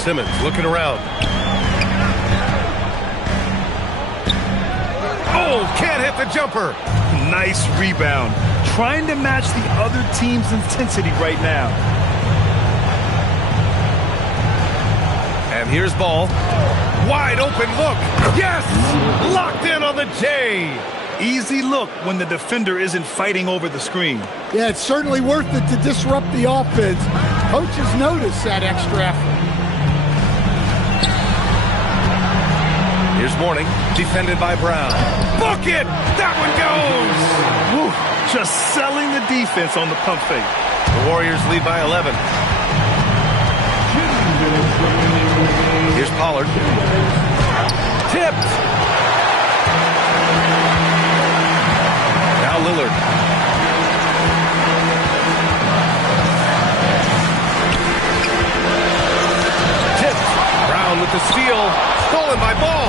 Simmons looking around. Oh, can't hit the jumper. Nice rebound. Trying to match the other team's intensity right now. And here's ball. Wide open look. Yes! Locked in on the J. Easy look when the defender isn't fighting over the screen. Yeah, it's certainly worth it to disrupt the offense. Coaches notice that extra effort. Here's Mourning, defended by Brown. Book it! That one goes! Woo, just selling the defense on the pump fake. The Warriors lead by 11. Here's Pollard. Tipped! Now Lillard. Tipped. Brown with the steal. Stolen by Ball.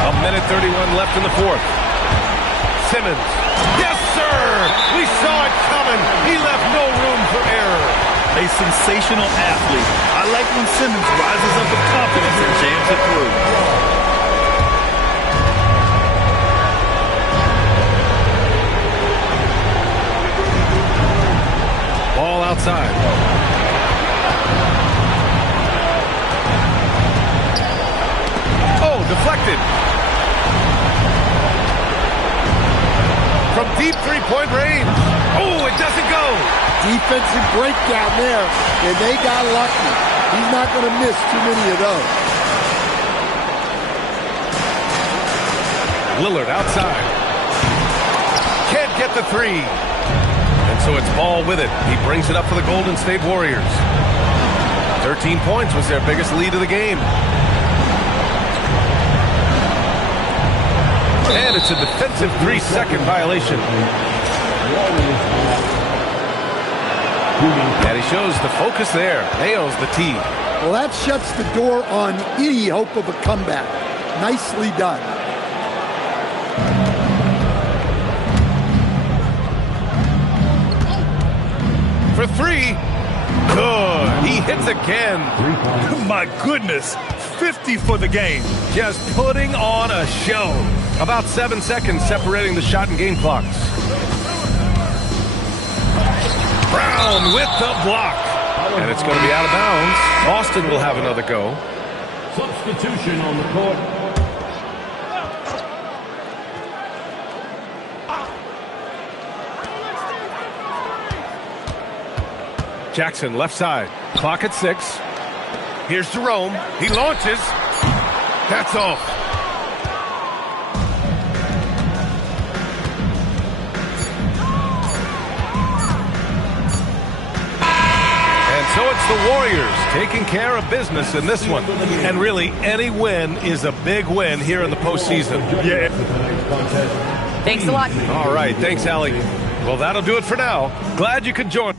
A minute 31 left in the fourth. Simmons. Yes, sir! We saw it coming. He left no room for error. A sensational athlete. I like when Simmons rises up with confidence and jams it through. Ball outside. Oh, deflected. From deep three-point range. Oh, it doesn't go. Defensive breakdown there, and they got lucky. He's not going to miss too many of those. Lillard outside. Can't get the three. And so it's Ball with it. He brings it up for the Golden State Warriors. 13 points was their biggest lead of the game. And it's a defensive 3-second violation. And he shows the focus there. Nails the tee. Well, that shuts the door on any hope of a comeback. Nicely done. For three. Good. He hits again. My goodness. 50 for the game. Just putting on a show. About 7 seconds separating the shot and game clocks. Brown with the block. And it's going to be out of bounds. Boston will have another go. Substitution on the court. Jackson left side. Clock at 6. Here's Jerome. He launches. That's off. And so it's the Warriors taking care of business in this one. And really, any win is a big win here in the postseason. Yeah. Thanks a lot. All right. Thanks, Allie. Well, that'll do it for now. Glad you could join.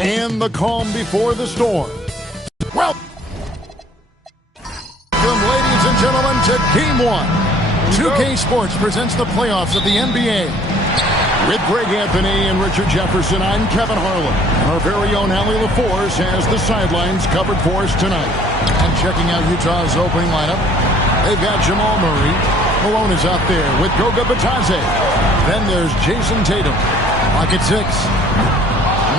and the calm before the storm. Welcome, ladies and gentlemen, to Game 1. 2K Sports presents the playoffs of the NBA. With Greg Anthony and Richard Jefferson, I'm Kevin Harlan. And our very own Allie LaForce has the sidelines covered for us tonight. And checking out Utah's opening lineup, they've got Jamal Murray. Malone is out there with Goga Bitadze. Then there's Jason Tatum. Pocket 6.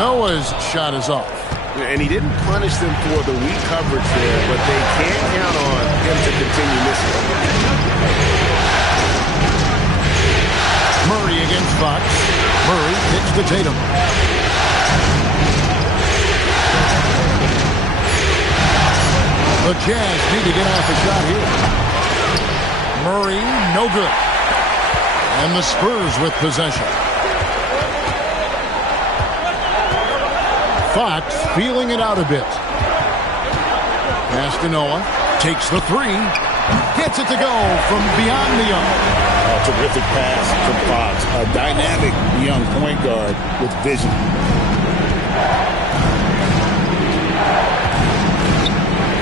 Noah's shot is off. And he didn't punish them for the weak coverage there, but they can't count on him to continue missing. Murray against Fox. Murray kicks to Tatum. The Jazz need to get off a shot here. Murray, no good. And the Spurs with possession. Fox feeling it out a bit. Pass to Noah. Takes the three. Gets it to go from beyond the arc. A terrific pass from Fox. A dynamic young point guard with vision.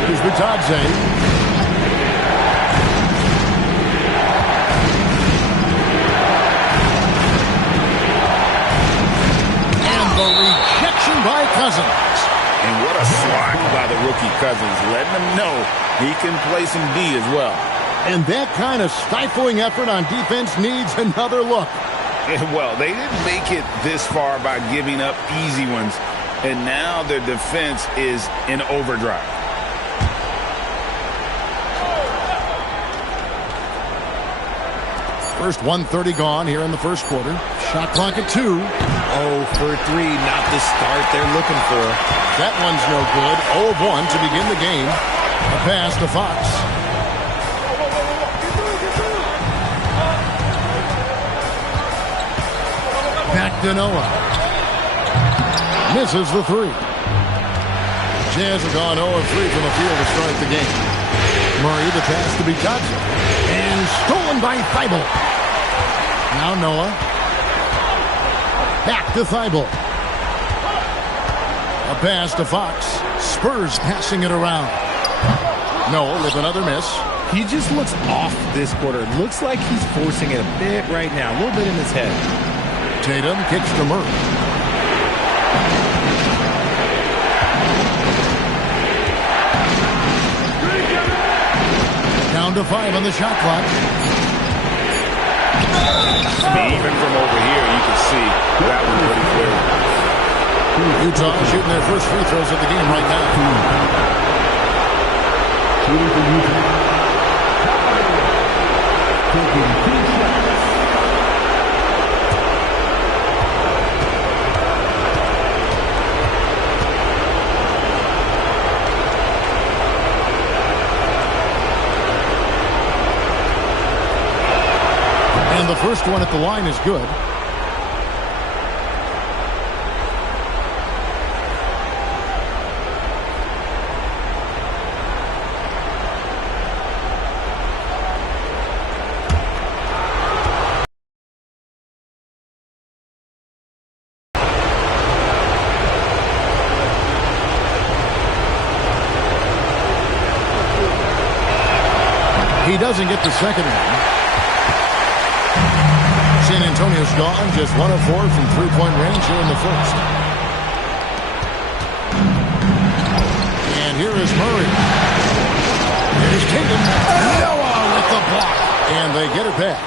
Here's Bitadze. The rejection by Cousins. And what a swat by the rookie Cousins, letting him know he can play some D as well. And that kind of stifling effort on defense needs another look. Well, they didn't make it this far by giving up easy ones, and now their defense is in overdrive. First 1:30 gone here in the first quarter. Shot clock at 2. 0 for 3, not the start they're looking for. That one's no good. 0 of 1 to begin the game. A pass to Fox. Back to Noah. Misses the 3. Jazz have gone 0 of 3 from the field to start the game. Murray, the pass to Bitadze. And stolen by Thibault. Now Noah. Back to Thibault. A pass to Fox. Spurs passing it around. Noah with another miss. He just looks off this quarter. Looks like he's forcing it a bit right now. A little bit in his head. Tatum kicks to Murray. Down to 5 on the shot clock. Even from over here, you can see that one pretty clear. Utah shooting their first free throws of the game right now. Shooting for Utah. Taking 2 shots. And the first one at the line is good. He doesn't get the second one. San Antonio's gone, just 1 of 4 from three-point range here in the first. And here is Murray. Here's Tatum. Noah with the block. And they get it back.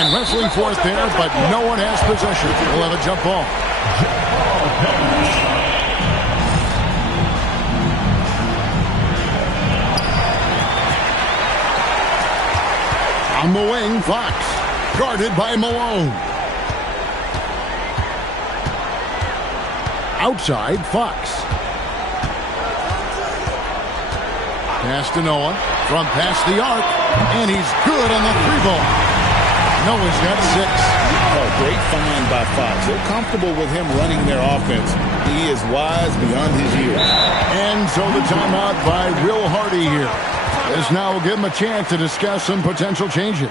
And wrestling for it there, but no one has possession. We'll have a jump ball. On the wing, Fox. Guarded by Malone. Outside, Fox. Pass to Noah. From past the arc. And he's good on the 3-ball. Noah's got 6. Oh, great find by Fox. They're comfortable with him running their offense. He is wise beyond his years. And so the timeout by Will Hardy here. This now will give him a chance to discuss some potential changes.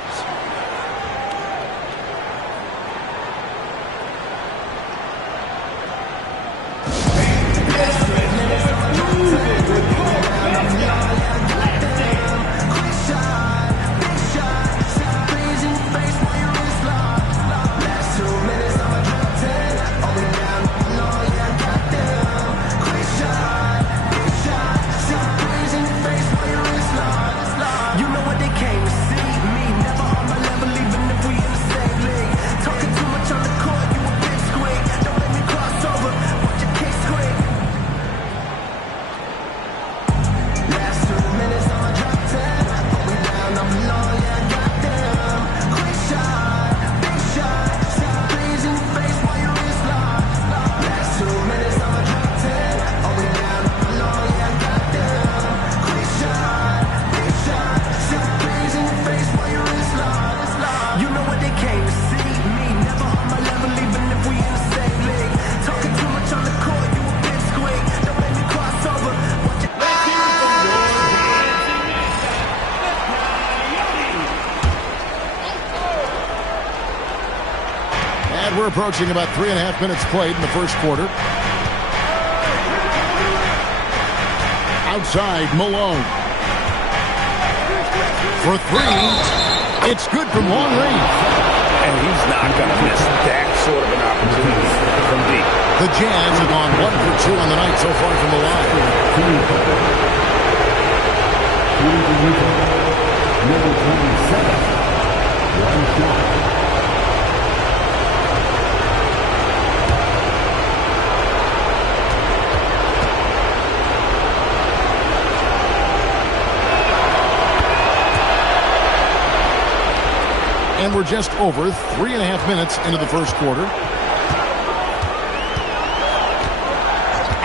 And we're approaching about 3.5 minutes played in the first quarter. Outside, Malone. For three, it's good from long range. And he's not going to miss that sort of an opportunity from deep. The Jazz have gone 1 for 2 on the night so far from the line. Number 27. One shot. And we're just over 3.5 minutes into the first quarter.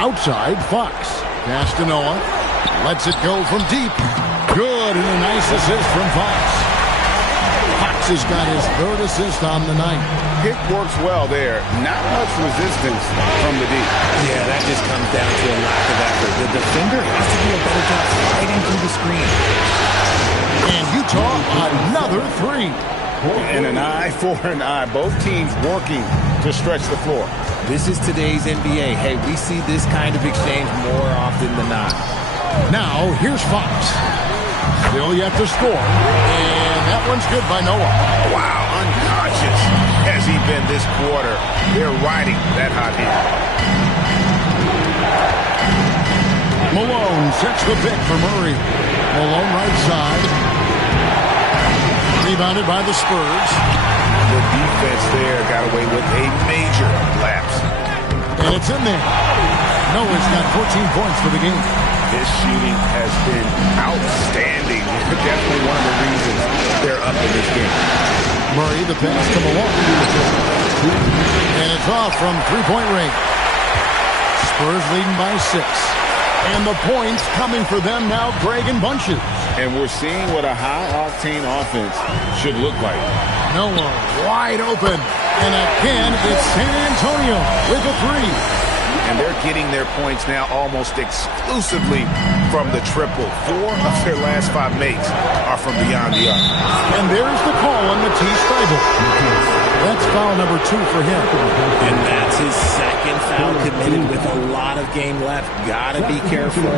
Outside, Fox. Pass to Noah. Lets it go from deep. Good, and a nice assist from Fox. Fox has got his third assist on the night. Pick works well there. Not much resistance from the deep. Yeah, that just comes down to a lack of effort. The defender has to do a better job sliding through the screen. And Utah, another three. And an eye for an eye. Both teams working to stretch the floor. This is today's NBA. Hey, we see this kind of exchange more often than not. Now, here's Fox. Still yet to score. And that one's good by Noah. Wow, unconscious has he been this quarter. They're riding that hot hand. Malone sets the pick for Murray. Malone right side. Rebounded by the Spurs. The defense there got away with a major lapse. And it's in there. Noah's got 14 points for the game. His shooting has been outstanding. Definitely one of the reasons they're up in this game. Murray, the pass to Malone. And it's off from three-point range. Spurs leading by 6. And the points coming for them now, Greg, in bunches. And we're seeing what a high-octane offense should look like. Noah wide open. And again, it's San Antonio with a three. And they're getting their points now almost exclusively from the triple. 4 of their last 5 makes are from beyond the arc. And there's the call on Matisse Thybulle. That's foul number 2 for him. And that's his second foul committed with a lot of game left. Gotta be careful.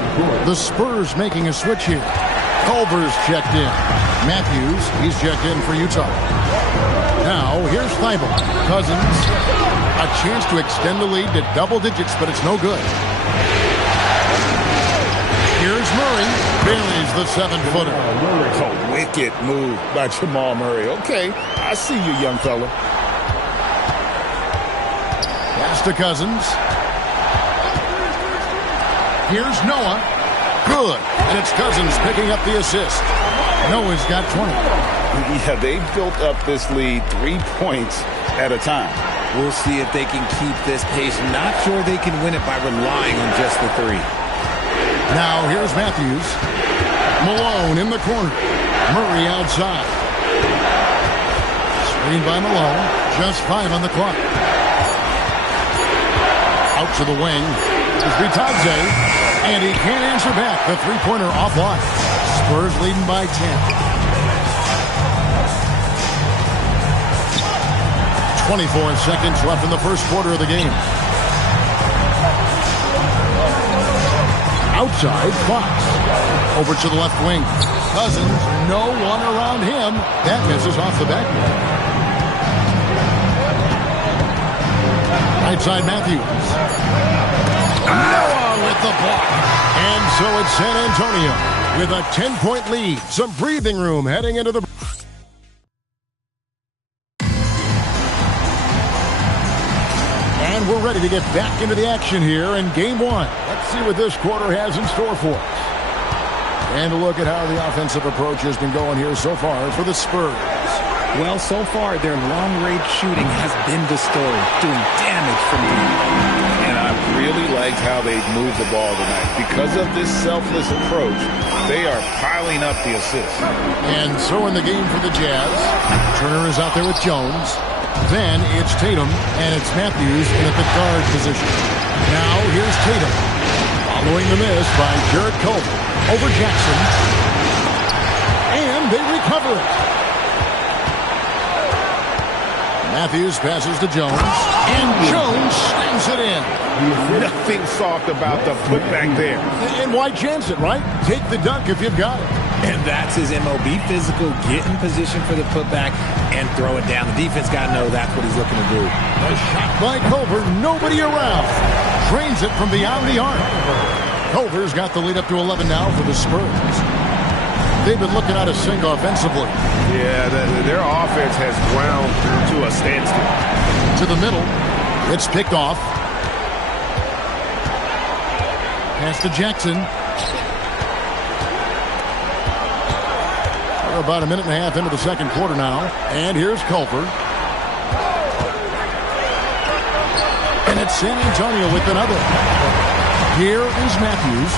The Spurs making a switch here. Culver's checked in. Matthews, he's checked in for Utah. Now, here's Thybulle. Cousins, a chance to extend the lead to double digits, but it's no good. Here's Murray. Buries the 7-footer. It's a wicked move by Jamal Murray. Okay, I see you, young fella. Pass to Cousins. Here's Noah. Good. And it's Cousins picking up the assist. Noah's got 20. Yeah, they built up this lead 3 points at a time. We'll see if they can keep this pace. Not sure they can win it by relying on just the 3. Now here's Matthews. Malone in the corner. Murray outside. Screen by Malone. Just 5 on the clock. Out to the wing is Bitadze. And he can't answer back. The three-pointer offline. Spurs leading by 10. 24 seconds left in the first quarter of the game. Outside, Fox. Over to the left wing. Cousins, no one around him. That misses off the backboard. Right side, Matthews. Noah with the block. And so it's San Antonio with a 10-point lead. Some breathing room heading into the... And we're ready to get back into the action here in Game 1. Let's see what this quarter has in store for us. And a look at how the offensive approach has been going here so far for the Spurs. Well, so far, their long-range shooting has been the story, doing damage from deep. And I really liked how they've moved the ball tonight. Because of this selfless approach, they are piling up the assists. And so in the game for the Jazz, Turner is out there with Jones. Then it's Tatum, and it's Matthews in at the guard position. Now here's Tatum. Following the miss by Jarrett Culver over Jackson. And they recover it. Matthews passes to Jones. And Jones slams it in. Nothing soft about the putback there. And why chance it, right? Take the dunk if you've got it. And that's his MO. Be physical, get in position for the putback, and throw it down. The defense got to know that's what he's looking to do. A shot by Culver, nobody around. Drains it from beyond the arc. Culver's got the lead up to 11 now for the Spurs. They've been looking out of sync offensively. Yeah, their offense has ground to a standstill. To the middle. It's picked off. Pass to Jackson. We're about a minute and a half into the second quarter now. And here's Culver. And it's San Antonio with another. Here is Matthews.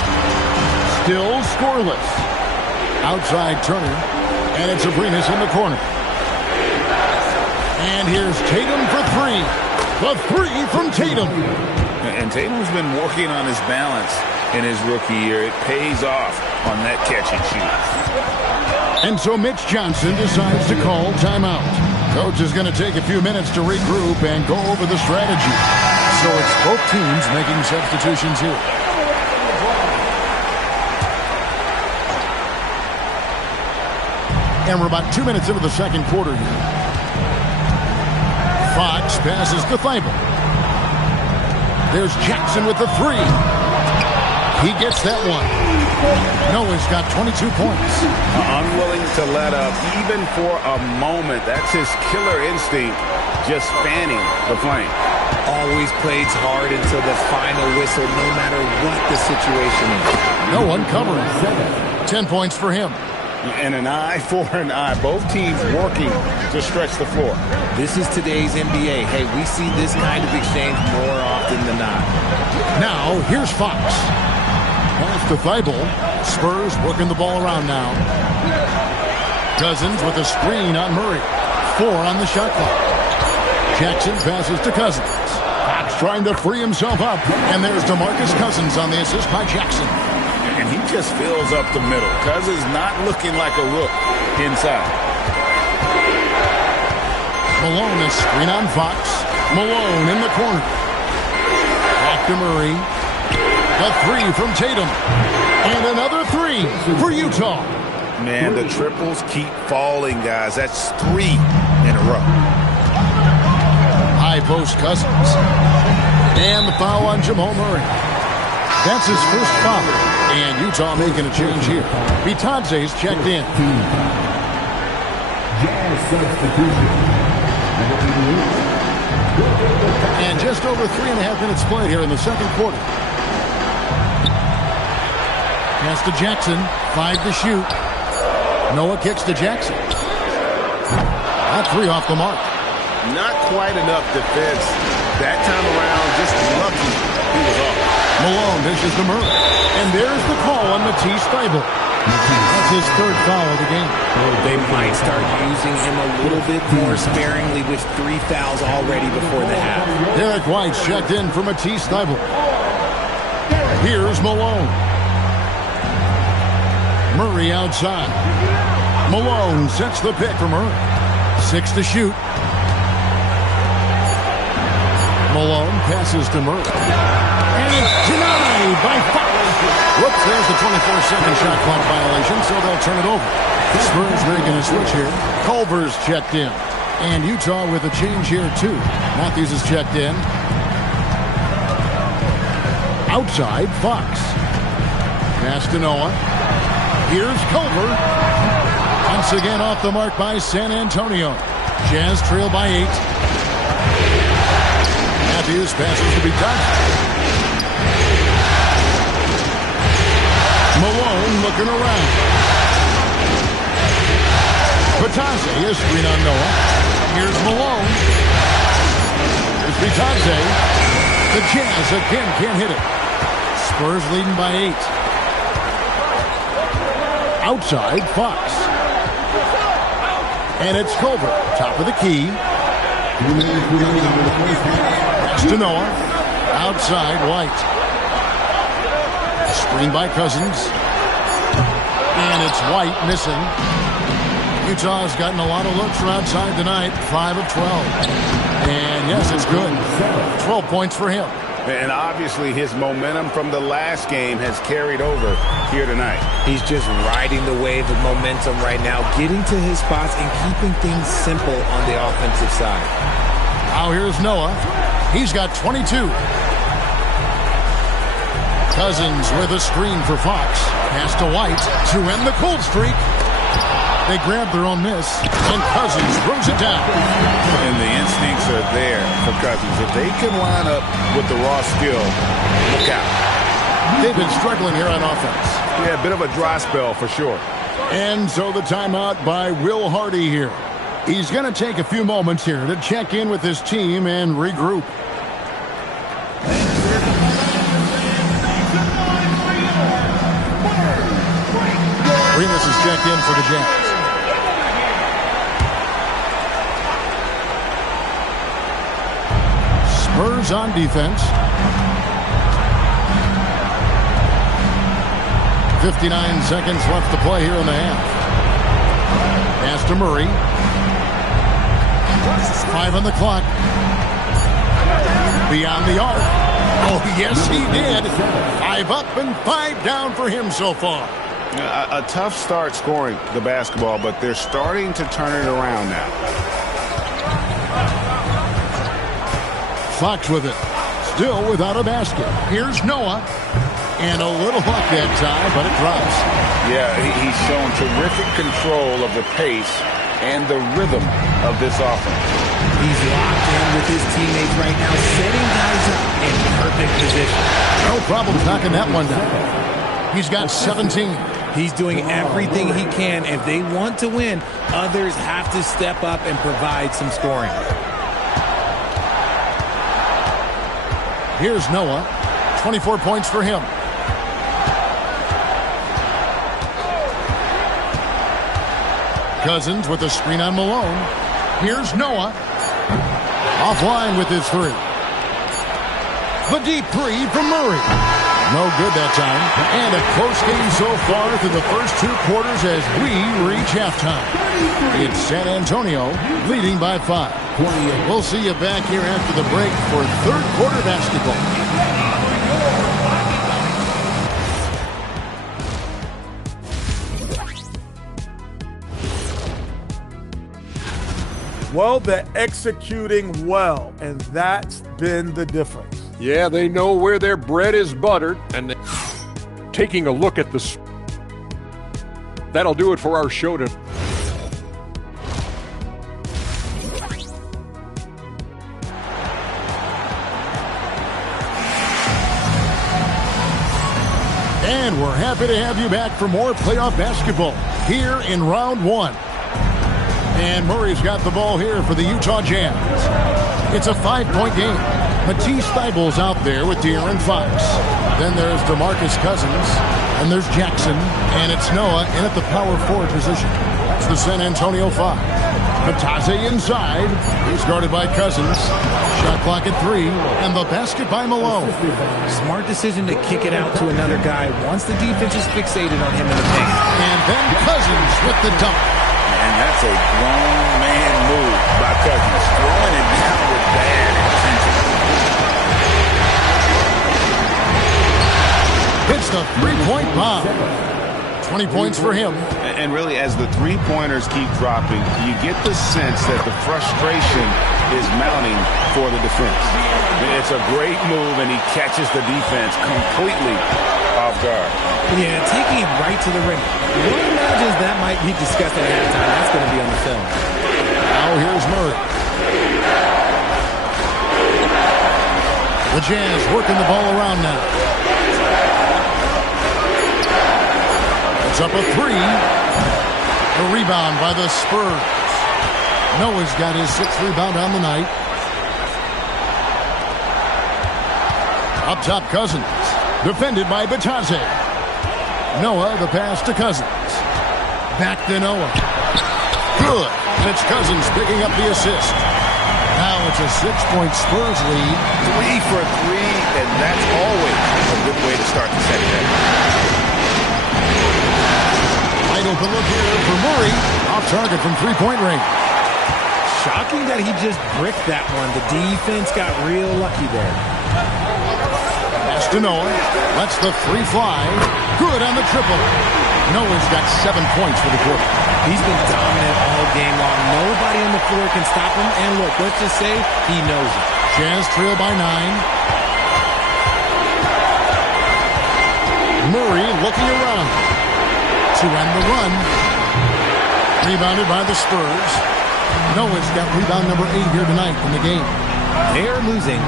Still scoreless. Outside Turner. And it's Abrinas in the corner. And here's Tatum for three. The three from Tatum. And Tatum's been working on his balance in his rookie year. It pays off on that catch and shoot. And so Mitch Johnson decides to call timeout. Coach is going to take a few minutes to regroup and go over the strategy. So it's both teams making substitutions here. And we're about 2 minutes into the second quarter here. Fox passes to Thibault. There's Jackson with the three. He gets that one. Noah's got 22 points. Unwilling to let up even for a moment. That's his killer instinct, just fanning the flame. Always plays hard until the final whistle, no matter what the situation is. No one covering. 10 points for him. And an eye for an eye. Both teams working to stretch the floor. This is today's NBA. Hey, we see this kind of exchange more often than not. Now, here's Fox. Pass to Thibault. Spurs working the ball around now. Cousins with a screen on Murray. 4 on the shot clock. Jackson passes to Cousins. Fox trying to free himself up. And there's DeMarcus Cousins on the assist by Jackson. And he just fills up the middle. Cousins not looking like a rook inside. Malone is screen on Fox. Malone in the corner. Back to Murray. The three from Tatum. And another three for Utah. Man, the triples keep falling, guys. That's 3 in a row. High post Cousins. And the foul on Jamal Murray. That's his first foul. And Utah making a change here. Bitadze's checked in. And just over 3.5 minutes played here in the second quarter. Pass to Jackson. 5 to shoot. Noah kicks to Jackson. That 3 off the mark. Not quite enough defense. That time around, just lucky he was off. Malone dishes to Murray. And there's the call on Matisse Thybulle. That's his 3rd foul of the game. They might start using him a little bit more sparingly with 3 fouls already before the half. Derek White's checked in for Matisse Thybulle. Here's Malone. Murray outside. Malone sets the pick for Murray. 6 to shoot. Malone passes to Murray. And it's denied by Fox. Whoops, there's the 24-second shot clock violation, so they'll turn it over. Spurs making a switch here. Culver's checked in. And Utah with a change here, too. Matthews is checked in. Outside, Fox. Pass to Noah. Here's Culver. Once again off the mark by San Antonio. Jazz trail by 8. Matthews passes to Bitadze. Malone looking around. Bitadze is screen on Noah. Here's Malone. Here's Bitadze. The Jazz again can't hit it. Spurs leading by 8. Outside, Fox. And it's Culver, top of the key. Pass to Noah. Outside, White. Screen by Cousins. And it's White missing. Utah's gotten a lot of looks from outside tonight, 5 of 12. And yes, it's good. 12 points for him. And obviously his momentum from the last game has carried over here tonight. He's just riding the wave of momentum right now, getting to his spots and keeping things simple on the offensive side. Now here's Noah. He's got 22. Cousins with a screen for Fox. Pass to White to end the cold streak. They grab their own miss, and Cousins throws it down. And the instincts are there for Cousins. If they can line up with the raw skill, look out. They've been struggling here on offense. Yeah, a bit of a dry spell for sure. And so the timeout by Will Hardy here. He's going to take a few moments here to check in with his team and regroup. Remus is checked in for the Jazz. Spurs on defense. 59 seconds left to play here in the half. Pass to Murray. 5 on the clock. Beyond the arc. Oh, yes, he did. 5 up and 5 down for him so far. A tough start scoring the basketball, but they're starting to turn it around now. Fox with it. Still without a basket. Here's Noah. And a little luck that time, but it drops. Yeah, he's shown terrific control of the pace and the rhythm of this offense. He's locked in with his teammates right now, setting guys up in perfect position. No problem knocking that one down. He's got 17. He's doing everything he can. If they want to win, others have to step up and provide some scoring. Here's Noah. 24 points for him. Cousins with a screen on Malone. Here's Noah. Offline with his 3. The deep 3 from Murray. No good that time. And a close game so far through the first 2 quarters as we reach halftime. It's San Antonio leading by 5. We'll see you back here after the break for third quarter basketball. Well, they're executing well, and that's been the difference. Yeah, they know where their bread is buttered, and taking a look at this. That'll do it for our show today. And we're happy to have you back for more playoff basketball here in round 1. And Murray's got the ball here for the Utah Jazz. It's a 5-point game. Matisse Thybulle's out there with De'Aaron Fox. Then there's DeMarcus Cousins. And there's Jackson. And it's Noah in at the power forward position. That's the San Antonio 5. Matisse inside. He's guarded by Cousins. Shot clock at 3. And the basket by Malone. Smart decision to kick it out to another guy once the defense is fixated on him in the paint. And then Cousins with the dunk. And that's a grown man move by Cousins. Throwing it down with bad intention. It's the 3-point bomb. 20 points for him. And really, as the 3-pointers keep dropping, you get the sense that the frustration is mounting for the defense. It's a great move, and he catches the defense completely off guard. Yeah, taking it right to the rim. One imagines that might be discussed at halftime. That's going to be on the film. Now here's Murray. The Jazz working the ball around now. It's up a 3. A rebound by the Spurs. Noah's got his 6th rebound on the night. Up top, Cousins. Defended by Batase. Noah, the pass to Cousins. Back to Noah. Good. And it's Cousins picking up the assist. Now it's a 6-point Spurs lead. 3 for 3, and that's always a good way to start the second half. Wide open look here for Murray. off target from three-point range. Shocking that he just bricked that one. The defense got real lucky there. Pass to Noah. Lets the three fly. Good on the triple. Noah's got 7 points for the quarter. He's been dominant all game long. Nobody on the floor can stop him. And look, let's just say he knows it. Jazz trail by 9. Murray looking around to end the run. Rebounded by the Spurs. Noah's got rebound number 8 here tonight in the game. They're losing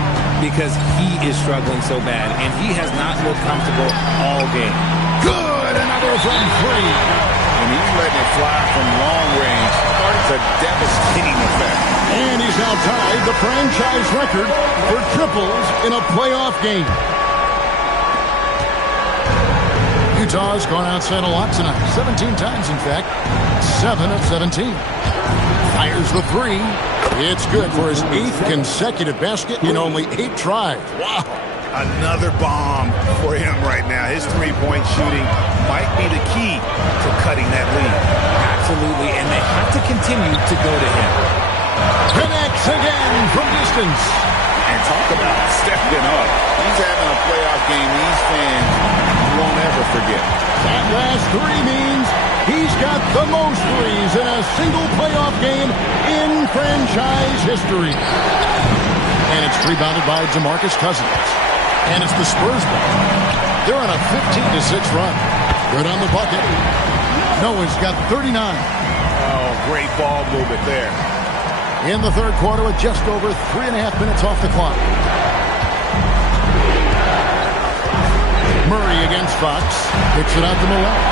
because he is struggling so bad, and he has not looked comfortable all game. Good! Another from 3. And he's letting it fly from long range. It's a devastating effect. And he's now tied the franchise record for triples in a playoff game. Utah's gone outside a lot tonight. 17 times, in fact. 7 of 17. Fires the 3. It's good for his 8th consecutive basket in only 8 tries. Wow. Another bomb for him right now. His three-point shooting might be the key to cutting that lead. Absolutely, and they have to continue to go to him. Connects again from distance. And talk about stepping up. He's having a playoff game these fans won't ever forget. That last 3 means he's got the most threes in a single playoff game in franchise history. And it's rebounded by DeMarcus Cousins. And it's the Spurs ball. They're on a 15-6 run. Good on the bucket. Noah's got 39. Oh, great ball movement there. In the third quarter with just over 3.5 minutes off the clock. Murray against Fox. Kicks it out to Malone.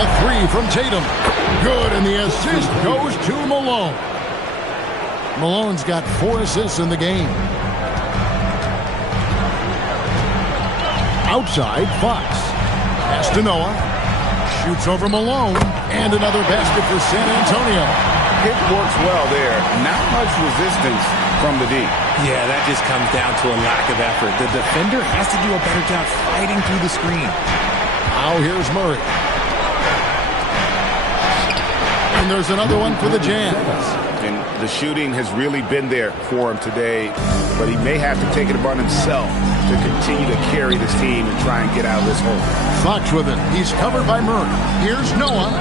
A 3 from Tatum. Good, and the assist goes to Malone. Malone's got 4 assists in the game. Outside, Fox. Pass to Noah. Shoots over Malone. And another basket for San Antonio. It works well there. Not much resistance from the D. Yeah, that just comes down to a lack of effort. The defender has to do a better job fighting through the screen. Now here's Murray. And there's another one for the Jazz. And the shooting has really been there for him today, but he may have to take it upon himself to continue to carry this team and try and get out of this hole. Fox with it. He's covered by Murray. Here's Noah.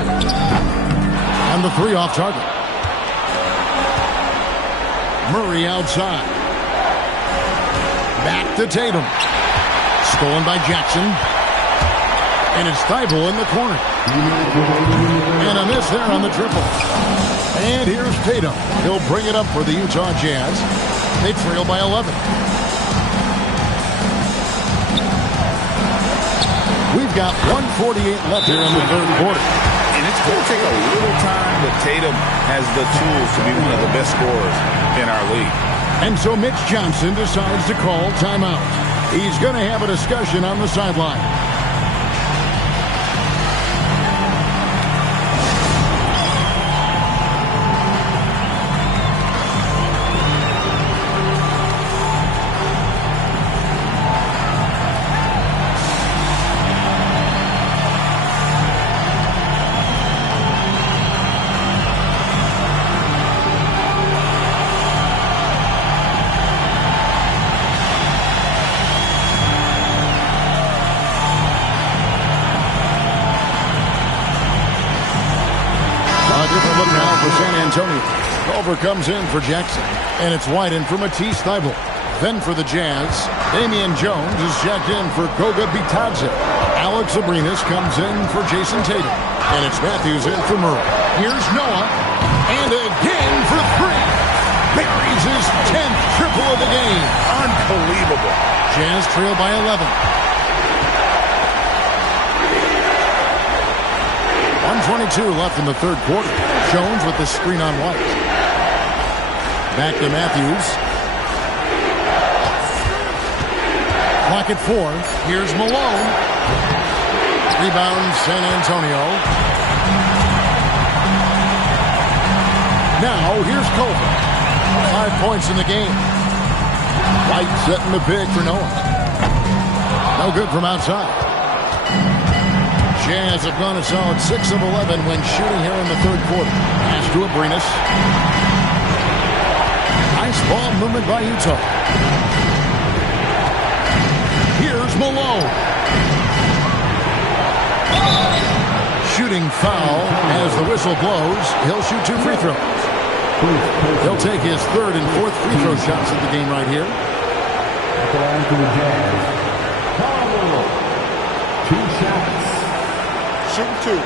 And the 3 off target. Murray outside. Back to Tatum. Stolen by Jackson. And it's Thibault in the corner. And a miss there on the triple. And here's Tatum. He'll bring it up for the Utah Jazz. They trail by 11. We've got 1:48 left here in the third quarter. And it's going to take a little time, but Tatum has the tools to be one of the best scorers in our league. And so Mitch Johnson decides to call timeout. He's going to have a discussion on the sideline. Culver comes in for Jackson. And it's White in for Matisse Thybulle. Then for the Jazz, Damian Jones is checked in for Goga Bitadze. Alex Abrinas comes in for Jason Tatum. And it's Matthews in for Murray. Here's Noah. And again for 3. Buries his 10th triple of the game. Unbelievable. Jazz trail by 11. 1:22 left in the third quarter. Jones with the screen on White. Back to Matthews. Clock at 4. Here's Malone. Rebound San Antonio. Now here's Culver. 5 points in the game. White setting the big for Noah. No good from outside. Jazz have gone a solid 6 of 11 when shooting here in the third quarter. Pass to Abrinas. Nice ball movement by Utah. Here's Malone. Shooting foul as the whistle blows. He'll shoot 2 free throws. He'll take his third and fourth free throw shots of the game right here. For the Jazz, 2 shots. Shoot 2.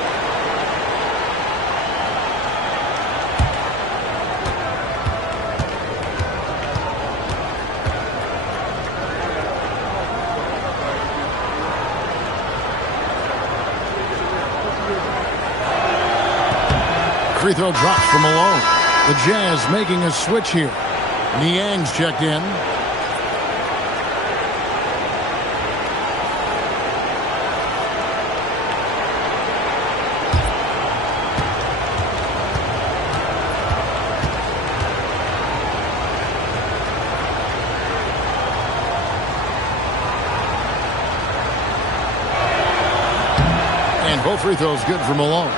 Free throw drops from Malone. The Jazz making a switch here. Niang's checked in. And both free throws good for Malone.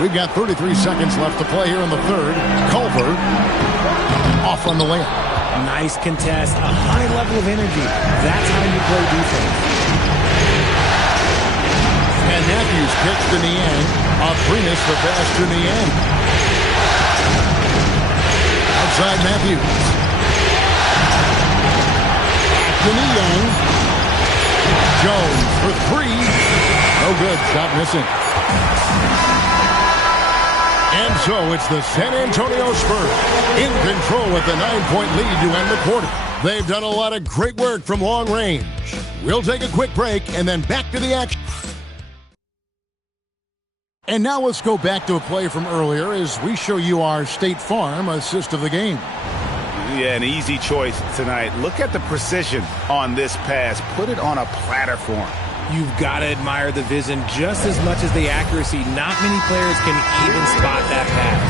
We've got 33 seconds left to play here in the third. Culver off on the layup. Nice contest, a high level of energy. That's how you play defense. And Matthews kicks to Niang. Abrinas the pass to Niang. Outside Matthews. To Niang. Jones for 3. No good. Shot missing. And so it's the San Antonio Spurs in control with a 9-point lead to end the quarter. They've done a lot of great work from long range. We'll take a quick break and then back to the action. And now let's go back to a play from earlier as we show you our State Farm assist of the game. Yeah, an easy choice tonight. Look at the precision on this pass. Put it on a platter for him. You've got to admire the vision just as much as the accuracy. Not many players can even spot that pass.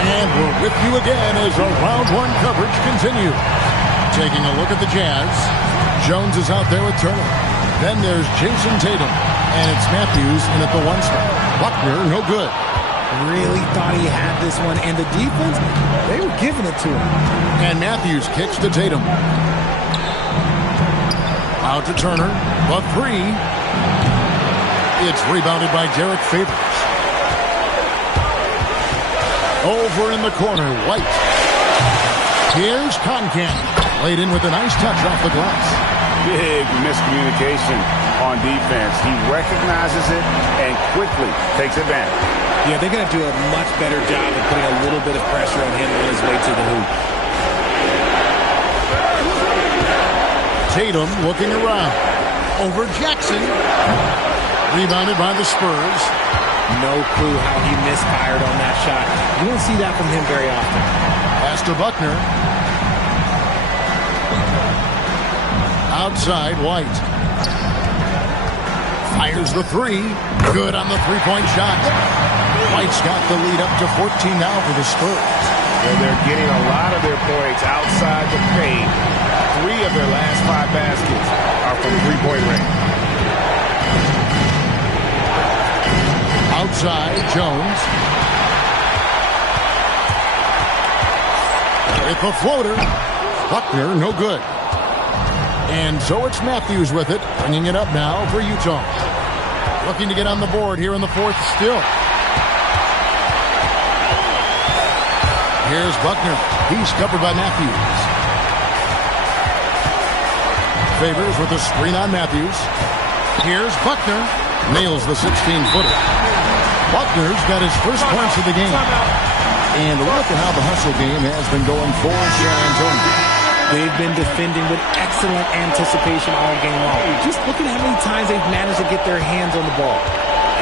And we're with you again as our round 1 coverage continues. Taking a look at the Jazz. Jones is out there with Turner. Then there's Jason Tatum. And it's Matthews in at the 1 spot. Buckner, no good. Really thought he had this one. And the defense, they were giving it to him. And Matthews kicks to Tatum. Out to Turner, the 3. It's rebounded by Derek Favors. Over in the corner, White. Here's Concan. Laid in with a nice touch off the glass. Big miscommunication on defense. He recognizes it and quickly takes advantage. Yeah, they're going to do a much better job of putting a little bit of pressure on him on his way to the hoop. Tatum looking around. Over Jackson. Rebounded by the Spurs. No clue how he misfired on that shot. You don't see that from him very often. Pass to Buckner. Outside, White. Fires the 3. Good on the 3-point shot. White's got the lead up to 14 now for the Spurs. And they're getting a lot of their points outside the paint. 3 of their last 5 baskets are from 3-point range. Outside, Jones. With the floater. Buckner, no good. And so it's Matthews with it, bringing it up now for Utah. Looking to get on the board here in the fourth still. Here's Buckner. He's covered by Matthews. Favors with a screen on Matthews. Here's Buckner. Nails the 16-footer. Buckner's got his first points of the game. And look at how the hustle game has been going for San Antonio. They've been defending with excellent anticipation all game long. Just look at how many times they've managed to get their hands on the ball.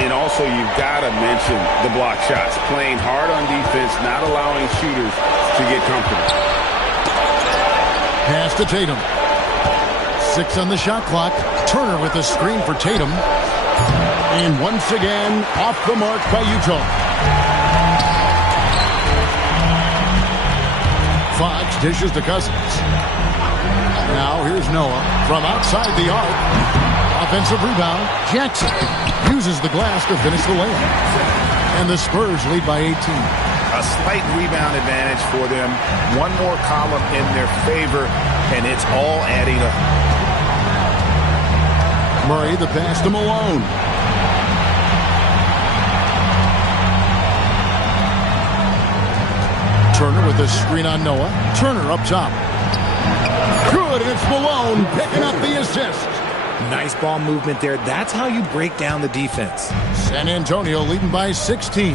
And also, you've got to mention the block shots. Playing hard on defense, not allowing shooters to get comfortable. Pass to Tatum. 6 on the shot clock. Turner with a screen for Tatum. And once again, off the mark by Utah. Fox dishes to Cousins. Now here's Noah from outside the arc. Offensive rebound. Jackson uses the glass to finish the layup. And the Spurs lead by 18. A slight rebound advantage for them. One more column in their favor, and it's all adding up. Murray, the pass to Malone. Turner with a screen on Noah. Turner up top. Good, and it's Malone picking up the assist. Nice ball movement there. That's how you break down the defense. San Antonio leading by 16.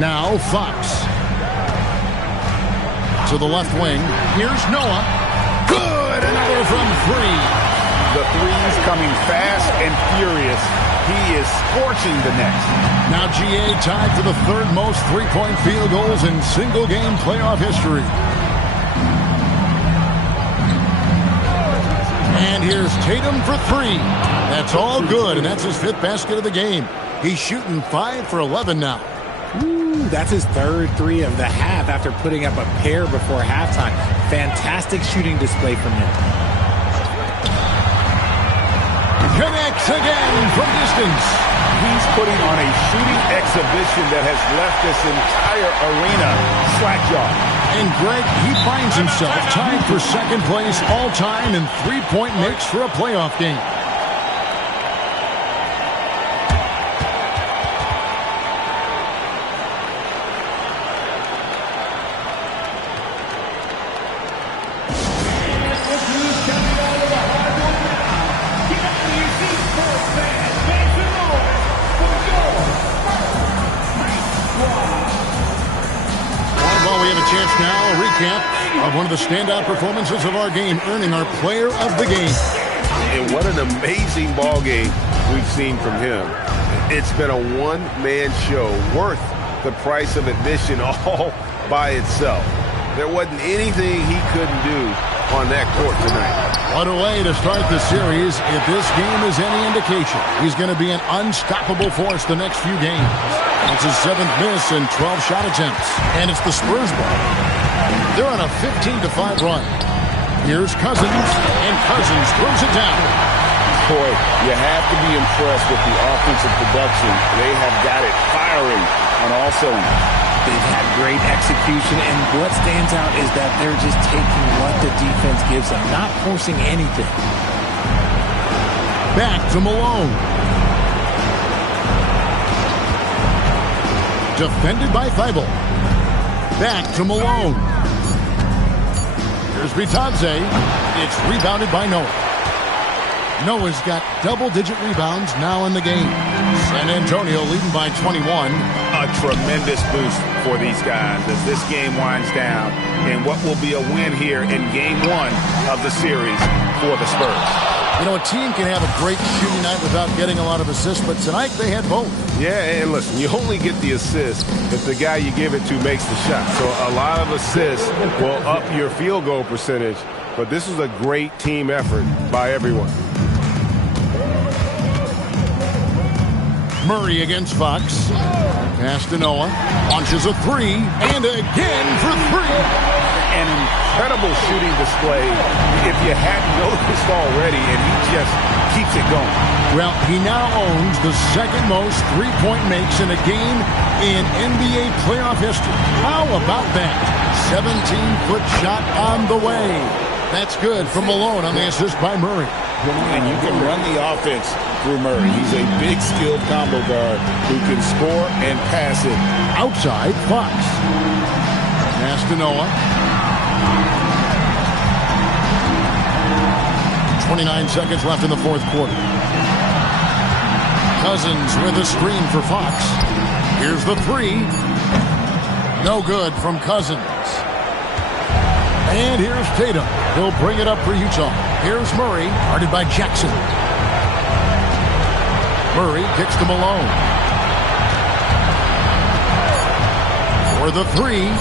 Now Fox. To the left wing. Here's Noah. Good, another from three. The threes coming fast and furious. He is scorching the nets. Now GA tied for the third most three-point field goals in single-game playoff history. And here's Tatum for three. That's all good, and that's his fifth basket of the game. He's shooting 5 for 11 now. Ooh, that's his third three of the half after putting up a pair before halftime. Fantastic shooting display from him. Connects again from distance. He's putting on a shooting exhibition that has left this entire arena slack-jawed. And Greg, he finds himself tied for second place all-time in three-point makes for a playoff game. Now a recap of one of the standout performances of our game, earning our player of the game. And what an amazing ball game we've seen from him. It's been a one-man show worth the price of admission all by itself. There wasn't anything he couldn't do on that court tonight. What a way to start the series. If this game is any indication, he's going to be an unstoppable force the next few games. It's his 7th miss and 12 shot attempts. And it's the Spurs ball. They're on a 15-5 run. Here's Cousins, and Cousins throws it down. Boy, you have to be impressed with the offensive production. They have got it firing on all cylinders. They've had great execution, and what stands out is that they're just taking what the defense gives them, not forcing anything. Back to Malone. Defended by Thibault. Back to Malone. Here's Bitadze. It's rebounded by Noah. Noah's got double-digit rebounds now in the game. San Antonio leading by 21. A tremendous boost for these guys as this game winds down and what will be a win here in game 1 of the series for the Spurs. You know, a team can have a great shooting night without getting a lot of assists, but tonight they had both. Yeah, and listen, you only get the assist if the guy you give it to makes the shot. So a lot of assists will up your field goal percentage, but this is a great team effort by everyone. Murray against Fox. Pass to Noah. Launches a three. And again for three. An incredible shooting display if you hadn't noticed already, and he just keeps it going. Well, he now owns the second most three-point makes in a game in NBA playoff history. How about that? 17-foot shot on the way. That's good from Malone on the assist by Murray. And you can run the offense through Murray. He's a big, skilled combo guard who can score and pass it. Outside, Fox. Pass to Noah. 29 seconds left in the fourth quarter. Cousins with a screen for Fox. Here's the three. No good from Cousins. And here's Tatum. He'll bring it up for Utah. Here's Murray, guarded by Jackson. Murray kicks to Malone. For the three.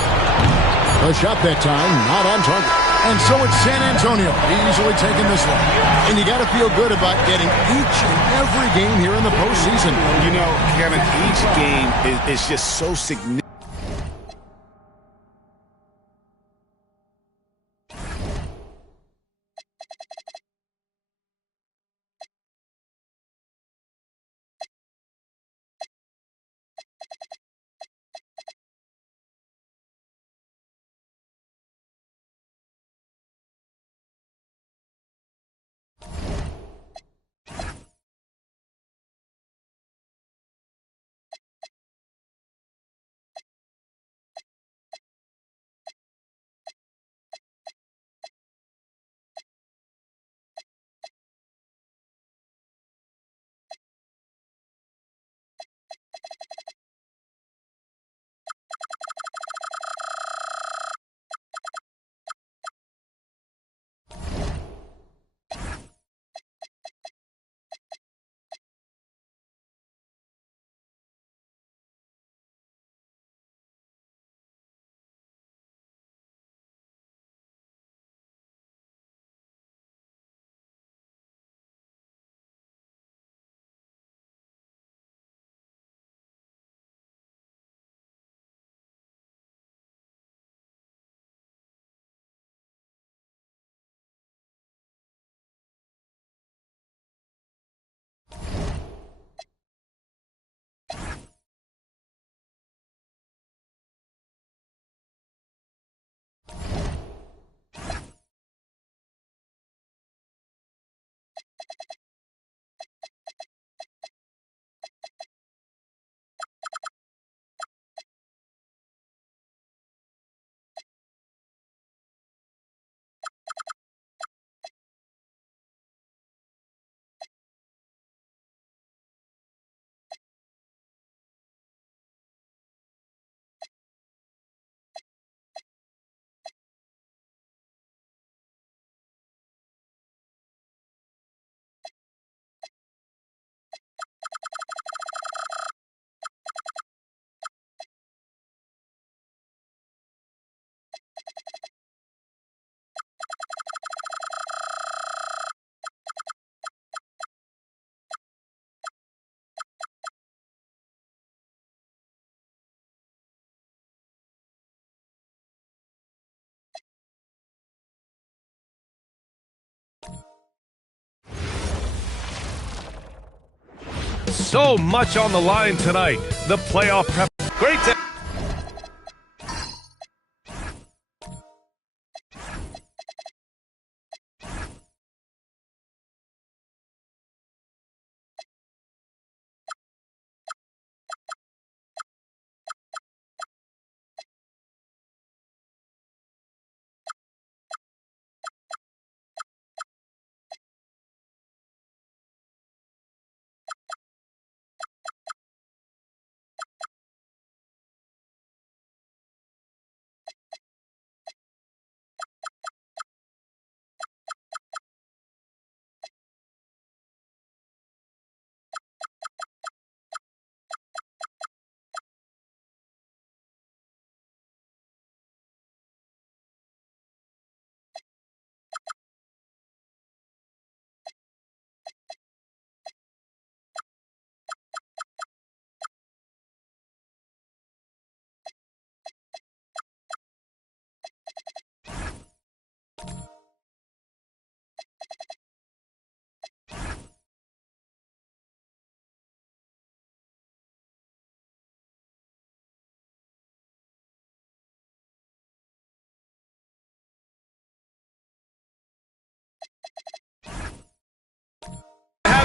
A shot that time, not on target. And so it's San Antonio easily taking this one. And you got to feel good about getting each and every game here in the postseason. You know, Kevin, each game is just so significant. So much on the line tonight. The playoff prep. Great.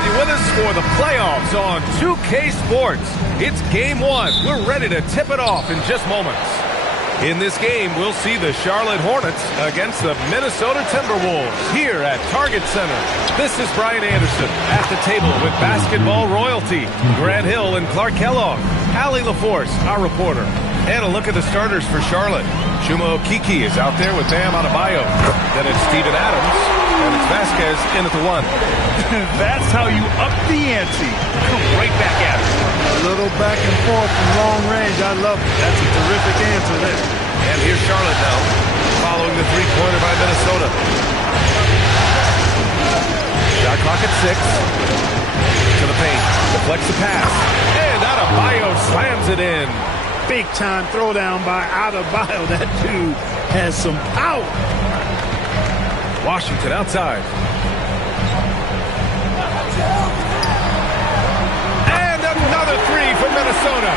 With us for the playoffs on 2K Sports. It's game one. We're ready to tip it off in just moments. In this game, we'll see the Charlotte Hornets against the Minnesota Timberwolves here at Target Center. This is Brian Anderson at the table with basketball royalty, Grant Hill and Clark Kellogg, Allie LaForce, our reporter, and a look at the starters for Charlotte. Chuma Okeke is out there with Bam Adebayo. Then it's Steven Adams, and it's Vasquez in at the one. That's how you up the ante. Come right back at it. A little back and forth from long range. I love it. That's a terrific answer there. And here's Charlotte now, following the three-pointer by Minnesota. Shot clock at 6. To the paint. Deflects the pass. And Adebayo slams it in. Big-time throwdown by Adebayo. That dude has some power. Washington outside. And another three for Minnesota.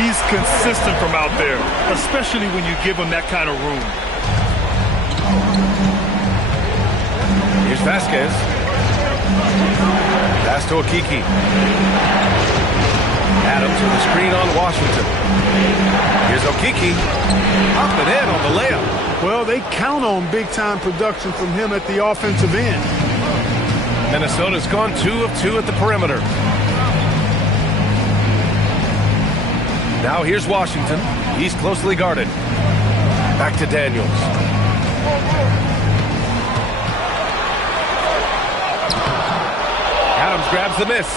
He's consistent from out there, especially when you give him that kind of room. Here's Vasquez. Pass to Okeke. Adams with a screen on Washington. Here's Okeke. Up and in on the layup. Well, they count on big-time production from him at the offensive end. Minnesota's gone 2 of 2 at the perimeter. Now here's Washington. He's closely guarded. Back to Daniels. Adams grabs the miss.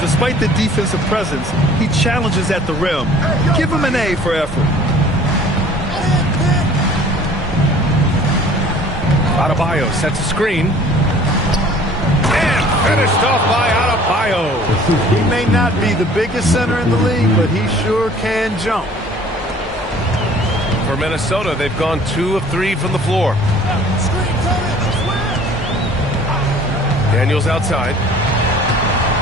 Despite the defensive presence, he challenges at the rim. Give him an A for effort. Adebayo sets a screen. And finished off by Adebayo. He may not be the biggest center in the league, but he sure can jump. For Minnesota, they've gone 2 of 3 from the floor. Daniels outside.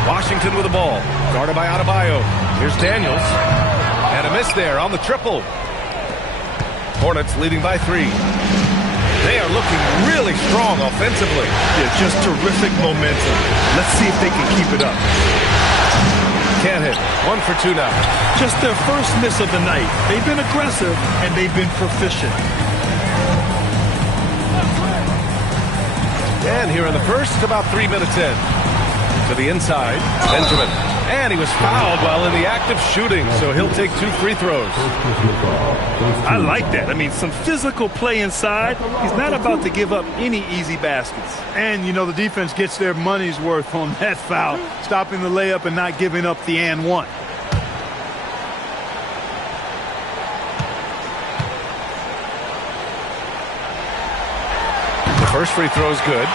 Washington with the ball. Guarded by Adebayo. Here's Daniels. And a miss there on the triple. Hornets leading by 3. They are looking really strong offensively. Yeah, just terrific momentum. Let's see if they can keep it up. Can't hit. 1 for 2 now. Just their first miss of the night. They've been aggressive, and they've been proficient. And here in the first, about 3 minutes in. To the inside, Benjamin. And he was fouled while in the act of shooting, so he'll take 2 free throws. I like that. I mean, some physical play inside. He's not about to give up any easy baskets. And, you know, the defense gets their money's worth on that foul, stopping the layup and not giving up the and one. The first free throw is good.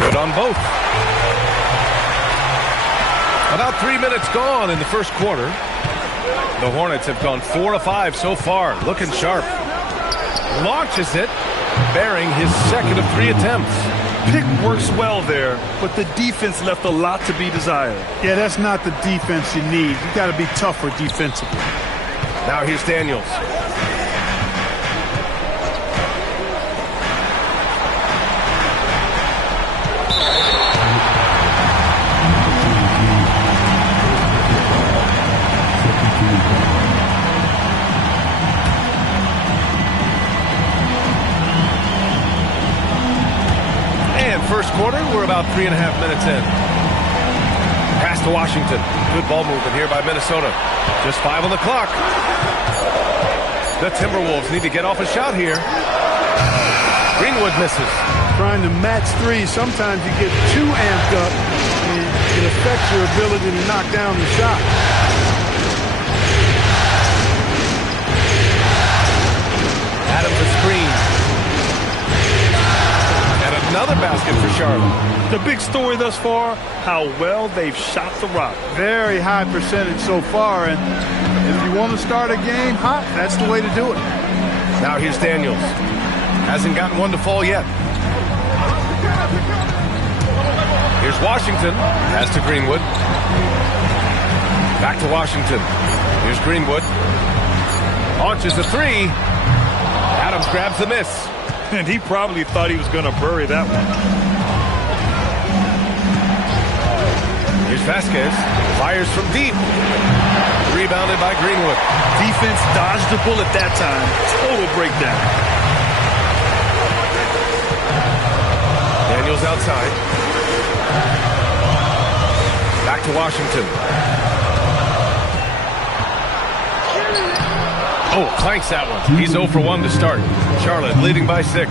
Good on both. About 3 minutes gone in the first quarter. The Hornets have gone 4 of 5 so far, looking sharp. Launches it, bearing his second of 3 attempts. Pick works well there, but the defense left a lot to be desired. Yeah, that's not the defense you need. You got to be tougher defensively. Now here's Daniels. First quarter, we're about 3.5 minutes in. Pass to Washington. Good ball movement here by Minnesota. Just 5 on the clock. The Timberwolves need to get off a shot here. Greenwood misses. Trying to match three, sometimes you get too amped up and it affects your ability to knock down the shot. Adams a screen. Another basket for Charlotte. The big story thus far, how well they've shot the rock. Very high percentage so far, and if you want to start a game hot, that's the way to do it. Now here's Daniels. Hasn't gotten one to fall yet. Here's Washington. Has to Greenwood. Back to Washington. Here's Greenwood. Launches a 3. Adams grabs the miss. And he probably thought he was going to bury that one. Here's Vasquez. Fires from deep. Rebounded by Greenwood. Defense dodged the bullet that time. Total breakdown. Daniels outside. Back to Washington. Oh, clanks that one. He's 0 for 1 to start. Charlotte leading by 6.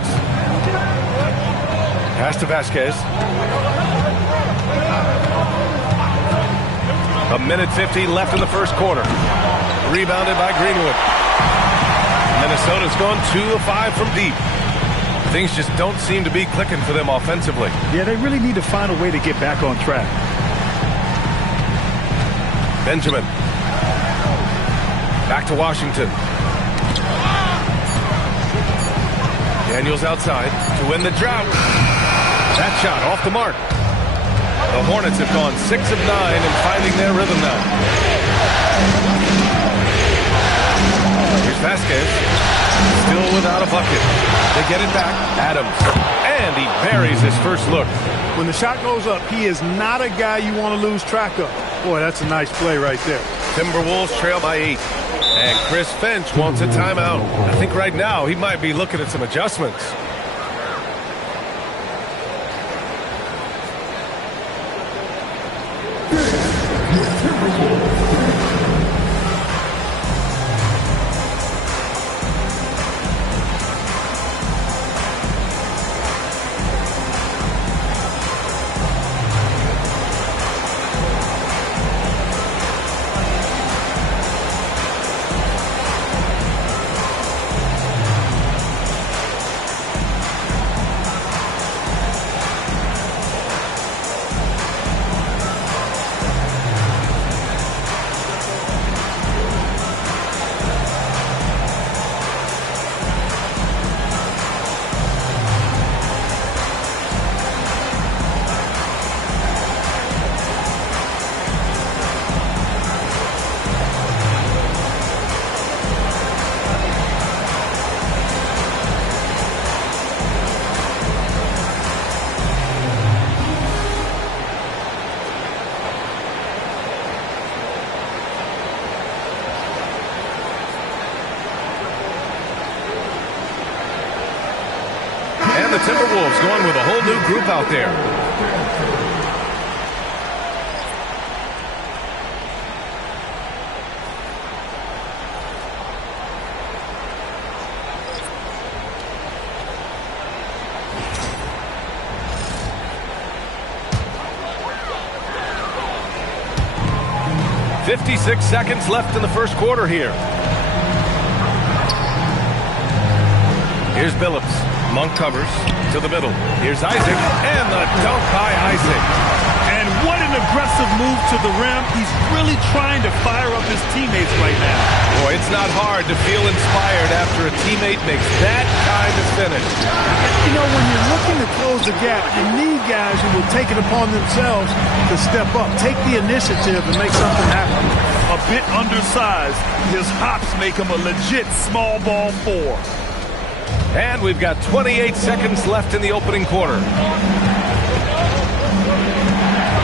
Pass to Vasquez. A minute 50 left in the first quarter. Rebounded by Greenwood. Minnesota's gone 2 of 5 from deep. Things just don't seem to be clicking for them offensively. Yeah, they really need to find a way to get back on track. Benjamin. Back to Washington. Daniels outside to win the drought. That shot off the mark. The Hornets have gone 6 of 9 and finding their rhythm now. Here's Vasquez. Still without a bucket. They get it back. Adams. And he buries his first look. When the shot goes up, he is not a guy you want to lose track of. Boy, that's a nice play right there. Timberwolves trail by 8. And Chris Finch wants a timeout. I think right now he might be looking at some adjustments. And the Timberwolves going with a whole new group out there. "56 seconds left in the first quarter here. Here's Billups. Monk covers to the middle. Here's Isaac, and the dunk by Isaac. And what an aggressive move to the rim. He's really trying to fire up his teammates right now. Boy, it's not hard to feel inspired after a teammate makes that kind of finish. You know, when you're looking to close the gap, you need guys who will take it upon themselves to step up, take the initiative, and make something happen. A bit undersized, his hops make him a legit small ball 4. And we've got 28 seconds left in the opening quarter.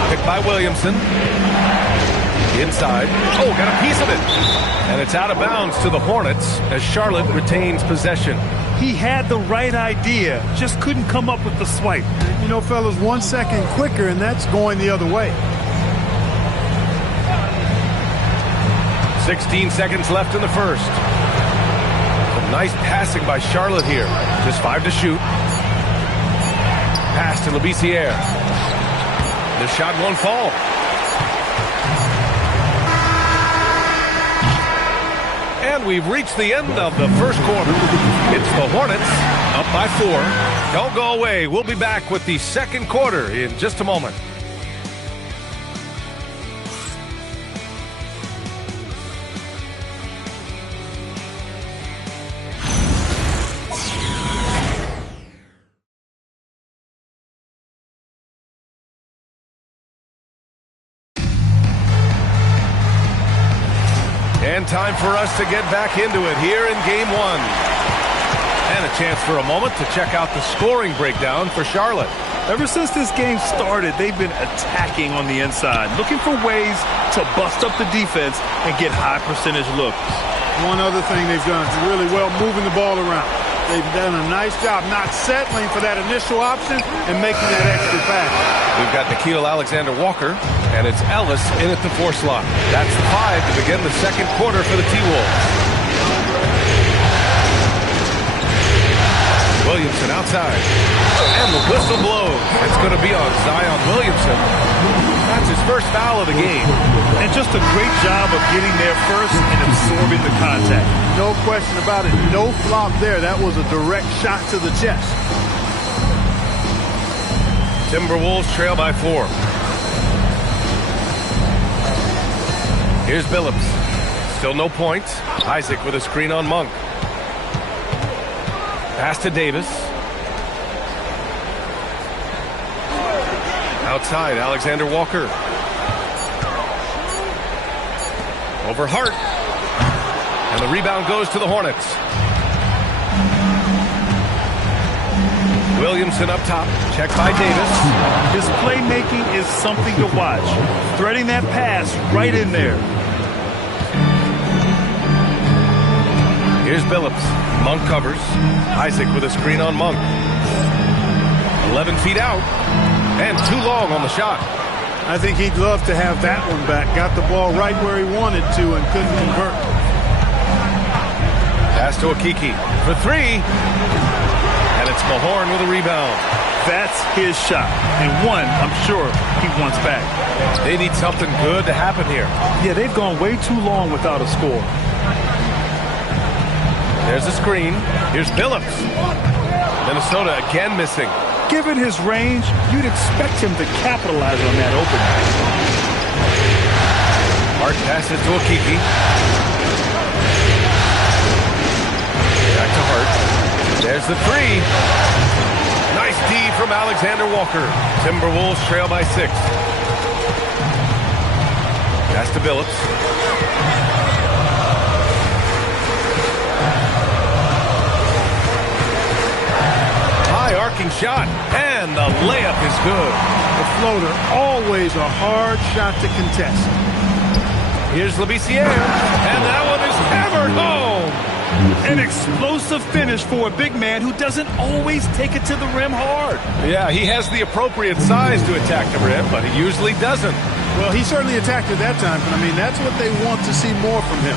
Picked by Williamson. Inside. Oh, got a piece of it. And it's out of bounds to the Hornets as Charlotte retains possession. He had the right idea, just couldn't come up with the swipe. You know, fellas, 1 second quicker, and that's going the other way. 16 seconds left in the first. Some nice passing by Charlotte here. Just 5 to shoot. Pass to Jskr. The shot won't fall. And we've reached the end of the first quarter. It's the Hornets up by 4. Don't go away. We'll be back with the second quarter in just a moment. And time for us to get back into it here in Game 1. And a chance for a moment to check out the scoring breakdown for Charlotte. Ever since this game started, they've been attacking on the inside, looking for ways to bust up the defense and get high percentage looks. One other thing they've done really well, moving the ball around. They've done a nice job not settling for that initial option and making that extra pass. We've got Nickeil Alexander-Walker, and it's Ellis in at the 4 slot. That's the 5 to begin the second quarter for the T-Wolves. Williamson outside. And the whistle blows. It's going to be on Zion Williamson. That's his first foul of the game. And just a great job of getting there first and absorbing the contact. No question about it. No flop there. That was a direct shot to the chest. Timberwolves trail by 4. Here's Billups. Still no points. Isaac with a screen on Monk. Pass to Davis. Outside, Alexander Walker. Over Hart. And the rebound goes to the Hornets. Williamson up top. Checked by Davis. His playmaking is something to watch. Threading that pass right in there. Here's Billups. Monk covers. Isaac with a screen on Monk. 11 feet out. And too long on the shot. I think he'd love to have that one back. Got the ball right where he wanted to and couldn't convert. Pass to Okeke for 3. And it's Mahorn with a rebound. That's his shot. And one, I'm sure, he wants back. They need something good to happen here. Yeah, they've gone way too long without a score. There's a screen. Here's Billups. Minnesota again missing. Given his range, you'd expect him to capitalize on that opening. Hart passes to Okeke. Back to Hart. There's the 3. Nice D from Alexander Walker. Timberwolves trail by 6. Pass to Billups. Arcing shot, and the layup is good. The floater, always a hard shot to contest. Here's Jskr, and that one is hammered home. An explosive finish for a big man who doesn't always take it to the rim hard. Yeah, he has the appropriate size to attack the rim, but he usually doesn't. Well, he certainly attacked it that time, but I mean, that's what they want to see more from him.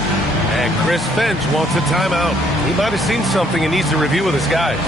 And Chris Finch wants a timeout. He might have seen something and needs to review with his guys.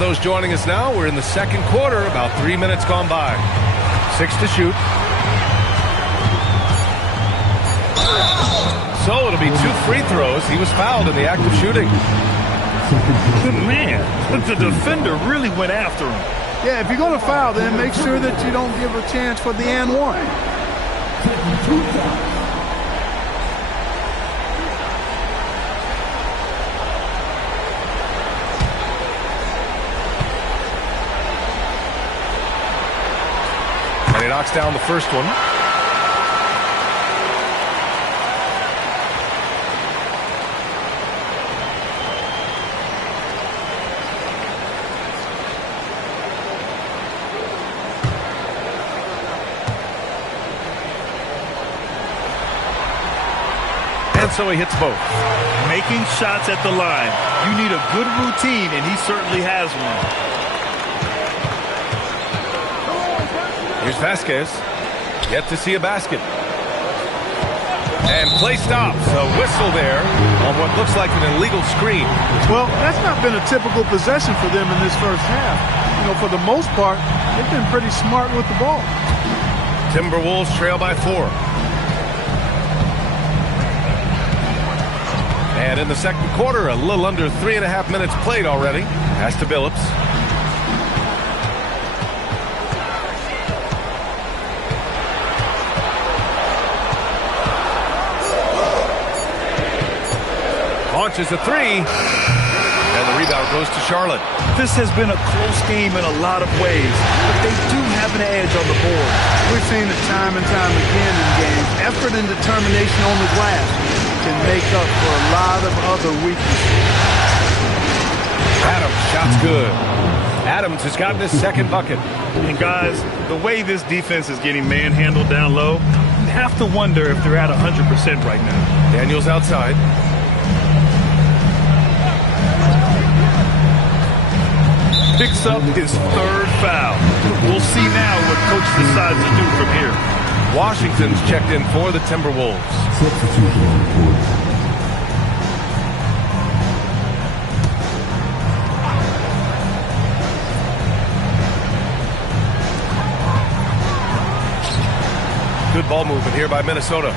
those joining us now, we're in the second quarter, about 3 minutes gone by. 6 to shoot. So it'll be 2 free throws. He was fouled in the act of shooting. Man, the defender really went after him. Yeah, if you're going to foul, then make sure that you don't give a chance for the and one. And he knocks down the first one. And so he hits both. Making shots at the line. You need a good routine, and he certainly has one. Here's Vasquez. Yet to see a basket. And play stops. A whistle there on what looks like an illegal screen. Well, that's not been a typical possession for them in this first half. You know, for the most part, they've been pretty smart with the ball. Timberwolves trail by 4. And in the second quarter, a little under 3.5 minutes played already. Pass to Billups. Launches a 3. And the rebound goes to Charlotte. This has been a close game in a lot of ways, but they do have an edge on the board. We've seen it time and time again in games. Effort and determination on the glass can make up for a lot of other weaknesses. Adams, shot's good. Adams has gotten his second bucket. And guys, the way this defense is getting manhandled down low, you have to wonder if they're at 100% right now. Daniels outside. Picks up his 3rd foul. We'll see now what coach decides to do from here. Washington's checked in for the Timberwolves. Good ball movement here by Minnesota.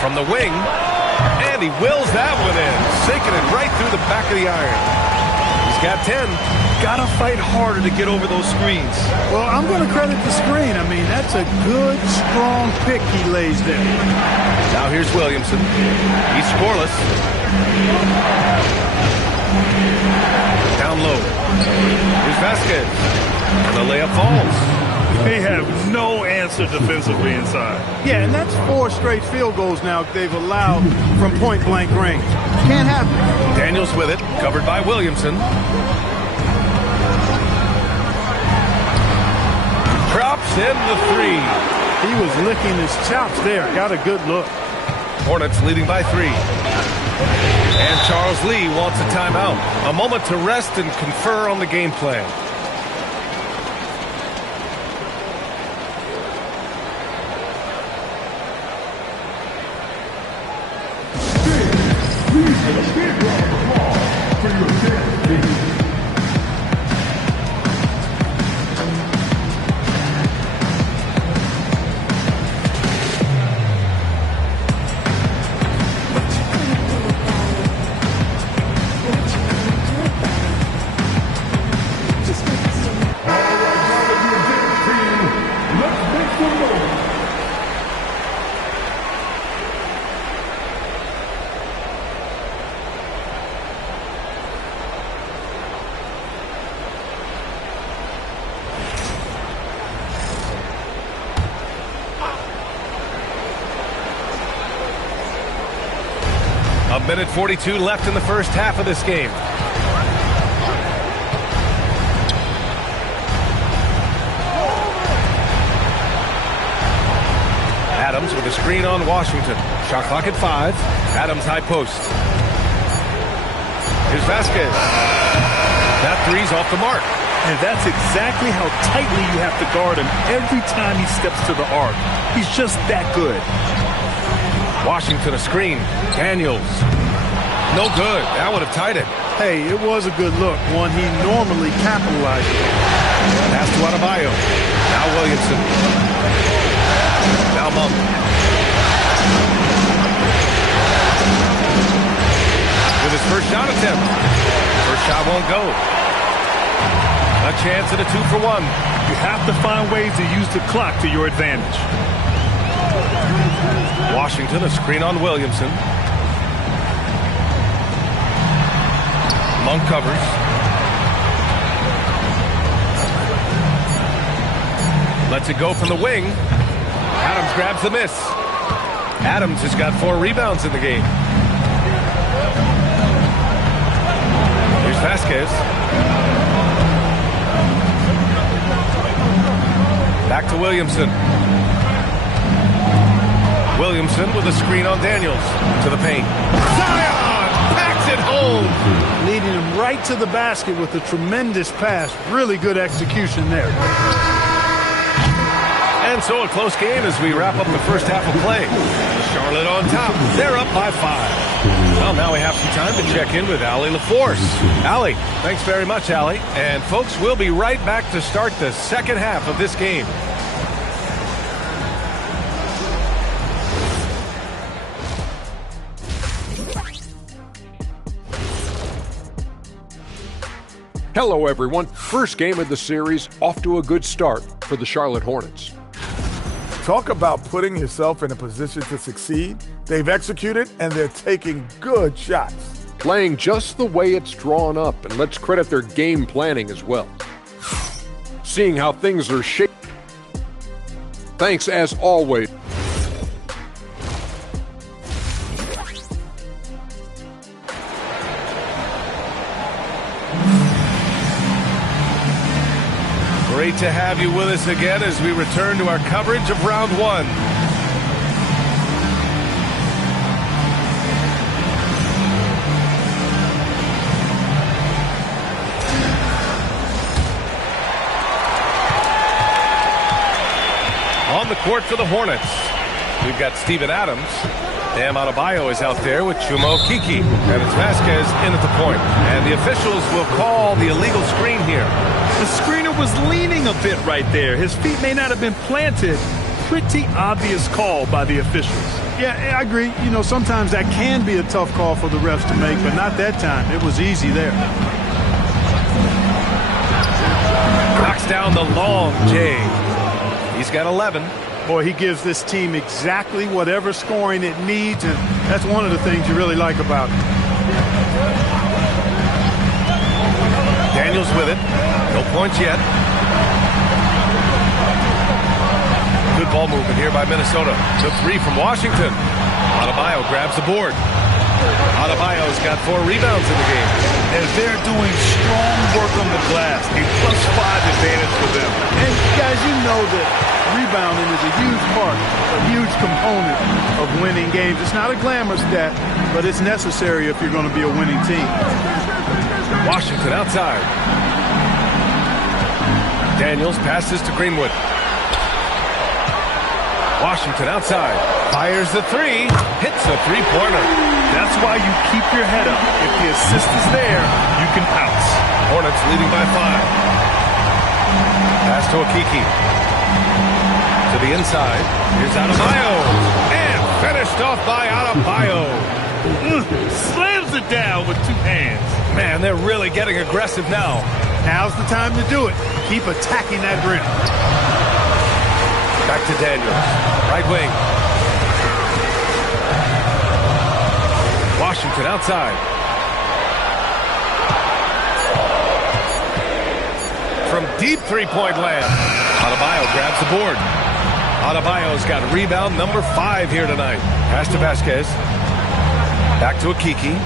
From the wing, and he wills that one in, sinking it right through the back of the iron. He's got 10. Gotta fight harder to get over those screens. Well, I'm going to credit the screen. I mean, that's a good, strong pick he lays there. Now here's Williamson. He's scoreless. Down low. Here's Vasquez. And the layup falls. They have no answer defensively inside. Yeah, and that's 4 straight field goals now they've allowed from point-blank range. Can't happen. Daniels with it, covered by Williamson. Drops in the 3. He was licking his chops there. Got a good look. Hornets leading by 3. And Charles Lee wants a timeout. A moment to rest and confer on the game plan. A minute 42 left in the first half of this game. Adams with a screen on Washington. Shot clock at 5. Adams high post. Here's Vasquez. That 3's off the mark. And that's exactly how tightly you have to guard him every time he steps to the arc. He's just that good. Washington a screen. Daniels. No good. That would have tied it. Hey, it was a good look, one he normally capitalizes on. Pass to Adebayo. Now Williamson. Now Monk. With his first shot attempt. First shot won't go. A chance at a 2-for-1. You have to find ways to use the clock to your advantage. Washington, a screen on Williamson. Monk covers. Lets it go from the wing. Adams grabs the miss. Adams has got 4 rebounds in the game. Here's Vasquez. Back to Williamson. Williamson with a screen on Daniels. To the paint. Zion packs it home. Leading him right to the basket with a tremendous pass. Really good execution there. And so a close game as we wrap up the first half of play. Charlotte on top. They're up by 5. Well, now we have some time to check in with Allie LaForce. Allie, thanks very much, Allie. And folks, we'll be right back to start the second half of this game. Hello, everyone. First game of the series, off to a good start for the Charlotte Hornets. Talk about putting yourself in a position to succeed. They've executed, and they're taking good shots. Playing just the way it's drawn up, and let's credit their game planning as well. Seeing how things are shaped. Thanks, as always. Great to have you with us again as we return to our coverage of round 1. On the court for the Hornets, we've got Steven Adams. Bam Adebayo is out there with Chuma Okeke. And it's Vasquez in at the point. And the officials will call the illegal screen here. The screener was leaning a bit right there. His feet may not have been planted. Pretty obvious call by the officials. Yeah, I agree. You know, sometimes that can be a tough call for the refs to make, but not that time. It was easy there. Knocks down the long J. He's got 11. Boy, he gives this team exactly whatever scoring it needs, and that's one of the things you really like about it. Daniels with it. No points yet. Good ball movement here by Minnesota. The 3 from Washington. Adebayo grabs the board. Adebayo's got 4 rebounds in the game. And they're doing strong work on the glass. A +5 advantage for them. And guys, you know that rebounding is a huge part, a huge component of winning games. It's not a glamour stat, but it's necessary if you're going to be a winning team. Washington outside. Daniels passes to Greenwood. Washington outside. Fires the 3. Hits a 3-pointer. That's why you keep your head up. If the assist is there, you can pounce. Hornets leading by 5. Pass to Okeke. To the inside. Here's Adebayo. And finished off by Adebayo. Slams it down with 2 hands. Man, they're really getting aggressive now. Now's the time to do it. Keep attacking that rim. Back to Daniels. Right wing. Washington outside. From deep 3-point land. Adebayo grabs the board. Adebayo's got rebound number 5 here tonight. Pass to Vasquez. Back to Okeke.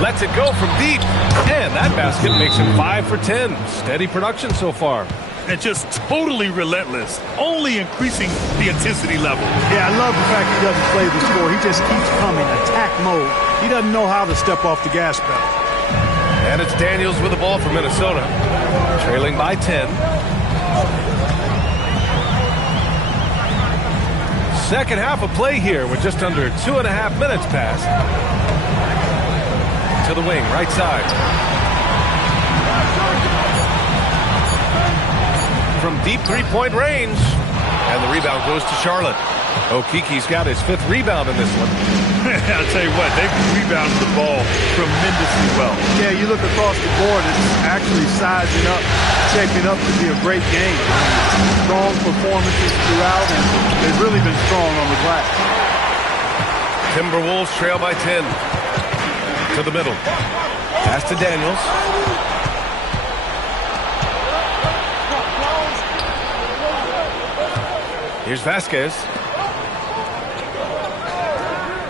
Lets it go from deep. And that basket makes him 5 for 10. Steady production so far. And just totally relentless, only increasing the intensity level. Yeah, I love the fact he doesn't play the score. He just keeps coming, attack mode. He doesn't know how to step off the gas pedal. And it's Daniels with the ball for Minnesota, trailing by 10. Second half of play here with just under 2.5 minutes passed. To the wing, right side. From deep three-point range. And the rebound goes to Charlotte. Okiki's got his 5th rebound in this one. I'll tell you what, they've rebounded the ball tremendously well. Yeah, you look across the board, it's actually sizing up, shaping up to be a great game. Strong performances throughout, and they've really been strong on the glass. Timberwolves trail by 10. To the middle. Pass to Daniels. Here's Vasquez.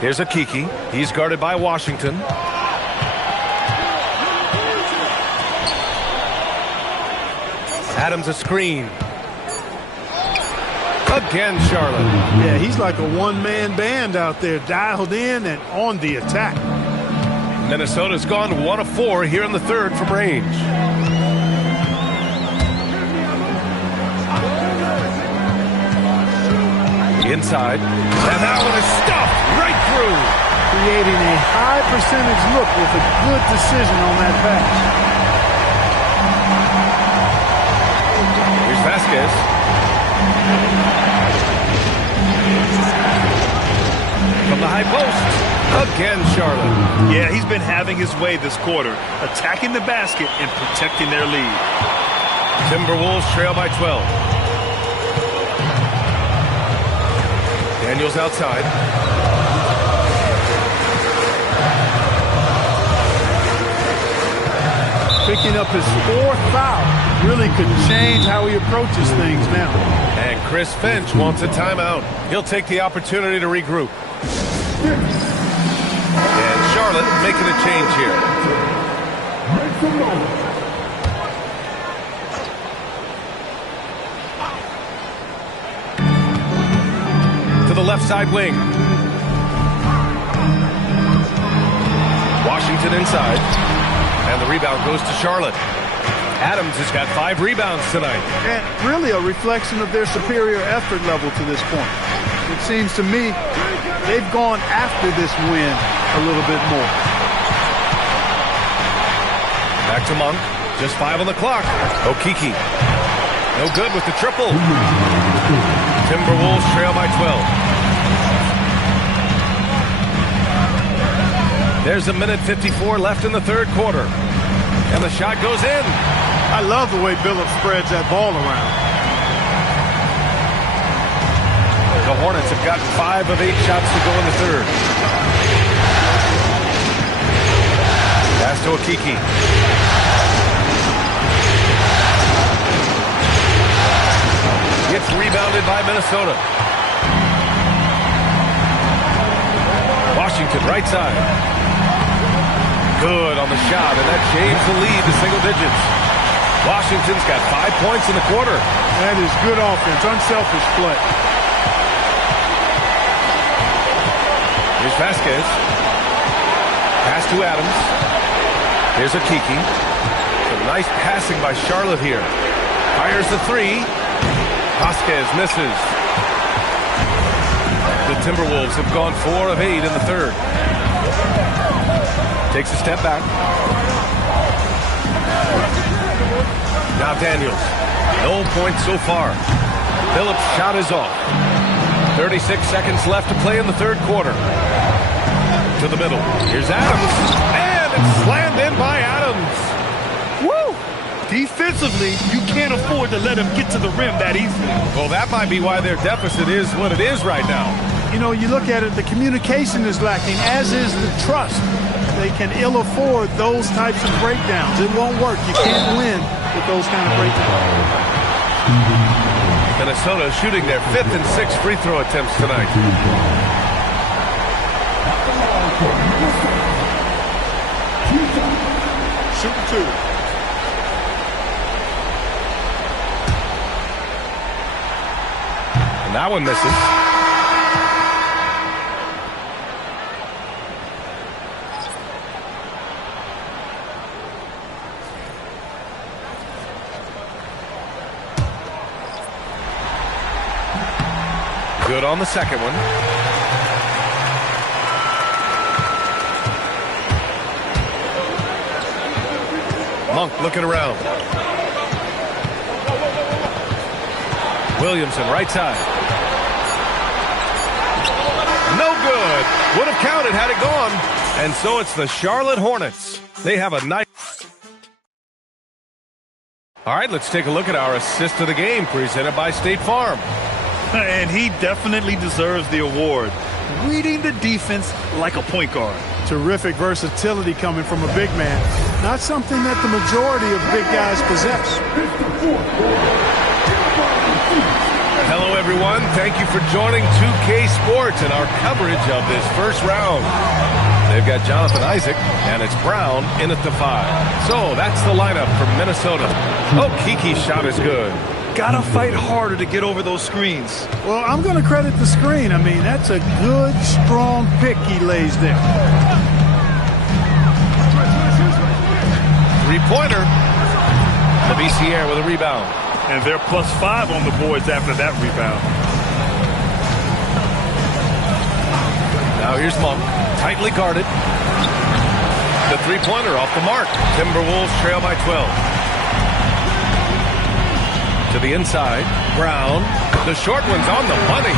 Here's Akiki. He's guarded by Washington. Adams a screen. Again, Charlotte. Yeah, he's like a one-man band out there, dialed in and on the attack. Minnesota's gone 1 of 4 here in the third from range. Inside. And that one is stuffed right through. Creating a high percentage look with a good decision on that pass. Here's Vasquez. From the high post. Again, Charlotte. Yeah, he's been having his way this quarter, attacking the basket and protecting their lead. Timberwolves trail by 12. Daniels outside. Picking up his 4th foul. Really could change how he approaches things now. And Chris Finch wants a timeout. He'll take the opportunity to regroup. And Charlotte making a change here. To the left side wing. Washington inside. And the rebound goes to Charlotte. Adams has got 5 rebounds tonight. And really a reflection of their superior effort level to this point. It seems to me they've gone after this win a little bit more. Back to Monk. Just 5 on the clock. Okiki. No good with the triple. Timberwolves trail by 12. There's a minute 54 left in the third quarter. And the shot goes in. I love the way Billups spreads that ball around. The Hornets have got 5 of 8 shots to go in the third. Pass to Okiki. Gets rebounded by Minnesota. Washington right side. Good on the shot, and that shaves the lead to single digits. Washington's got 5 points in the quarter. That is good offense, unselfish play. Here's Vasquez. Pass to Adams. Here's Akiki. Some nice passing by Charlotte here. Fires the 3. Vasquez misses. The Timberwolves have gone 4 of 8 in the third. Takes a step back. Now Daniels. No points so far. Phillips' shot is off. 36 seconds left to play in the third quarter. To the middle. Here's Adams. And it's slammed in by Adams. Woo! Defensively, you can't afford to let him get to the rim that easily. Well, that might be why their deficit is what it is right now. You know, you look at it, the communication is lacking, as is the trust. They can ill afford those types of breakdowns. It won't work. You can't win with those kind of breakdowns. Minnesota shooting their 5th and 6th free throw attempts tonight. Shooting 2. And that one misses. Good on the second one. Monk looking around. Williamson, right side. No good. Would have counted had it gone. And so it's the Charlotte Hornets. They have a nice... All right, let's take a look at our assist of the game presented by State Farm. And he definitely deserves the award. Reading the defense like a point guard. Terrific versatility coming from a big man. Not something that the majority of big guys possess. Hello, everyone. Thank you for joining 2K Sports and our coverage of this first round. They've got Jonathan Isaac, and it's Brown in at the 5. So that's the lineup for Minnesota. Oh, Kiki's shot is good. Gotta fight harder to get over those screens. Well, I'm going to credit the screen. I mean, that's a good, strong pick he lays there. Three-pointer. Labissiere with a rebound. And they're +5 on the boards after that rebound. Now here's Monk, tightly guarded. The three-pointer off the mark. Timberwolves trail by 12. To the inside, Brown. The short one's on the money.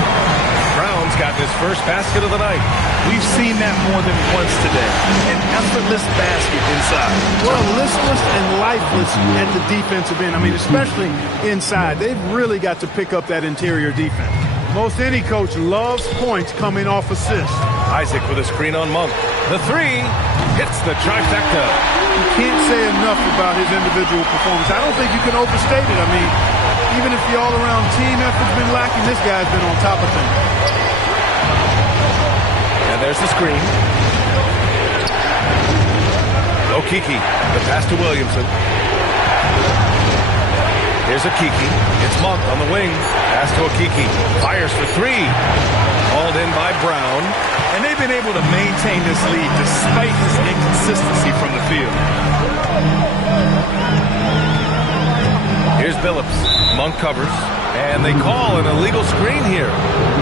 Brown's got his first basket of the night. We've seen that more than once today. An effortless basket inside. Well, listless and lifeless at the defensive end. I mean, especially inside. They've really got to pick up that interior defense. Most any coach loves points coming off assists. Isaac with a screen on Monk. The three hits the trifecta. You can't say enough about his individual performance. I don't think you can overstate it. I mean, even if the all-around team effort's been lacking, this guy's been on top of things. And there's the screen. Okiki, the pass to Williamson. Here's Okiki. It's Monk on the wing. Pass to Okiki. Fires for three. Hauled in by Brown. And they've been able to maintain this lead despite his inconsistency from the field. Here's Billups. Monk covers. And they call an illegal screen here.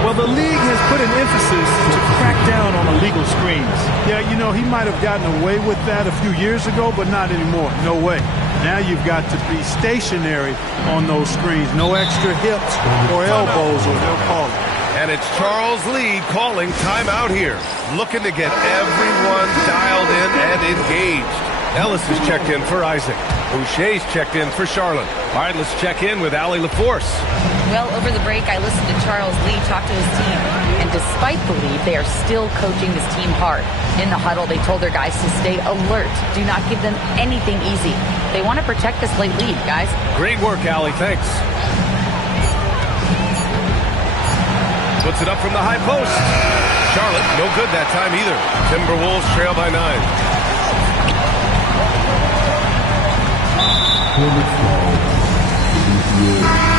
Well, the league has put an emphasis to crack down on illegal screens. Yeah, you know, he might have gotten away with that a few years ago, but not anymore. No way. Now you've got to be stationary on those screens. No extra hips or elbows, or they'll call it. And it's Charles Lee calling timeout here. Looking to get everyone dialed in and engaged. Ellis is checked in for Isaac. Boucher's checked in for Charlotte. All right, let's check in with Allie LaForce. Well, over the break, I listened to Charles Lee talk to his team. And despite the lead, they are still coaching this team hard. In the huddle, they told their guys to stay alert. Do not give them anything easy. They want to protect this late lead, guys. Great work, Allie. Thanks. Puts it up from the high post. Charlotte, no good that time either. Timberwolves trail by 9.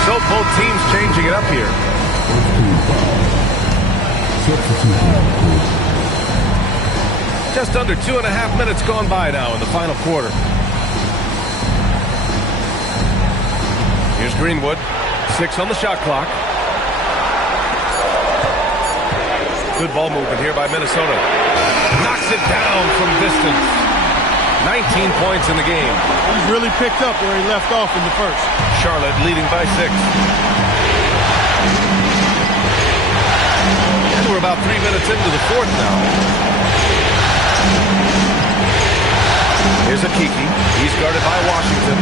So both teams changing it up here. Just under 2.5 minutes gone by now in the final quarter. Here's Greenwood. 6 on the shot clock. Good ball movement here by Minnesota. Knocks it down from distance. 19 points in the game. He's really picked up where he left off in the first. Charlotte leading by 6. And we're about 3 minutes into the fourth now. Here's Okiki. He's guarded by Washington.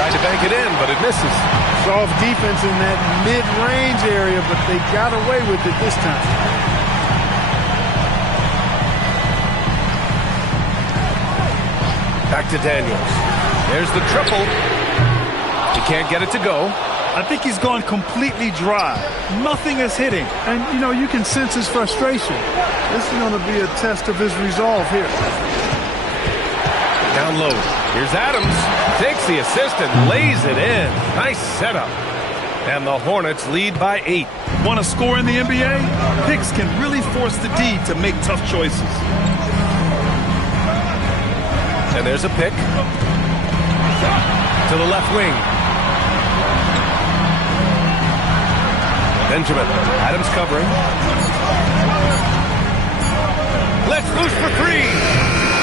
Tried to bank it in, but it misses. Soft defense in that mid-range area, but they got away with it this time. Back to Daniels. There's the triple. He can't get it to go. I think he's gone completely dry. Nothing is hitting. And, you know, you can sense his frustration. This is going to be a test of his resolve here. Down low. Here's Adams. Takes the assist and lays it in. Nice setup. And the Hornets lead by 8. Want to score in the NBA? Picks can really force the D to make tough choices. And there's a pick. To the left wing. Benjamin. Adams covering. Let's loose for three.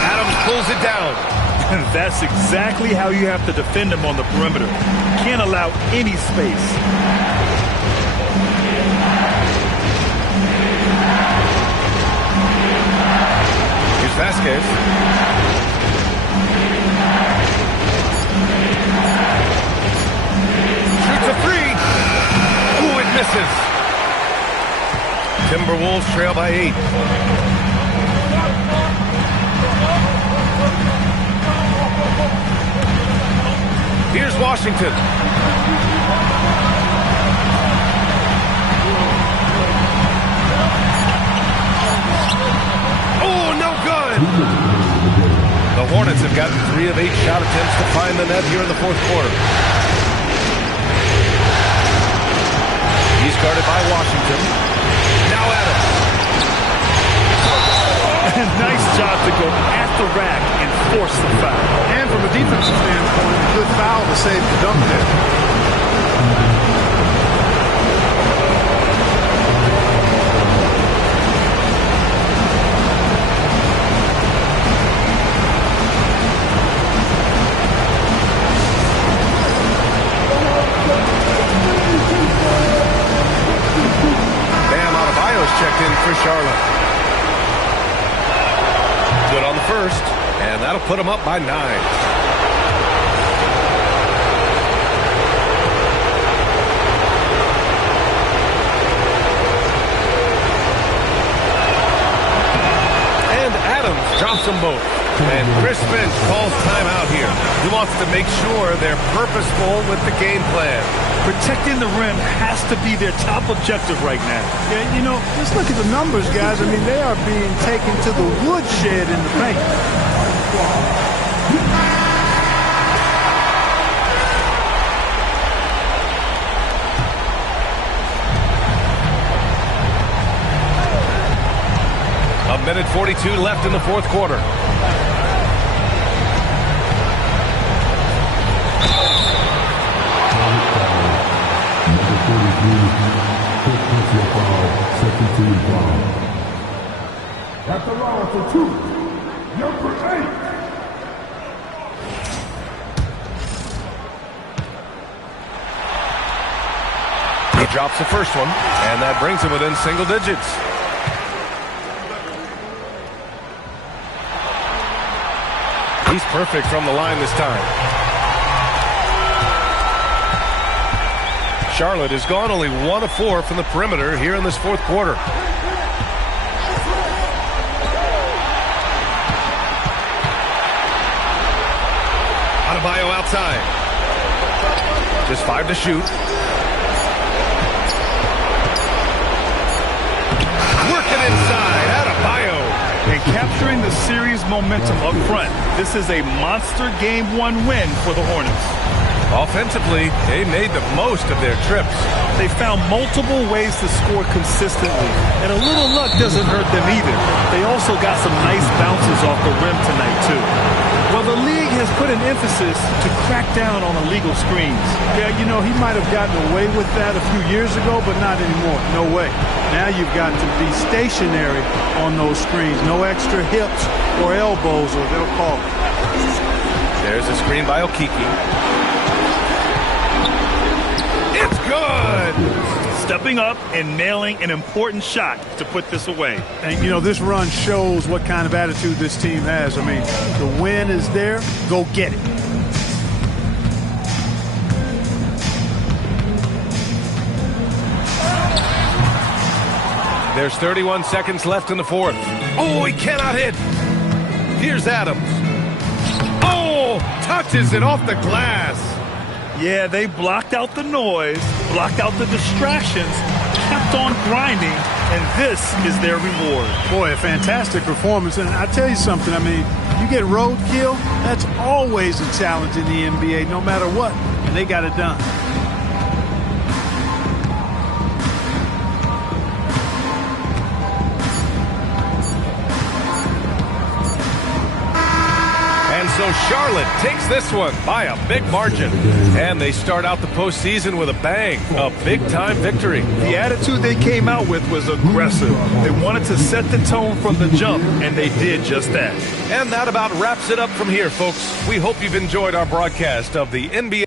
Adams pulls it down. That's exactly how you have to defend him on the perimeter. Can't allow any space. Here's Vasquez. Shoots a three. Ooh, it misses. Timberwolves trail by 8. Here's Washington. Oh, no good. The Hornets have gotten 3 of 8 shot attempts to find the net here in the fourth quarter. He's guarded by Washington. Now Adams. Nice job to go at the rack and force the foul. And from a defensive standpoint, a good foul to save the dunk there. Checked in for Charlotte. Good on the first, and that'll put them up by 9. And Adams drops them both. And Chris Finch calls timeout here. He wants to make sure they're purposeful with the game plan. Protecting the rim has to be their top objective right now. Yeah, you know, just look at the numbers, guys. I mean, they are being taken to the woodshed in the paint. A minute 42 left in the fourth quarter. At the line for 2, number 8. He drops the first one, and that brings him within single digits. He's perfect from the line this time. Charlotte has gone only 1 of 4 from the perimeter here in this fourth quarter. Adebayo outside. Just 5 to shoot. Working inside. Adebayo. And capturing the series momentum up front. This is a monster Game 1 win for the Hornets. Offensively, they made the most of their trips. They found multiple ways to score consistently, and a little luck doesn't hurt them either. They also got some nice bounces off the rim tonight, too. Well, the league has put an emphasis to crack down on illegal screens. Yeah, you know, he might have gotten away with that a few years ago, but not anymore. No way. Now you've got to be stationary on those screens. No extra hips or elbows, or they'll call it. There's a screen by Okiki. It's good! Stepping up and nailing an important shot to put this away. And, you know, this run shows what kind of attitude this team has. I mean, the win is there. Go get it. There's 31 seconds left in the fourth. Oh, he cannot hit. Here's Adams. Oh, touches it off the glass. Yeah, they blocked out the noise, blocked out the distractions, kept on grinding, and this is their reward. Boy, a fantastic performance. And I tell you something, I mean, you get roadkill, that's always a challenge in the NBA, no matter what. And they got it done. So Charlotte takes this one by a big margin. And they start out the postseason with a bang, a big-time victory. The attitude they came out with was aggressive. They wanted to set the tone from the jump, and they did just that. And that about wraps it up from here, folks. We hope you've enjoyed our broadcast of the NBA.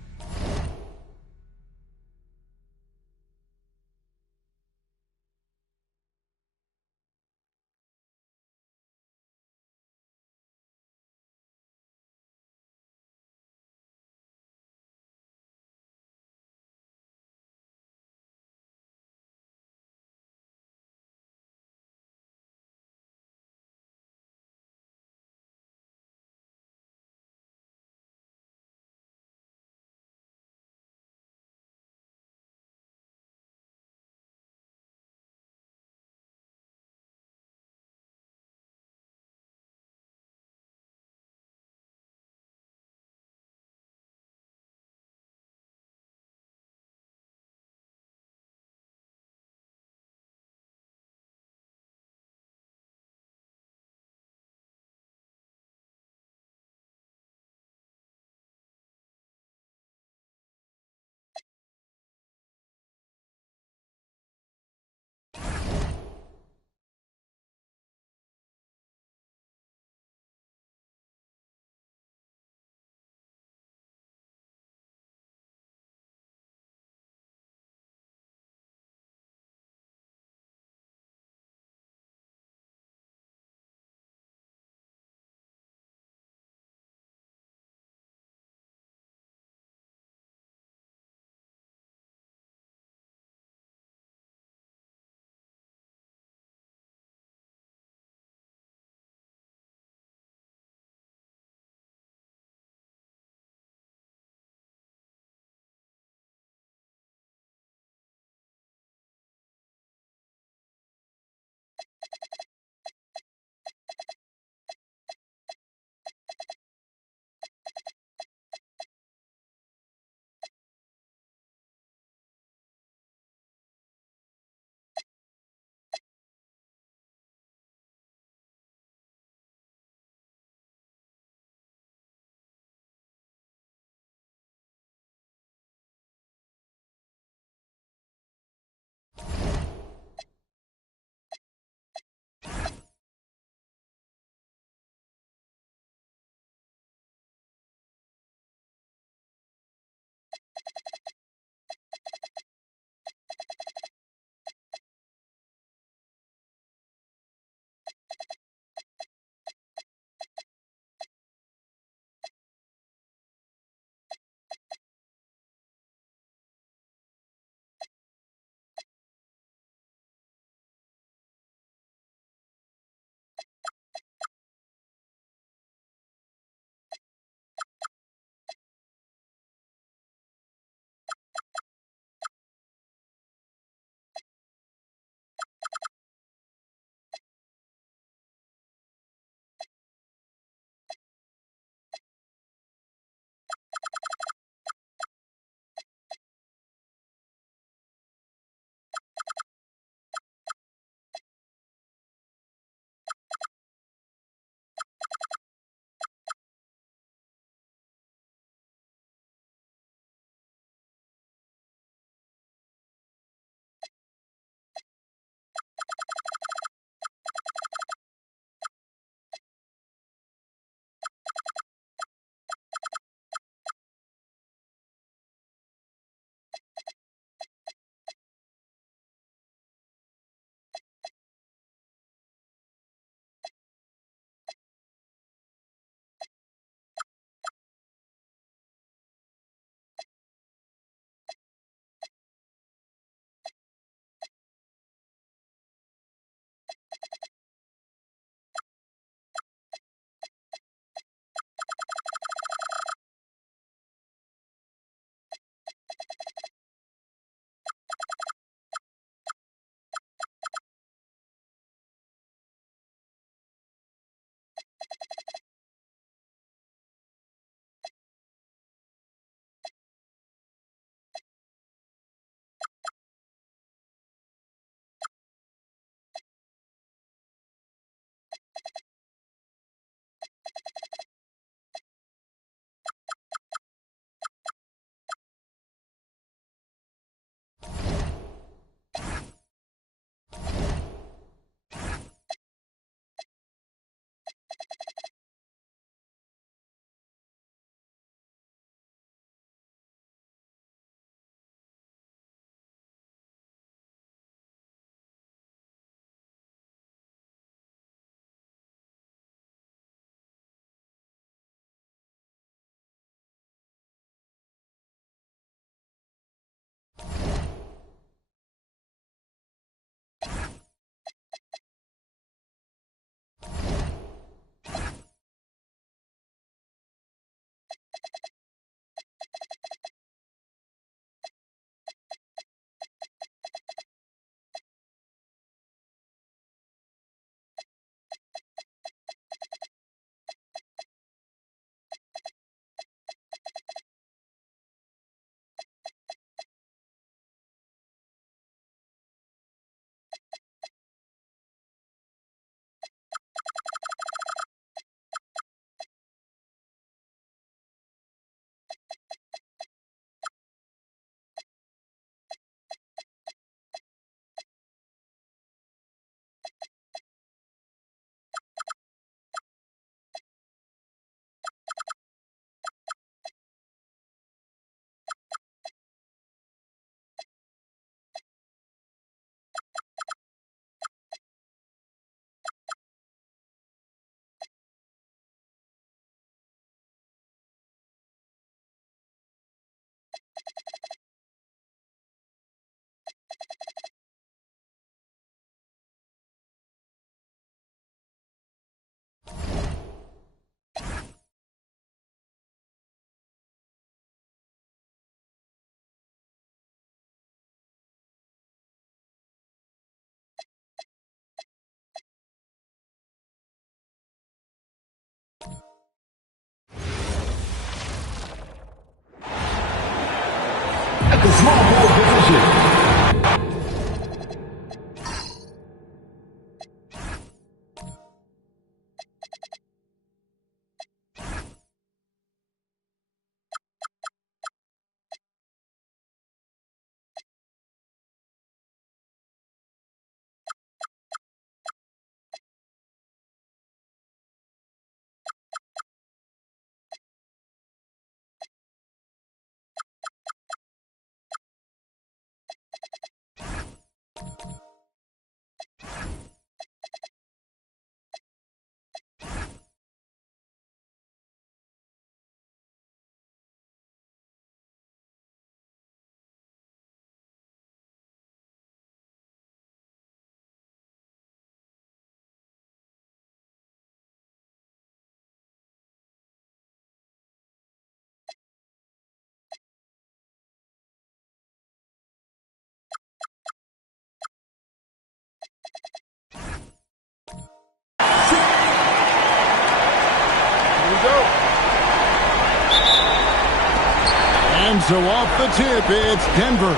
And so off the tip, it's Denver.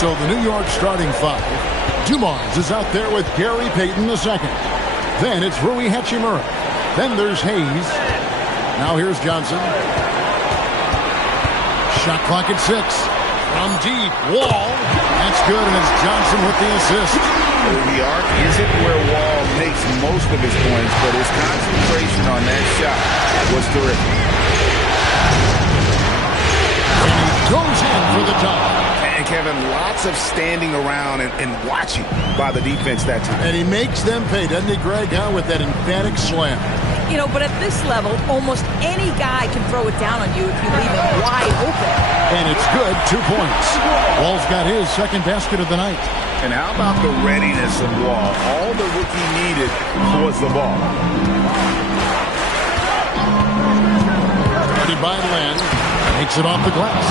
So the New York starting five. Dumars is out there with Gary Payton II. Then it's Rui Hachimura. Then there's Hayes. Now here's Johnson. Shot clock at 6. From deep. Wall. That's good, and it's Johnson with the assist. The arc isn't where Wall makes most of his points, but his concentration on that shot was terrific. And he goes in for the tie. And Kevin, lots of standing around and watching by the defense that time. And he makes them pay, doesn't he, Greg, with that emphatic slam. You know, but at this level, almost any guy can throw it down on you if you leave him wide open. And it's good, 2 points. Wall's got his second basket of the night. And how about the readiness of Wall? All the rookie needed was the ball. Ready by Len. Takes it off the glass.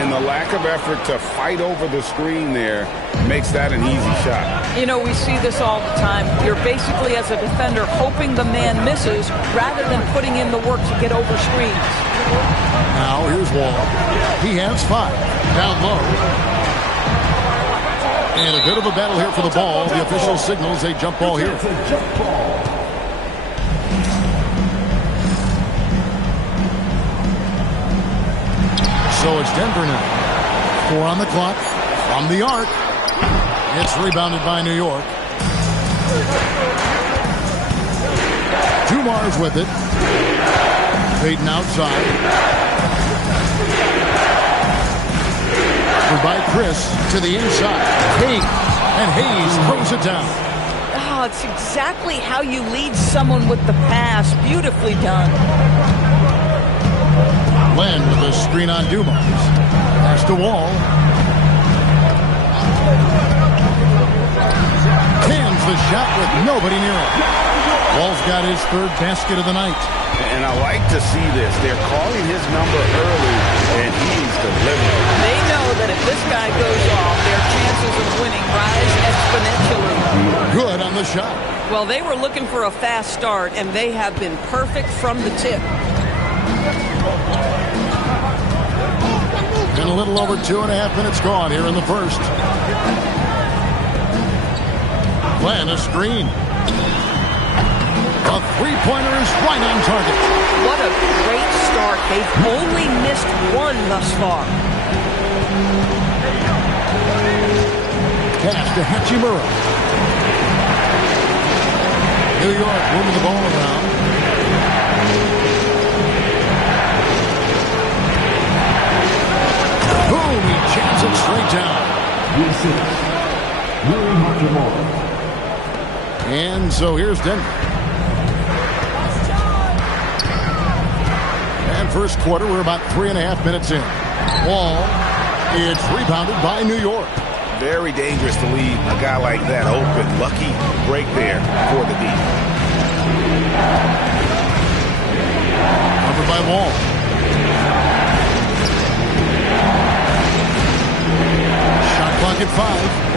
And the lack of effort to fight over the screen there makes that an easy shot. You know, we see this all the time. You're basically, as a defender, hoping the man misses rather than putting in the work to get over screens. Now here's Wall. He has 5. Down low. And a bit of a battle here for the ball. The official signals a jump ball here. So it's Denver now. 4 on the clock. From the arc. It's rebounded by New York. Dumars with it. Payton outside. By Chris to the inside. Hayes. And Hayes throws it down. Oh, it's exactly how you lead someone with the pass. Beautifully done. Len with a screen on Dumars. Pass to Wall. Cans the shot with nobody near him. Wall's got his 3rd basket of the night. And I like to see this. They're calling his number early, and he's delivering. They know that if this guy goes off, their chances of winning rise exponentially. Good on the shot. Well, they were looking for a fast start, and they have been perfect from the tip. And a little over 2.5 minutes gone here in the first. Len, a screen. A 3-pointer is right on target. What a great start. They've only missed 1 thus far. Pass to Hachimura. New York moving the ball around. Boom, he jams it straight down. And so here's Denver. And first quarter, we're about 3.5 minutes in. Wall, it's rebounded by New York. Very dangerous to leave a guy like that open. Lucky break there for the D. Covered by Wall. Shot clock at 5.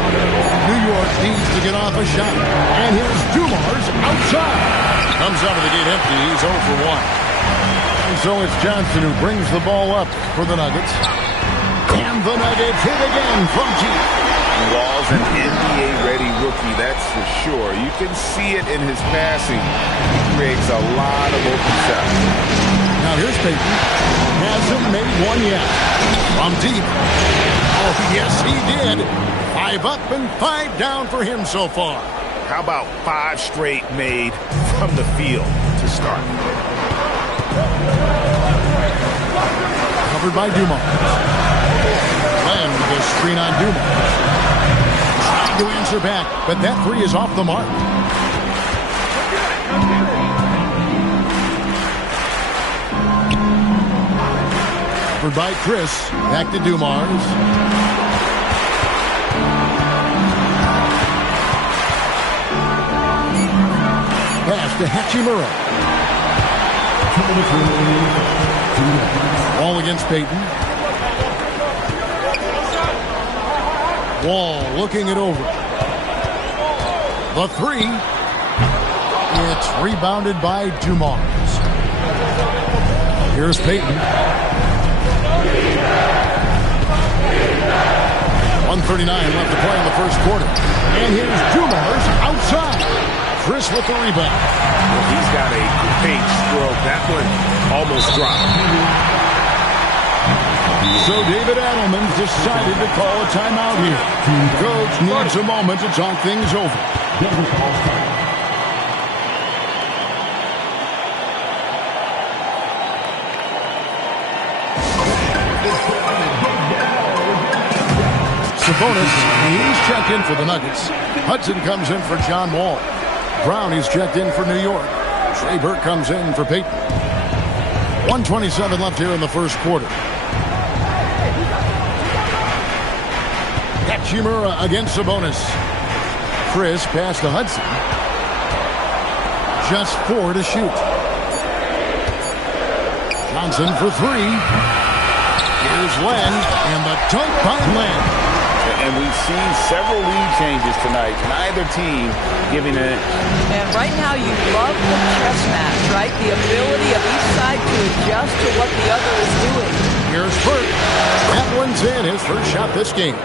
New York needs to get off a shot. And here's Dumars outside. Comes out of the gate empty. He's 0 for 1. And so it's Johnson who brings the ball up for the Nuggets. And the Nuggets hit again from deep. Wall's an NBA-ready rookie, that's for sure. You can see it in his passing. He creates a lot of open shots. Now here's Payton. Hasn't made one yet. From deep. Oh, yes, he did. 5 up and 5 down for him so far. How about 5 straight made from the field to start? Covered by Dumars. Len with a screen on Dumars. Trying to answer back, but that 3 is off the mark. Covered by Chris. Back to Dumars. Pass to Hachimura. Wall against Payton. Wall looking it over. The 3. It's rebounded by Dumars. Here's Payton. .139 left to play in the first quarter. And here's Dumars outside. Chris with the rebound. Well, he's got a great stroke. That one almost dropped. So David Adelman's decided to call a timeout here. Coach needs a moment to talk things over. Sabonis, he's checked in for the Nuggets. Hudson comes in for John Wall. Brown, he's checked in for New York. Trey Burke comes in for Peyton. 1:27 left here in the first quarter. Hachimura against Sabonis. Chris pass to Hudson. Just 4 to shoot. Johnson for 3. Here's Len, and the dunk by Len. And we've seen several lead changes tonight. Neither team giving it. And right now you love the chess match, right? The ability of each side to adjust to what the other is doing. Here's Burke. That one's in, his first shot this game.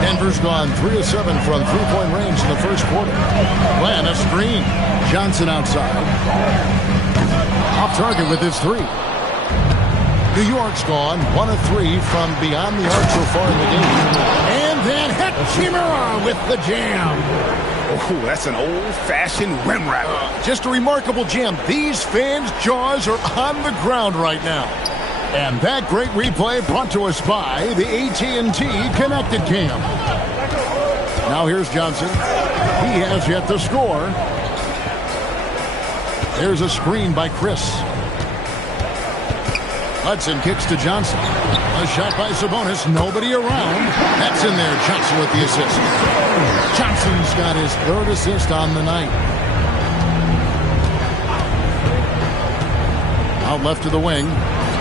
Denver's gone 3 of 7 from three-point range in the first quarter. Len, a screen. Johnson outside. Off target with his 3. New York's gone 1 of 3 from beyond the arc so far in the game. And then Hachimura with the jam. Oh, that's an old-fashioned rim wrap. Just a remarkable jam. These fans' jaws are on the ground right now. And that great replay brought to us by the AT&T Connected Cam. Now here's Johnson. He has yet to score. There's a screen by Chris. Hudson kicks to Johnson. A shot by Sabonis. Nobody around. That's in there. Johnson with the assist. Johnson's got his 3rd assist on the night. Out left to the wing.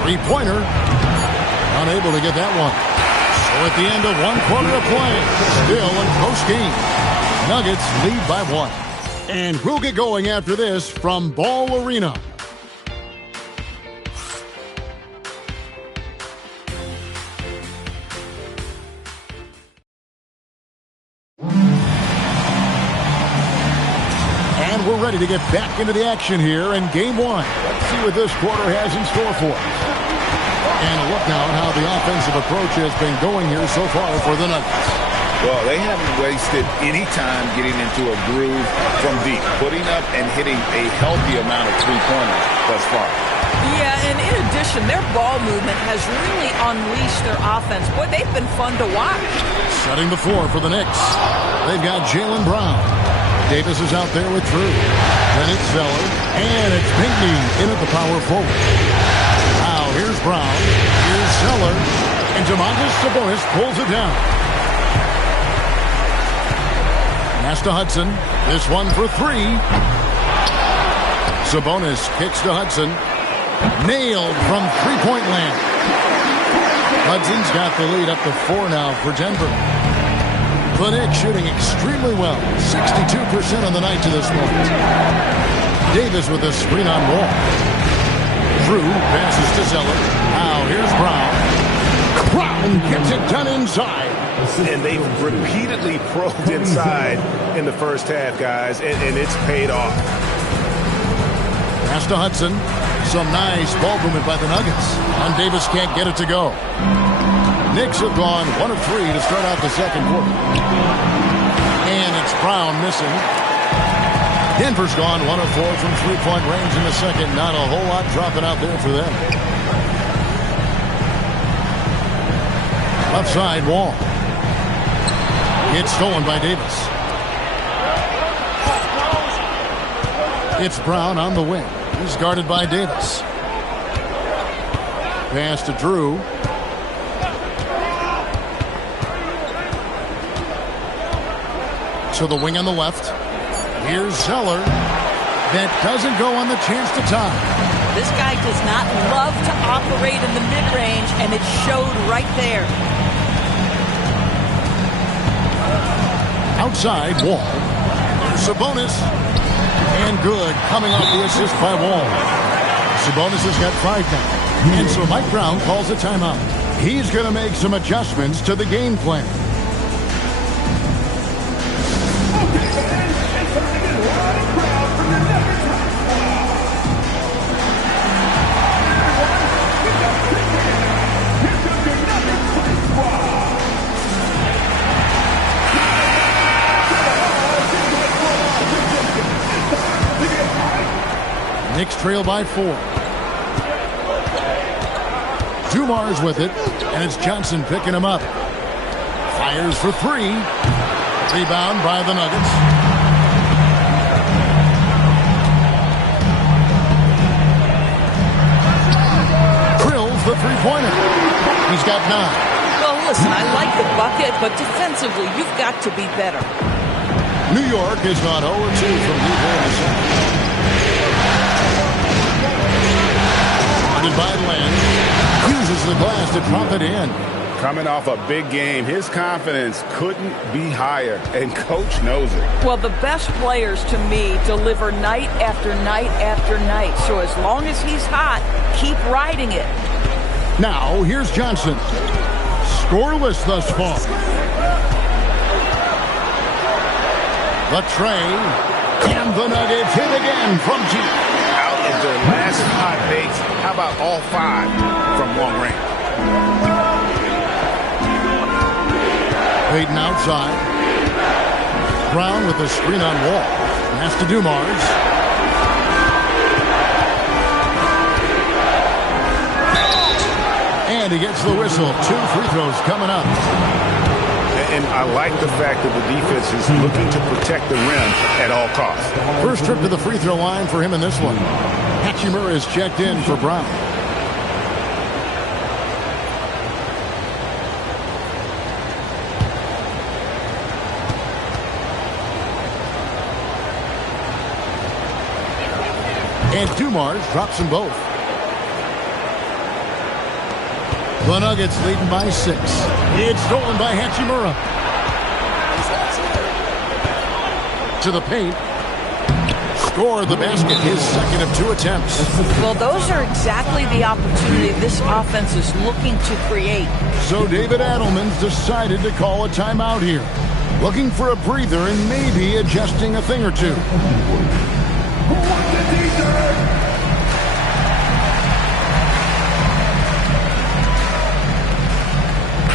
Three-pointer. Unable to get that one. So at the end of 1 quarter of play, still a close game. Nuggets lead by 1. And we'll get going after this from Ball Arena. We're ready to get back into the action here in Game 1. Let's see what this quarter has in store for us. And a look now at how the offensive approach has been going here so far for the Nuggets. Well, they haven't wasted any time getting into a groove from deep, putting up and hitting a healthy amount of three-pointers thus far. Yeah, and in addition, their ball movement has really unleashed their offense. Boy, they've been fun to watch. Setting the floor for the Knicks. They've got Jaylen Brown. Davis is out there with Drew. Then it's Zeller. And it's Pinckney in at the power forward. Now here's Brown. Here's Zeller. And Domantas Sabonis pulls it down. Pass to Hudson. This one for 3. Sabonis kicks to Hudson. Nailed from three-point land. Hudson's got the lead up to 4 now for Denver. The Knicks shooting extremely well. 62% on the night to this moment. Davis with a screen on Wall. Drew passes to Zeller. Now here's Brown. Brown gets it done inside. And they've repeatedly probed inside in the first half, guys, and it's paid off. Pass to Hudson. Some nice ball movement by the Nuggets. And Davis can't get it to go. Knicks have gone 1 of 3 to start out the second quarter. And it's Brown missing. Denver's gone 1 of 4 from three-point range in the second. Not a whole lot dropping out there for them. Left side, Wall. It's stolen by Davis. It's Brown on the wing. He's guarded by Davis. Pass to Drew. To the wing on the left. Here's Zeller. That doesn't go on the chance to tie. This guy does not love to operate in the mid-range, and it showed right there. Outside, Wall. Sabonis. And good, coming off the assist by Wall. Sabonis has got 5 now. And so Mike Brown calls a timeout. He's going to make some adjustments to the game plan. Knicks trail by 4. Dumar's with it, and it's Johnson picking him up. Fires for 3. Rebound by the Nuggets. Drills the three-pointer. He's got 9. Well, listen, I like the bucket, but defensively, you've got to be better. New York has gone 0-2 from deep in the second. By Lynn, uses the glass to drop it in. Coming off a big game, his confidence couldn't be higher, and coach knows it. Well, the best players to me deliver night after night after night. So as long as he's hot, keep riding it. Now, here's Johnson. Scoreless thus far. The tray, and the Nuggets hit again from deep. Their last hot bakes. How about all 5 from long range? Payton outside. Brown with the screen on Wall. Pass to Dumars. And he gets the whistle. 2 free throws coming up. And I like the fact that the defense is looking to protect the rim at all costs. First trip to the free throw line for him in this one. Hachimura is checked in for Brown. And Dumars drops them both. The Nuggets leading by 6. It's stolen by Hachimura. To the paint. Scored the basket, his second of 2 attempts. Well, those are exactly the opportunity this offense is looking to create. So David Adelman's decided to call a timeout here. Looking for a breather and maybe adjusting a thing or two.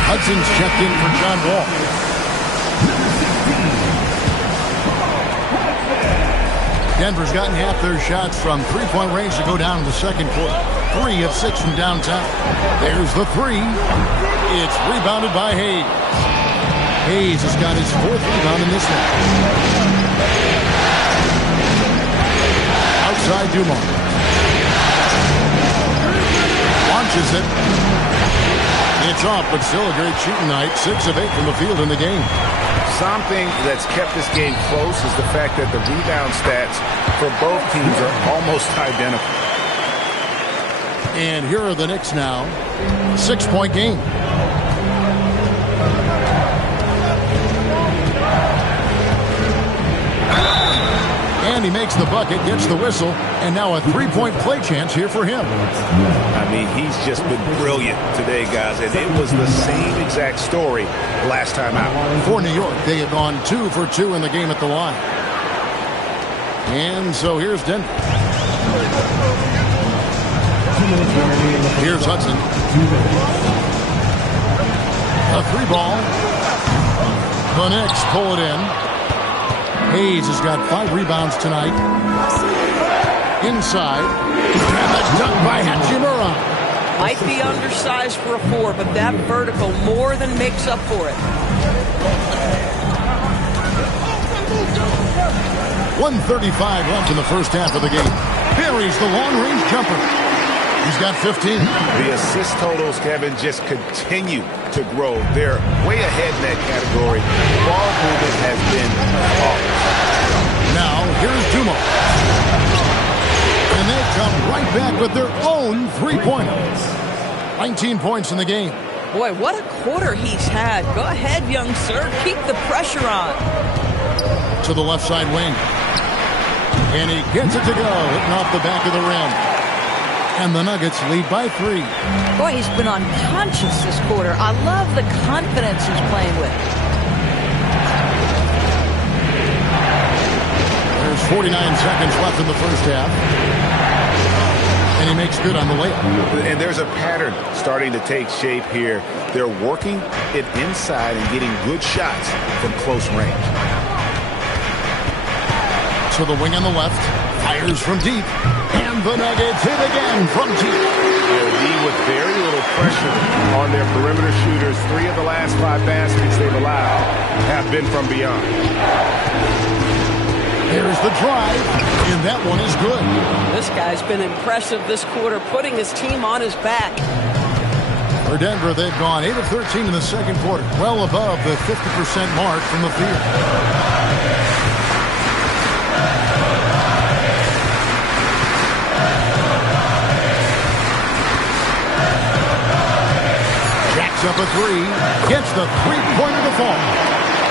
Hudson's checked in for John Wall. Denver's gotten half their shots from three-point range to go down in the second quarter. 3 of 6 from downtown. There's the 3. It's rebounded by Hayes. Hayes has got his 4th rebound in this one. Outside Dumars. Launches it. It's off, but still a great shooting night. 6 of 8 from the field in the game. Something that's kept this game close is the fact that the rebound stats for both teams are almost identical. And here are the Knicks now. 6-point game. And he makes the bucket, gets the whistle, and now a 3-point play chance here for him. I mean, he's just been brilliant today, guys, and it was the same exact story last time out. For New York, they have gone 2 for 2 in the game at the line. And so here's Denver. Here's Hudson. A 3-ball. The Knicks pull it in. Hayes has got 5 rebounds tonight. Inside. And that's done by Hachimura. Might be undersized for a 4, but that vertical more than makes up for it. 1:35 left in the first half of the game. Buries the long-range jumper. He's got 15. The assist totals, Kevin, just continue to grow. They're way ahead in that category. Ball movement has been off. Now, here's Dumars. And they come right back with their own 3-pointer. 19 points in the game. Boy, what a quarter he's had. Go ahead, young sir. Keep the pressure on. To the left side wing. And he gets it to go, hitting off the back of the rim. And the Nuggets lead by 3. Boy, he's been unconscious this quarter. I love the confidence he's playing with. There's 49 seconds left in the first half. And he makes good on the layup. And there's a pattern starting to take shape here. They're working it inside and getting good shots from close range. To the wing on the left. Fires from deep. And the Nuggets hit again from deep. They'll lead with very little pressure on their perimeter shooters. 3 of the last 5 baskets they've allowed have been from beyond. There's the drive, and that one is good. This guy's been impressive this quarter, putting his team on his back. For Denver, they've gone 8 of 13 in the second quarter, well above the 50% mark from the field. Jacks up a 3, gets the three-pointer to fall.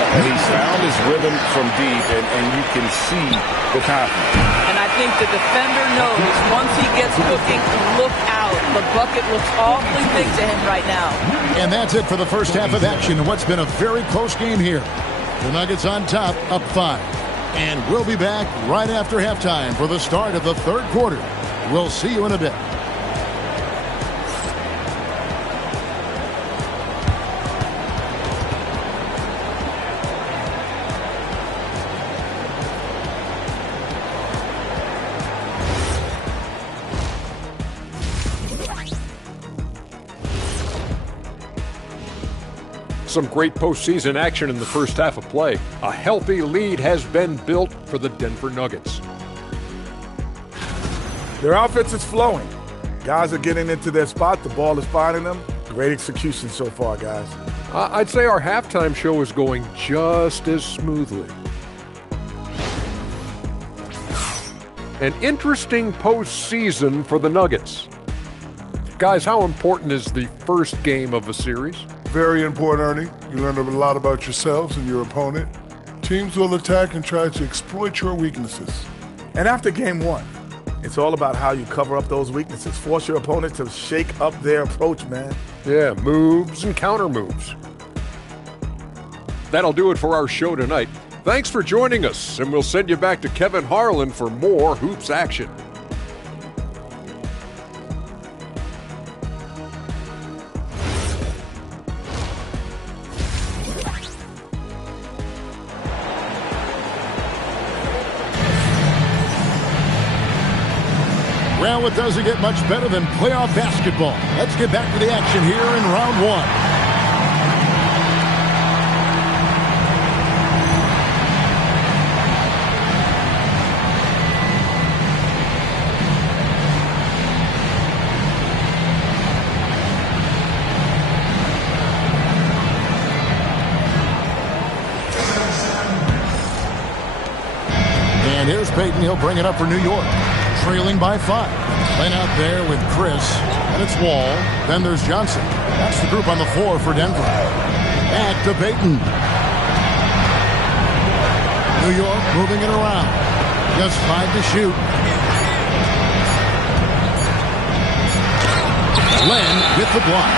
And he's found his rhythm from deep, and you can see the confidence. And I think the defender knows once he gets cooking, look out. The bucket looks awfully big to him right now. And that's it for the first half of action in what's been a very close game here. The Nuggets on top, up 5. And we'll be back right after halftime for the start of the third quarter. We'll see you in a bit. Some great postseason action in the first half of play. A healthy lead has been built for the Denver Nuggets. Their offense is flowing. Guys are getting into their spot. The ball is finding them. Great execution so far, guys. I'd say our halftime show is going just as smoothly. An interesting postseason for the Nuggets. Guys, how important is the first game of a series? Very important, Ernie. You learn a lot about yourselves and your opponent. Teams will attack and try to exploit your weaknesses. And after game 1, it's all about how you cover up those weaknesses. Force your opponent to shake up their approach, man. Yeah, moves and counter moves. That'll do it for our show tonight. Thanks for joining us, and we'll send you back to Kevin Harlan for more hoops action. Well, it doesn't get much better than playoff basketball. Let's get back to the action here in round 1. And here's Peyton. He'll bring it up for New York. Trailing by 5. Playing out there with Chris. And it's Wall. Then there's Johnson. That's the group on the floor for Denver. Back to Peyton. New York moving it around. Just 5 to shoot. Len with the block.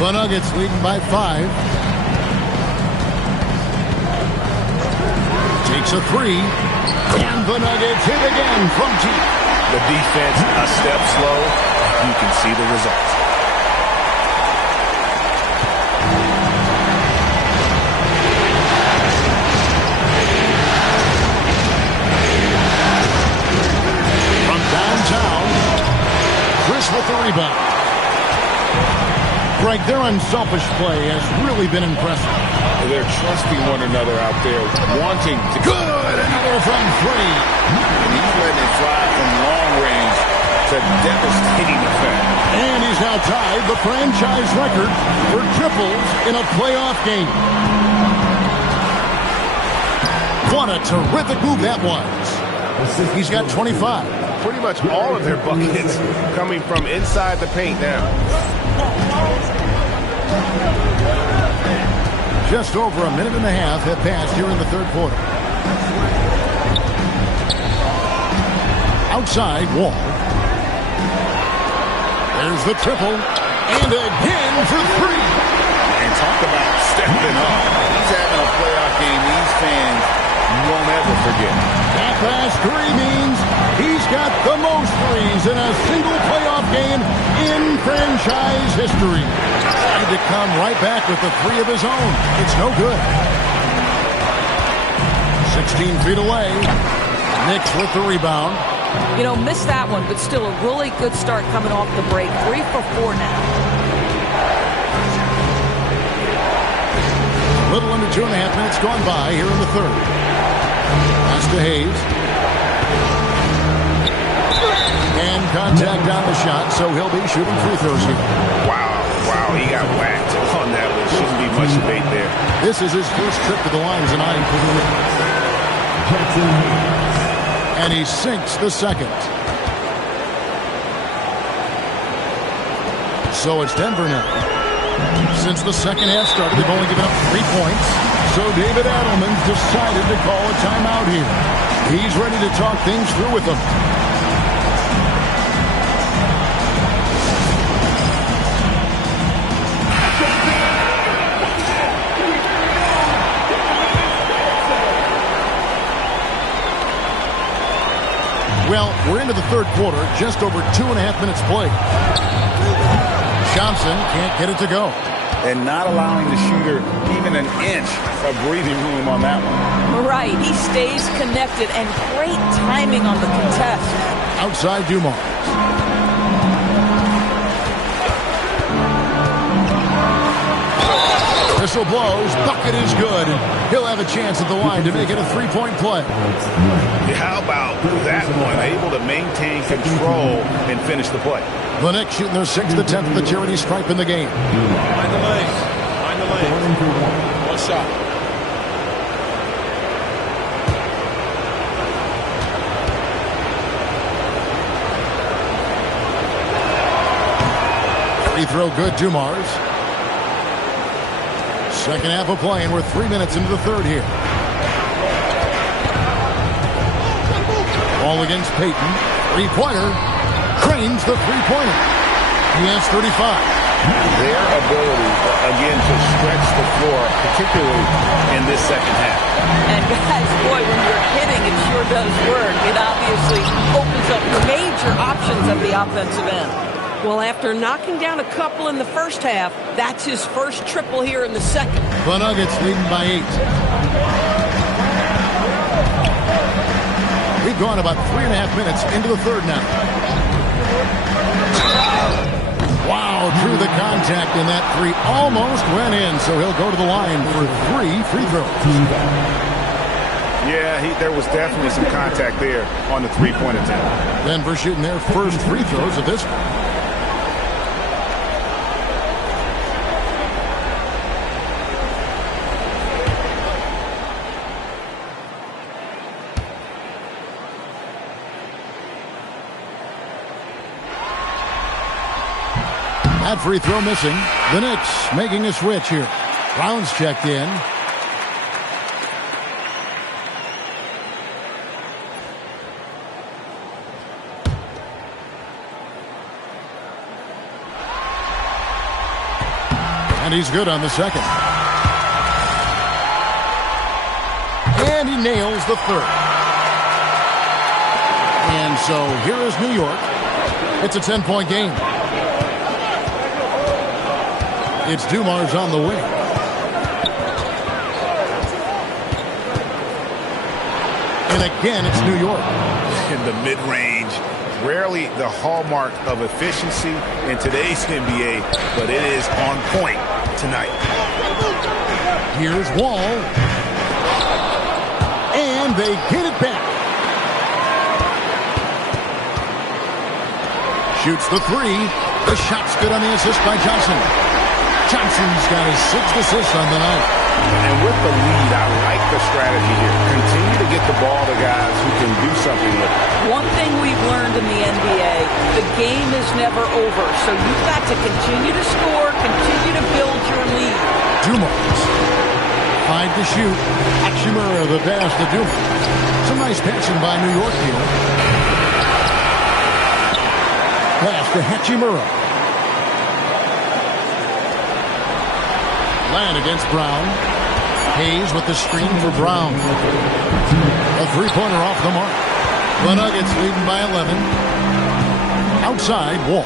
The Nuggets leading by 5. Takes a 3. And the Nuggets hit again from deep. The defense a step slow. You can see the results. From downtown, Chris with the rebound. Greg, their unselfish play has really been impressive. They're trusting one another out there, wanting to... Good! Another from 3. And he's letting it fly from long range to devastating effect. And he's now tied the franchise record for triples in a playoff game. What a terrific move that was. He's got 25. Pretty much all of their buckets coming from inside the paint now. Just over a minute and a half have passed here in the third quarter. Outside, Wall. There's the triple. And again for three. And talk about stepping up. He's having a playoff game these fans won't ever forget. That last three means he's got the most threes in a single playoff game in franchise history. Tried to come right back with the three of his own. It's no good. 16 feet away. Knicks with the rebound. You know, missed that one, but still a really good start coming off the break. 3 for 4 now. A little under 2.5 minutes gone by here in the third. Pass to Hayes. And contact on the shot, so he'll be shooting free throws here. Wow, he got whacked on that one. Shouldn't be much debate there. This is his first trip to the line tonight. And he sinks the second. So it's Denver now. Since the second half started, they've only given up 3 points. So David Adelman decided to call a timeout here. He's ready to talk things through with them. Well, we're into the third quarter, just over 2.5 minutes played. Johnson can't get it to go. And not allowing the shooter even an inch of breathing room on that one. Right, he stays connected, and great timing on the contest. Outside Dumars. Whistle blows, bucket is good. He'll have a chance at the line to make it a 3-point play. How about that one? Able to maintain control and finish the play. The Knicks shooting their 6th attempt at the charity stripe in the game. Find the lane. One shot. Free throw good, Dumars. Second half of play, and we're 3 minutes into the third here. Ball against Payton. Three-pointer. Cranes the three-pointer. He has 35. Their ability, again, to stretch the floor, particularly in this second half. And guys, boy, when you're hitting, it sure does work. It obviously opens up major options at the offensive end. Well, after knocking down a couple in the first half, that's his first triple here in the second. The Nuggets leading by 8. We've gone about 3.5 minutes into the third now. Wow, through the contact, and that three almost went in, so he'll go to the line for 3 free throws. Yeah, there was definitely some contact there on the three-point attempt. Denver shooting their first free throws of this one. That free throw missing. The Knicks making a switch here. Brown's checked in. And he's good on the second. And he nails the third. And so here is New York. It's a 10-point game. It's Dumars on the wing. And again, it's New York. In the mid-range, rarely the hallmark of efficiency in today's NBA, but it is on point tonight. Here's Wall. And they get it back. Shoots the three. The shot's good on the assist by Johnson. Johnson's got his 6th assist on the night. And with the lead, I like the strategy here. Continue to get the ball to guys who can do something with it. One thing we've learned in the NBA, the game is never over. So you've got to continue to score, continue to build your lead. Dumars. 5 to shoot. Hachimura the pass to Dumas. Some nice passing by New York here. Pass to Hachimura. Land against Brown. Hayes with the screen for Brown. A three-pointer off the mark. The Nuggets leading by 11. Outside, Wall.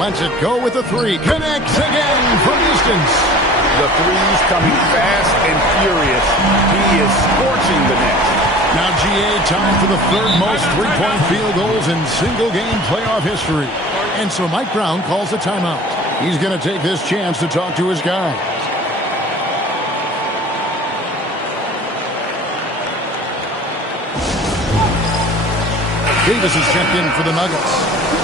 Lets it go with the three. Connects again from distance. The threes coming fast and furious. He is scorching the net. Now GA tied for the third most three-point field goals in single-game playoff history. And so Mike Brown calls a timeout. He's going to take this chance to talk to his guys. Davis is checked in for the Nuggets.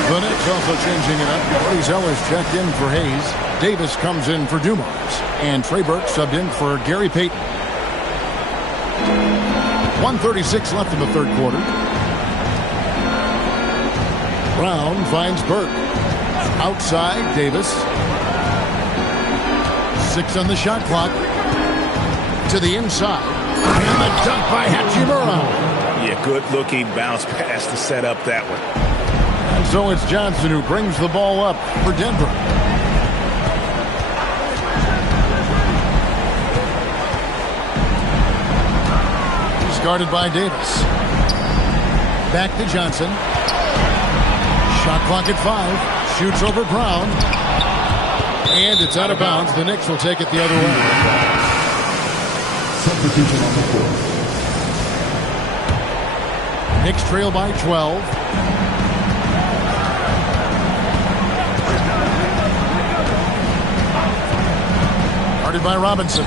The Knicks also changing it up. Cody Zeller's checked in for Hayes. Davis comes in for Dumars. And Trey Burke subbed in for Gary Payton. 1:36 left in the third quarter. Brown finds Burke. Outside, Davis. 6 on the shot clock. To the inside. And the dunk by Hachimura. Yeah, good-looking bounce pass to set up that one. And so it's Johnson who brings the ball up for Denver. He's guarded by Davis. Back to Johnson. Shot clock at 5. Shoots over Brown. And it's out of bounds. The Knicks will take it the other way. Substitution on the court. Knicks trail by 12. Guarded by Robinson.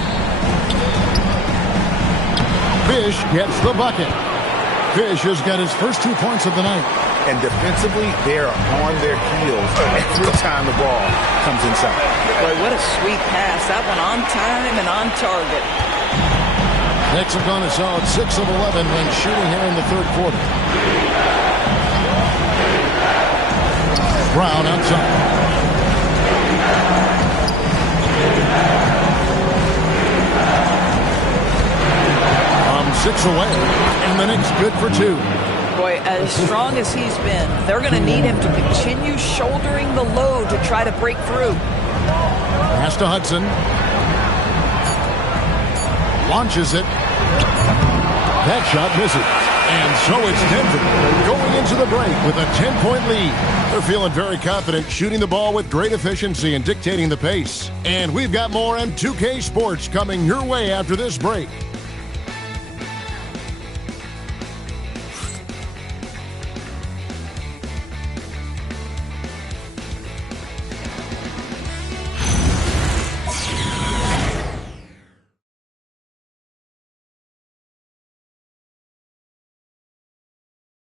Fish gets the bucket. Fish has got his first 2 points of the night. And defensively, they're on their heels every time the ball comes inside. Boy, what a sweet pass. That one on time and on target. Knicks have gone a solid 6 of 11 when shooting here in the third quarter. Brown outside. From 6 away, and the Knicks good for 2. Boy, as strong as he's been, they're going to need him to continue shouldering the load to try to break through. Pass to Hudson. Launches it. That shot misses. And so it's Denver going into the break with a 10-point lead. They're feeling very confident, shooting the ball with great efficiency and dictating the pace. And we've got more M2K Sports coming your way after this break.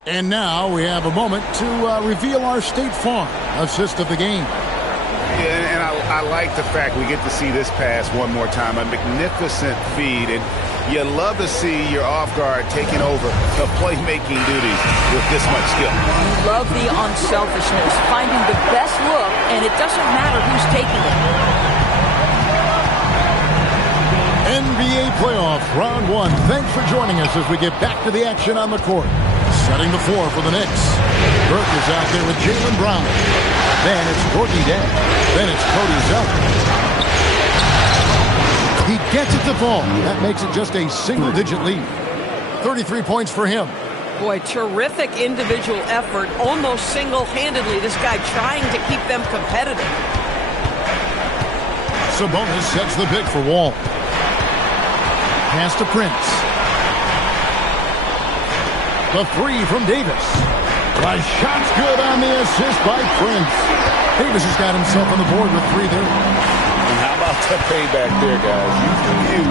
And now we have a moment to reveal our State Farm assist of the game. Yeah, and I like the fact we get to see this pass one more time. A magnificent feed, and you love to see your off guard taking over the playmaking duties with this much skill. You love the unselfishness, finding the best look, and it doesn't matter who's taking it. NBA playoff round 1. Thanks for joining us as we get back to the action on the court. Setting the floor for the Knicks. Burke is out there with Jaylen Brown. Then it's Gorgie Day. Then it's Cody Zeller. He gets it to fall. That makes it just a single-digit lead. 33 points for him. Boy, terrific individual effort. Almost single-handedly, this guy trying to keep them competitive. Sabonis sets the pick for Wall. Pass to Prince. The 3 from Davis. The shot's good on the assist by Prince. Davis has got himself on the board with 3 there. And how about the payback there, guys? You do you,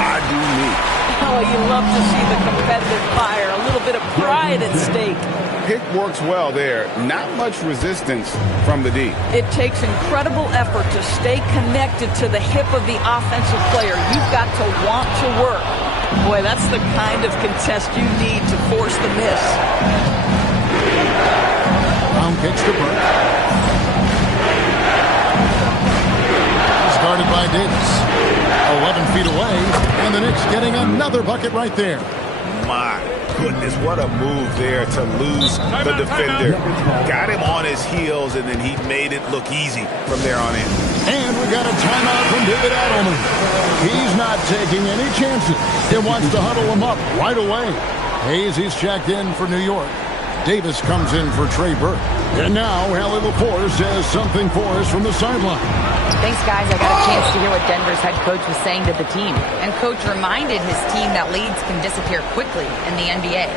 I do me. Oh, you love to see the competitive fire. A little bit of pride at stake. Pick works well there. Not much resistance from the D. It takes incredible effort to stay connected to the hip of the offensive player. You've got to want to work. Boy, that's the kind of contest you need to force the miss. Brown kicks to Burke. feet away, and the Knicks getting another bucket right there. My goodness, what a move there to lose the defender. Got him on his heels, and then he made it look easy from there on in. And we got a timeout from David Adelman. He's not taking any chances. He wants to huddle him up right away. Hayes, he's checked in for New York. Davis comes in for Trey Burke. And now, Allie LaForce has something for us from the sideline. Thanks, guys. I got a chance to hear what Denver's head coach was saying to the team. And coach reminded his team that leads can disappear quickly in the NBA.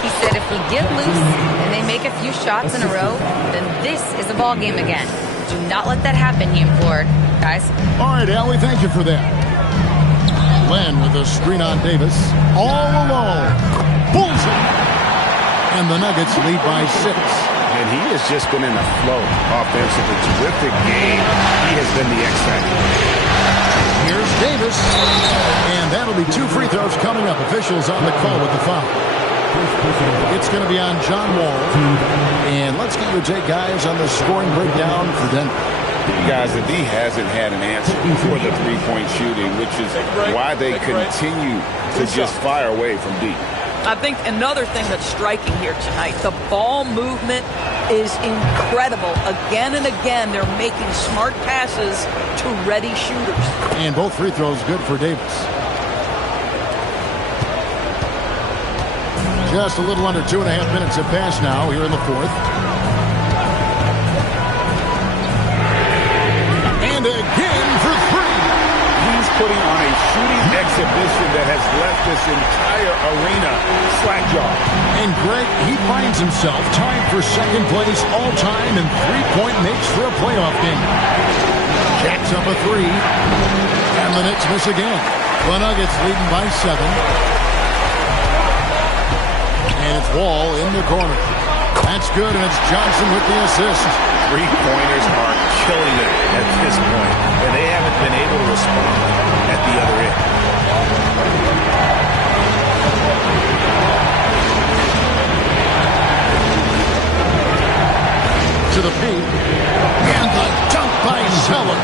He said if we get loose and they make a few shots in a row, then this is a ball game again. Do not let that happen, he implored. Guys? All right, Allie, thank you for that. Len with a screen on Davis. All alone. Bullseye. And the Nuggets lead by 6. And he has just been in a flow offensively. Terrific game. He has been the X factor. Here's Davis. And that'll be 2 free throws coming up. Officials on the call with the foul. It's going to be on John Wall. And let's get your take, guys, on the scoring breakdown for Denver. Guys, the D hasn't had an answer for the three-point shooting, which is why they continue to just fire away from deep. I think another thing that's striking here tonight, the ball movement is incredible. Again and again, they're making smart passes to ready shooters. And both free throws good for Davis. Just a little under 2.5 minutes have passed now here in the fourth. And again for 3. He's putting on a shooting exhibition that has left this entire arena slack-jawed. And Greg, he finds himself tied for second place all-time in three-point makes for a playoff game. Jacks up a 3. And the Knicks miss again. The Nuggets leading by 7. And it's Wall in the corner. That's good, and it's Johnson with the assist. Three-pointers are killing it at this point, and they haven't been able to respond at the other end. To the paint, and the dunk by Zeller.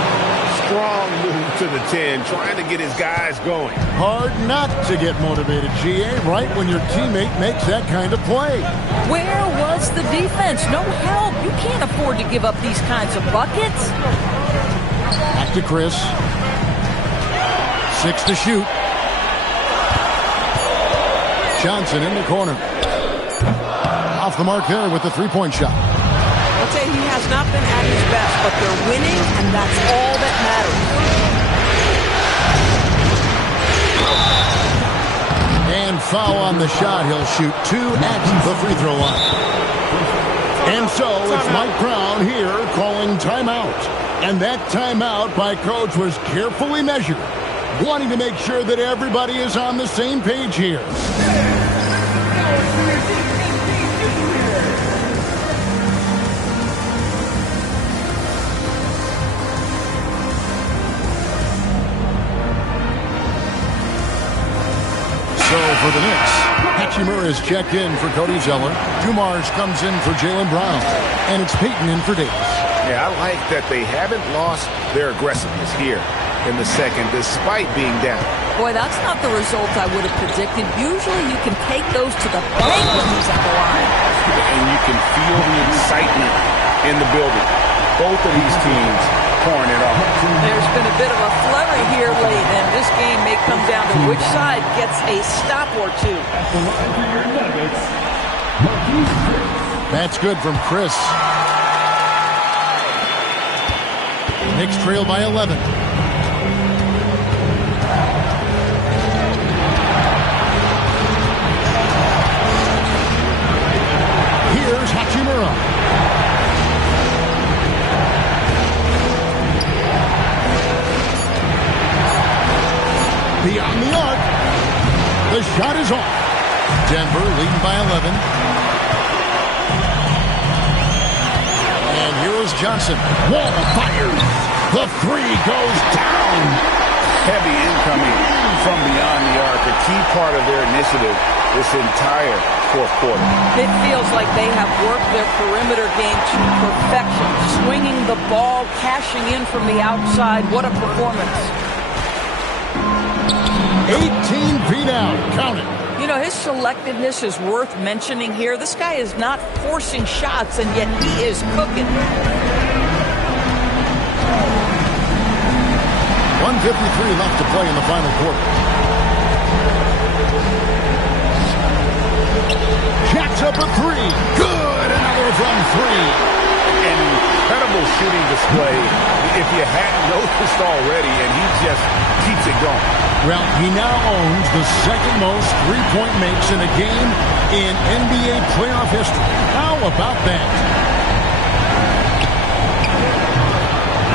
Strong move to the 10, trying to get his guys going. Hard not to get motivated, GA, right when your teammate makes that kind of play. Where was the defense? No help. You can't afford to give up these kinds of buckets. Back to Chris. 6 to shoot. Johnson in the corner. Off the mark there with the three-point shot. I'll tell you, he has not been at his best, but they're winning, and that's all that matters. And foul on the shot. He'll shoot 2 at the free throw line. And so it's Mike Brown here calling timeout. And that timeout by coach was carefully measured, wanting to make sure that everybody is on the same page here. So for the Knicks, Hachimura is checked in for Cody Zeller. Dumars comes in for Jaylen Brown. And it's Payton in for Davis. Yeah, I like that they haven't lost their aggressiveness here in the second, despite being down. Boy, that's not the result I would have predicted. Usually you can take those to the bank when he's at the line. And you can feel the excitement in the building. Both of these teams pouring it off. There's been a bit of a flurry here late, and this game may come down to which side gets a stop or two. That's good from Chris. Knicks trail by 11. Here's Hachimura. Beyond the arc. The shot is off. Denver leading by 11. And here is Johnson. Wall fires. The 3 goes down. Heavy incoming from beyond the arc. A key part of their initiative this entire fourth quarter. It feels like they have worked their perimeter game to perfection. Swinging the ball, cashing in from the outside. What a performance. 18 feet out. Count it. You know, his selectiveness is worth mentioning here. This guy is not forcing shots, and yet he is cooking. 1:53 left to play in the final quarter. Jacks up a three. Good. Another from three. An incredible shooting display if you hadn't noticed already, and he just keeps it going. Well, he now owns the second most three-point makes in a game in NBA playoff history. How about that?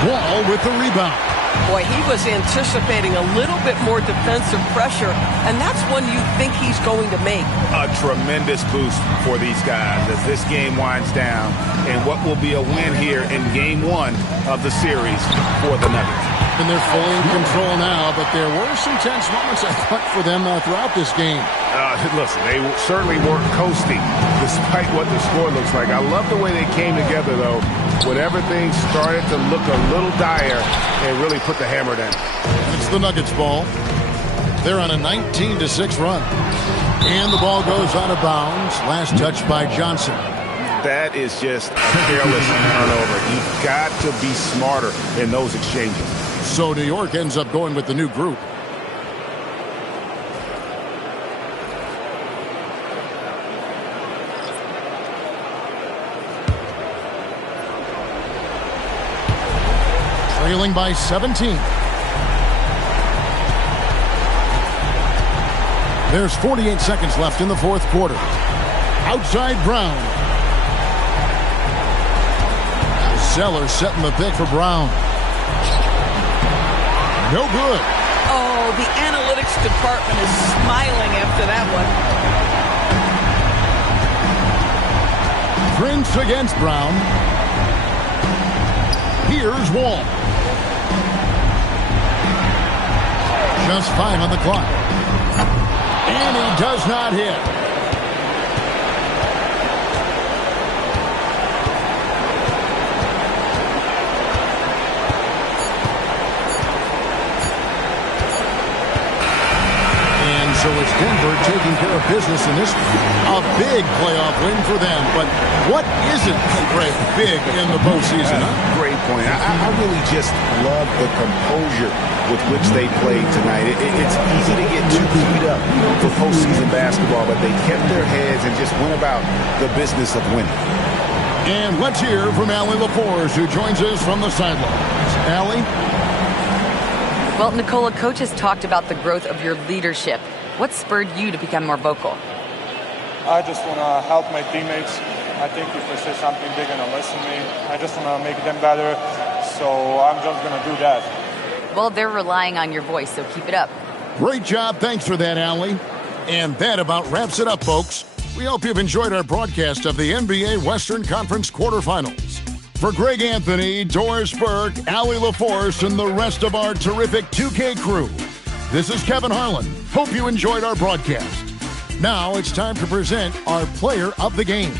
Wall with the rebound. Boy, he was anticipating a little bit more defensive pressure, and that's one you think he's going to make. A tremendous boost for these guys as this game winds down, and what will be a win here in Game 1 of the series for the Nuggets. And they're fully in control now, but there were some tense moments, I thought, for them throughout this game. Listen, they certainly weren't coasting despite what the score looks like. I love the way they came together, though, when everything started to look a little dire and really put the hammer down. It's the Nuggets ball. They're on a 19-6 run. And the ball goes out of bounds. Last touch by Johnson. That is just a careless turnover. You've got to be smarter in those exchanges. So New York ends up going with the new group. Trailing by 17. There's 48 seconds left in the fourth quarter. Outside Brown. Zeller setting the pick for Brown. No good. Oh, the analytics department is smiling after that one. Prince against Brown. Here's Wall. Just 5 on the clock. And he does not hit. So it's Denver taking care of business in this a big playoff win for them. But what isn't big in the postseason? Great point. I really just love the composure with which they played tonight. It's easy to get too beat up for postseason basketball, but they kept their heads and just went about the business of winning. And let's hear from Allie LaForce, who joins us from the sidelines. Allie? Well, Nicola, Coach has talked about the growth of your leadership. What spurred you to become more vocal? I just want to help my teammates. I think if they say something, they're going to listen to me. I just want to make them better, so I'm just going to do that. Well, they're relying on your voice, so keep it up. Great job. Thanks for that, Allie. And that about wraps it up, folks. We hope you've enjoyed our broadcast of the NBA Western Conference quarterfinals. For Greg Anthony, Doris Burke, Allie LaForce, and the rest of our terrific 2K crew, this is Kevin Harlan. Hope you enjoyed our broadcast. Now it's time to present our player of the game.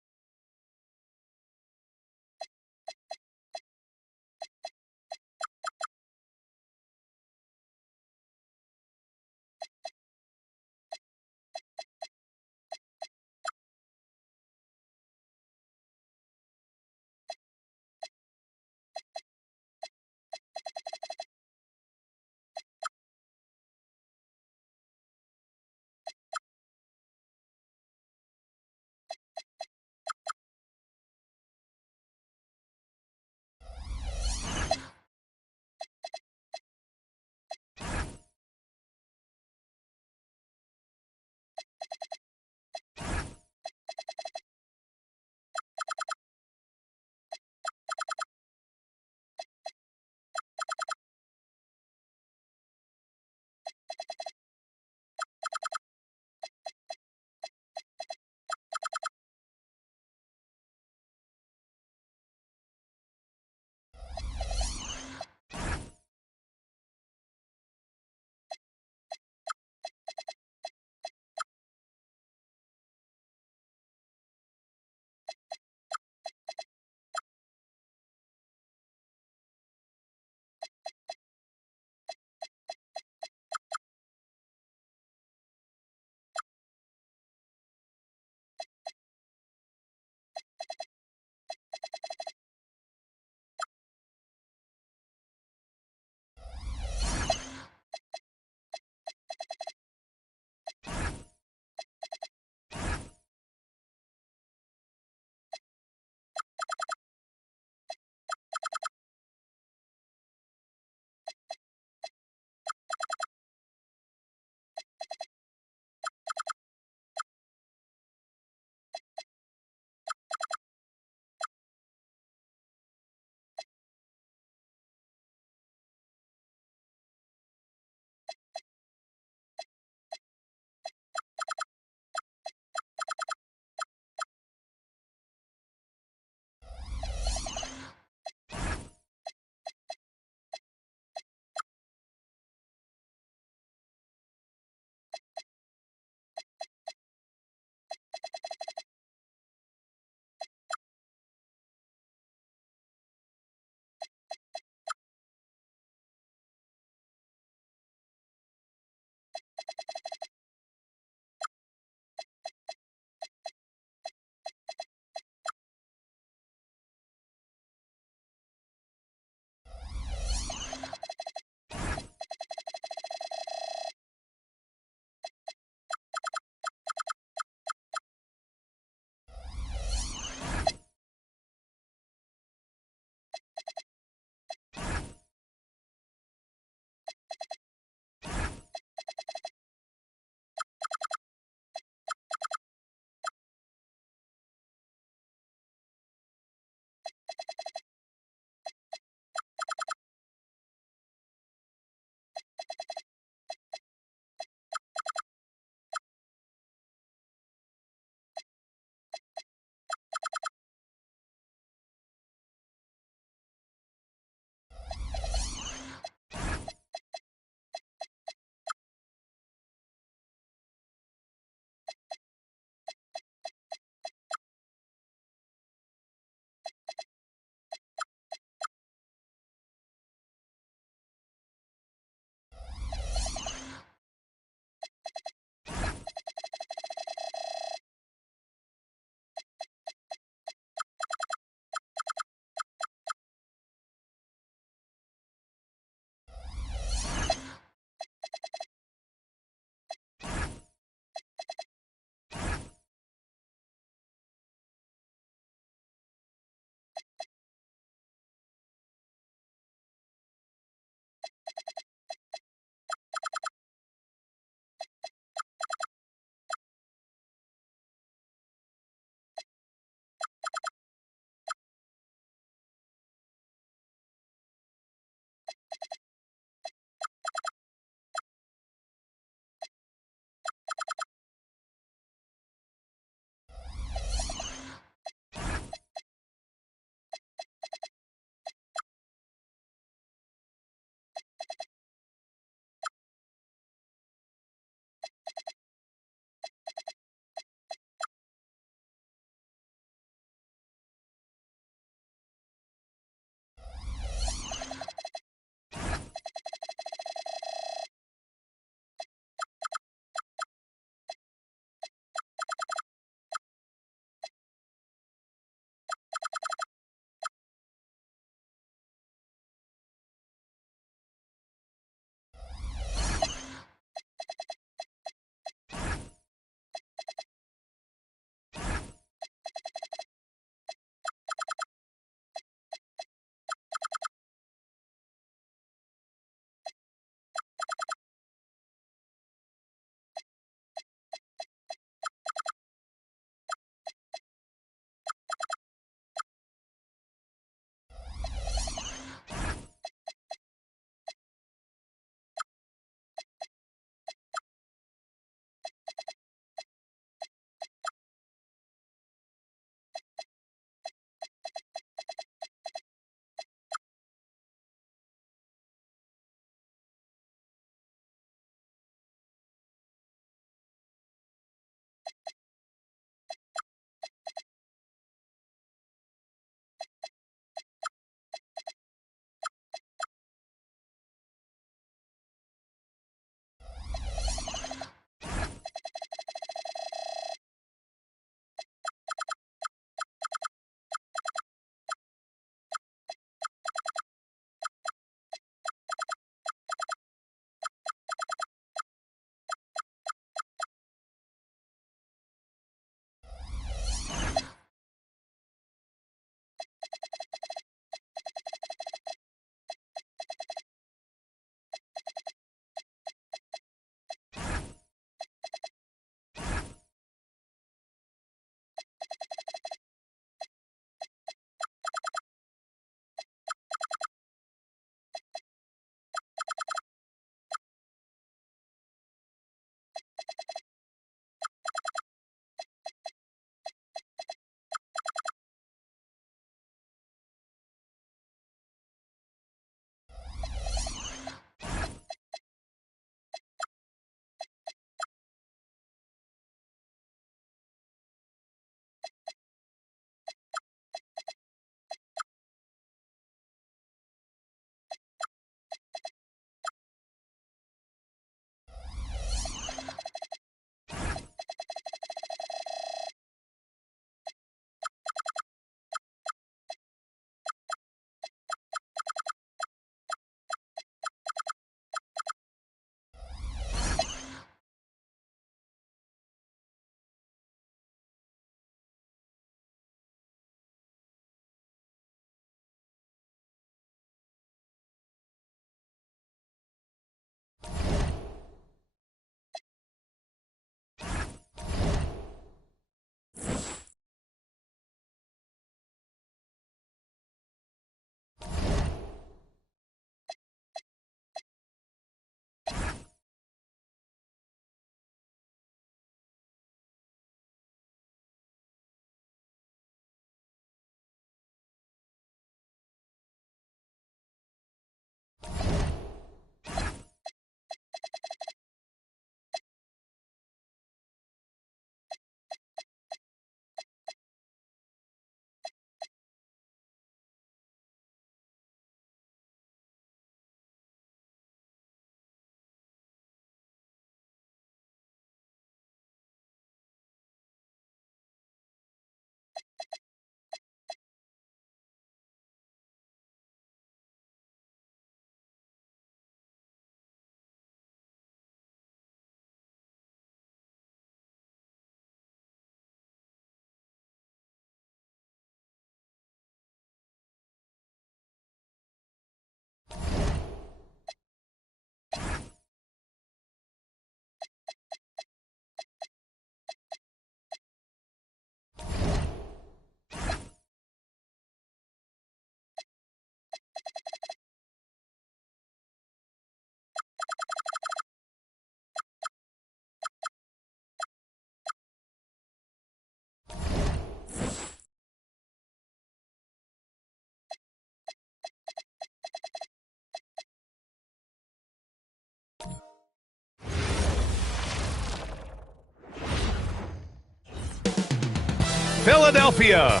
Philadelphia.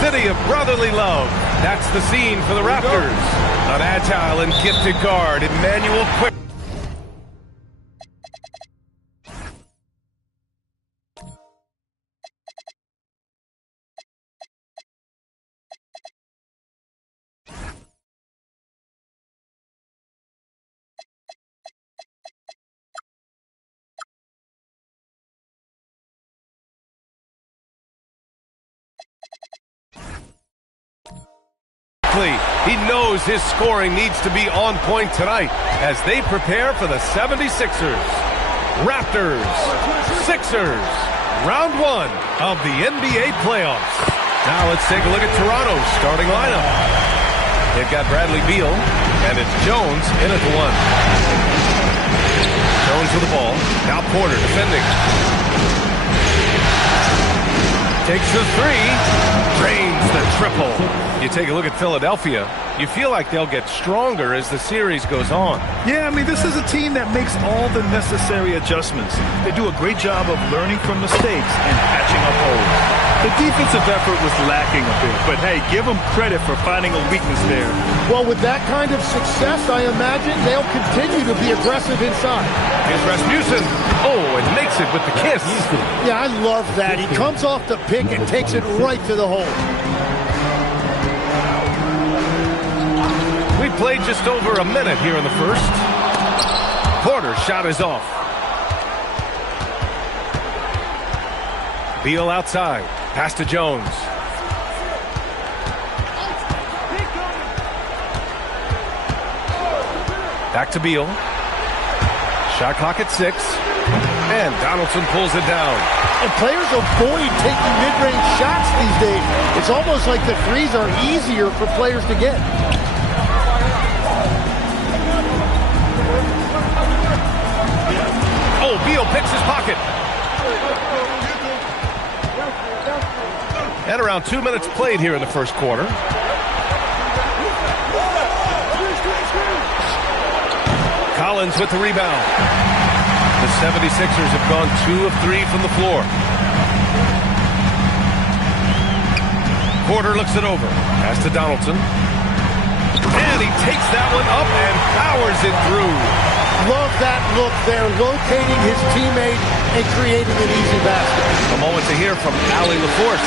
The city of brotherly love. That's the scene for the Raptors. An agile and gifted guard, Emmanuel Quick. He knows his scoring needs to be on point tonight as they prepare for the 76ers. Raptors, Sixers, round one of the NBA playoffs. Now let's take a look at Toronto's starting lineup. They've got Bradley Beal, and it's Jones in at the one. Jones with the ball. Now Porter defending. Takes the three, drains the triple. You take a look at Philadelphia, you feel like they'll get stronger as the series goes on. Yeah, I mean, this is a team that makes all the necessary adjustments. They do a great job of learning from mistakes and patching up holes. The defensive effort was lacking a bit, but hey, give them credit for finding a weakness there. Well, with that kind of success, I imagine they'll continue to be aggressive inside. Here's Rasmussen. Oh, and makes it with the kiss. Yeah, I love that. He comes off the pick and takes it right to the hole. We played just over a minute here in the first. Porter's shot is off. Beal outside. Pass to Jones. Back to Beal. Shot clock at 6. And Donaldson pulls it down. And players avoid taking mid-range shots these days. It's almost like the threes are easier for players to get. Oh, Beal picks his pocket. And around 2 minutes played here in the first quarter. Collins with the rebound. The 76ers have gone 2 of 3 from the floor. Porter looks it over. Pass to Donaldson. And he takes that one up and powers it through. Love that look there, locating his teammate and creating an easy basket. A moment to hear from Allie LaForce.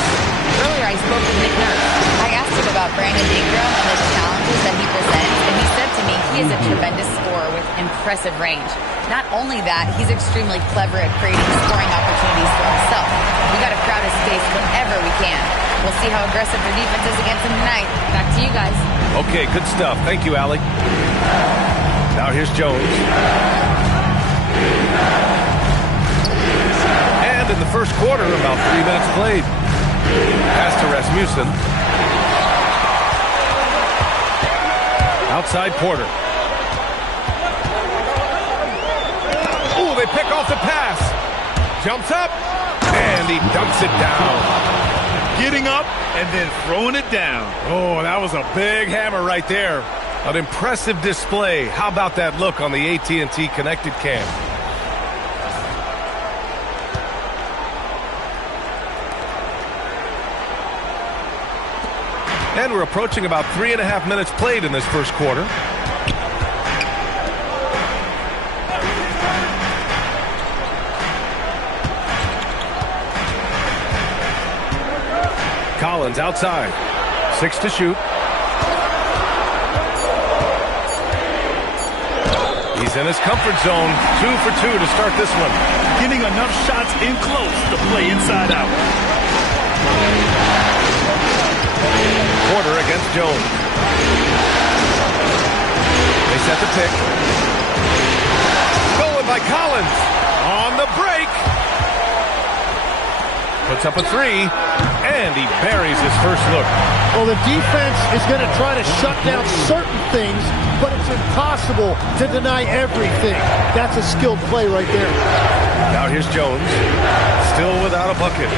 Earlier, I spoke with Nick Nurse. I asked him about Brandon Ingram and the challenges that he presents, and he said to me he is a tremendous scorer with impressive range. Not only that, he's extremely clever at creating scoring opportunities for himself. We got to crowd his space whenever we can. We'll see how aggressive their defense is against him tonight. Back to you guys. Okay, good stuff. Thank you, Allie. Now here's Jones. And in the first quarter, about 3 minutes played. Pass to Rasmussen. Outside Porter. Oh, they pick off the pass. Jumps up, and he dunks it down. Getting up and then throwing it down. Oh, that was a big hammer right there. An impressive display. How about that look on the AT&T connected cam? And we're approaching about 3.5 minutes played in this first quarter. Collins outside. 6 to shoot. He's He's in his comfort zone. 2 for 2 to start this one. Getting enough shots in close to play inside out. Porter against Jones. They set the pick. Stolen by Collins. On the break. Puts up a 3, and he buries his first look. Well, the defense is going to try to shut down certain things, but it's impossible to deny everything. That's a skilled play right there. Now here's Jones. Still without a bucket.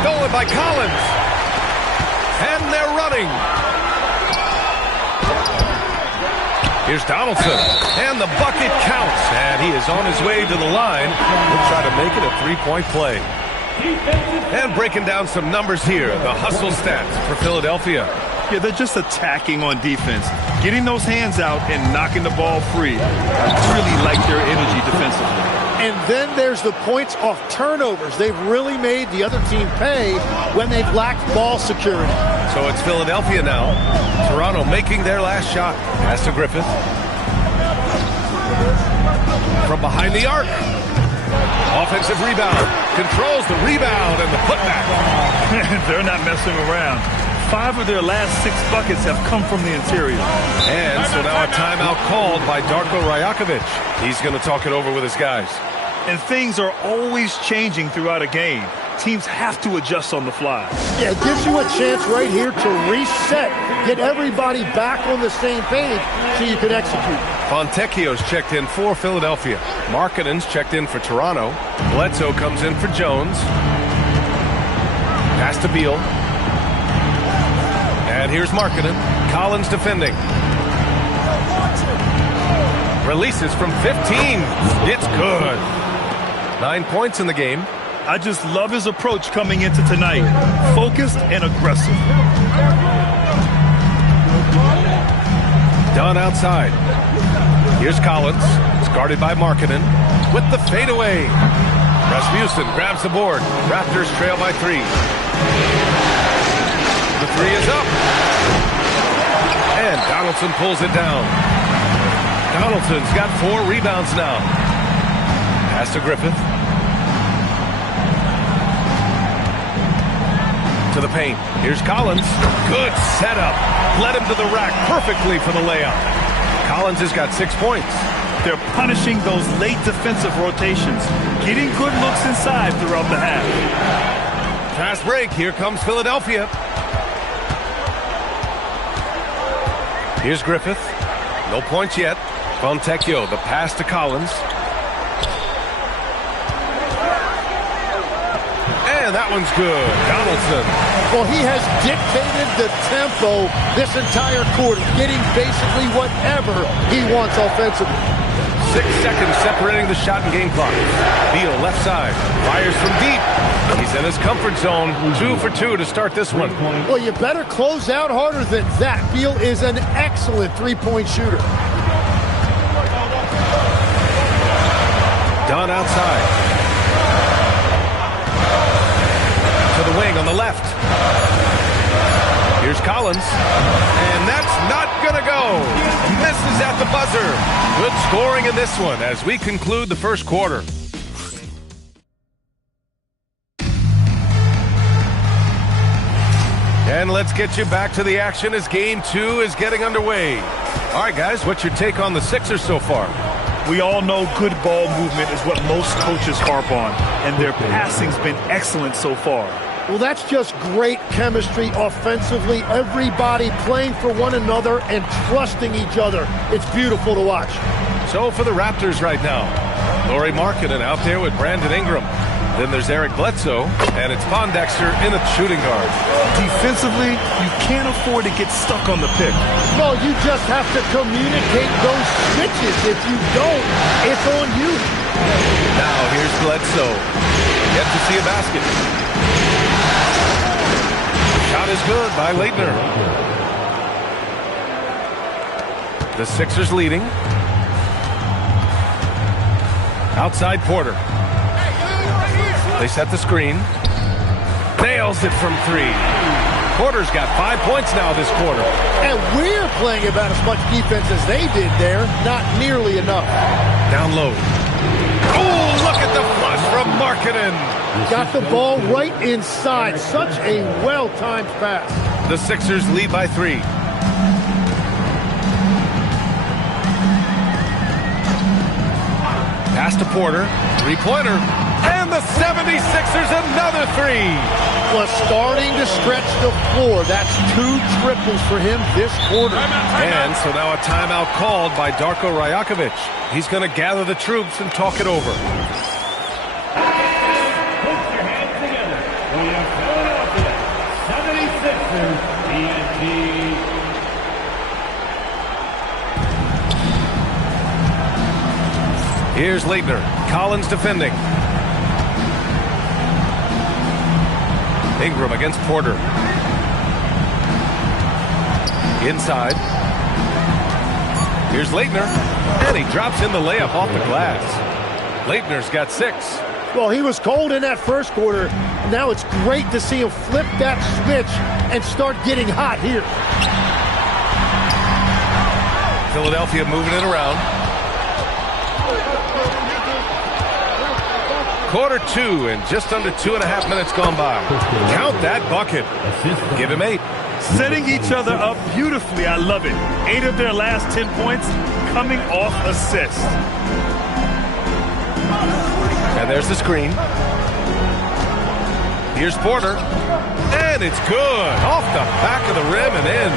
Stolen by Collins. And they're running. Here's Donaldson. And the bucket counts. And he is on his way to the line. We'll try to make it a three-point play. And breaking down some numbers here. The hustle stats for Philadelphia. Yeah, they're just attacking on defense. Getting those hands out and knocking the ball free. I really like their energy defensively. And then there's the points off turnovers. They've really made the other team pay when they've lacked ball security. So it's Philadelphia now. Toronto making their last shot. Pass to Griffith. From behind the arc. Offensive rebound. Controls the rebound and the putback. They're not messing around. 5 of their last 6 buckets have come from the interior. And so now a timeout called by Darko Rajakovic. He's going to talk it over with his guys. And things are always changing throughout a game. Teams have to adjust on the fly. Yeah, it gives you a chance right here to reset. Get everybody back on the same page so you can execute. Fontecchio's checked in for Philadelphia. Markkanen's checked in for Toronto. Bledsoe comes in for Jones. Pass to Beal. And here's Markkanen. Collins defending. Releases from 15. It's good. 9 points in the game. I just love his approach coming into tonight. Focused and aggressive. Dunn outside. Here's Collins. It's guarded by Markkanen. With the fadeaway. Rasmussen grabs the board. Raptors trail by 3. The 3 is up. And Donaldson pulls it down. Donaldson's got 4 rebounds now. Pass to Griffith. To the paint. Here's Collins. Good setup. Led him to the rack perfectly for the layup. Collins has got 6 points. They're punishing those late defensive rotations. Getting good looks inside throughout the half. Fast break. Here comes Philadelphia. Here's Griffith. No points yet. Fontecchio, the pass to Collins. And that one's good. Donaldson. Well, he has dictated the tempo this entire quarter, getting basically whatever he wants offensively. 6 seconds separating the shot and game clock. Beal left side. Fires from deep. He's in his comfort zone. 2 for 2 to start this one. Well, you better close out harder than that. Beal is an excellent three-point shooter. Dunn outside. To the wing on the left. Here's Collins. And that's not going to go. Misses at the buzzer. Good scoring in this one as we conclude the first quarter. And let's get you back to the action as game 2 is getting underway. All right, guys, what's your take on the Sixers so far? We all know good ball movement is what most coaches harp on, and their passing's been excellent so far. Well, that's just great chemistry offensively. Everybody playing for one another and trusting each other. It's beautiful to watch. So for the Raptors right now, Lauri Markkanen out there with Brandon Ingram. Then there's Eric Bledsoe, and it's Pondexter in a shooting guard. Defensively, you can't afford to get stuck on the pick. No, you just have to communicate those switches. If you don't, it's on you. Now here's Bledsoe. Yet to see a basket. Shot is good by Leitner. The Sixers leading. Outside Porter. They set the screen. Nails it from 3. Porter's got 5 points now this quarter. And we're playing about as much defense as they did there. Not nearly enough. Down low. Oh, look at the flush from Markkanen. Got the ball right inside. Such a well-timed pass. The Sixers lead by 3. Pass to Porter. Three-pointer. And the 76ers another 3. Was starting to stretch the floor. That's 2 triples for him this quarter. And so now a timeout called by Darko Rajakovic. He's going to gather the troops and talk it over. Put your hands together. We have Philadelphia 76ers TNT. Here's Leitner. Collins defending. Ingram against Porter. Inside. Here's Leitner. And he drops in the layup off the glass. Leitner's got 6. Well, he was cold in that first quarter. Now it's great to see him flip that switch and start getting hot here. Philadelphia moving it around. Quarter 2 and just under 2.5 minutes gone by. Count that bucket. Give him 8. Setting each other up beautifully. I love it. 8 of their last 10 points coming off assists. And there's the screen. Here's Porter. And it's good. Off the back of the rim and in.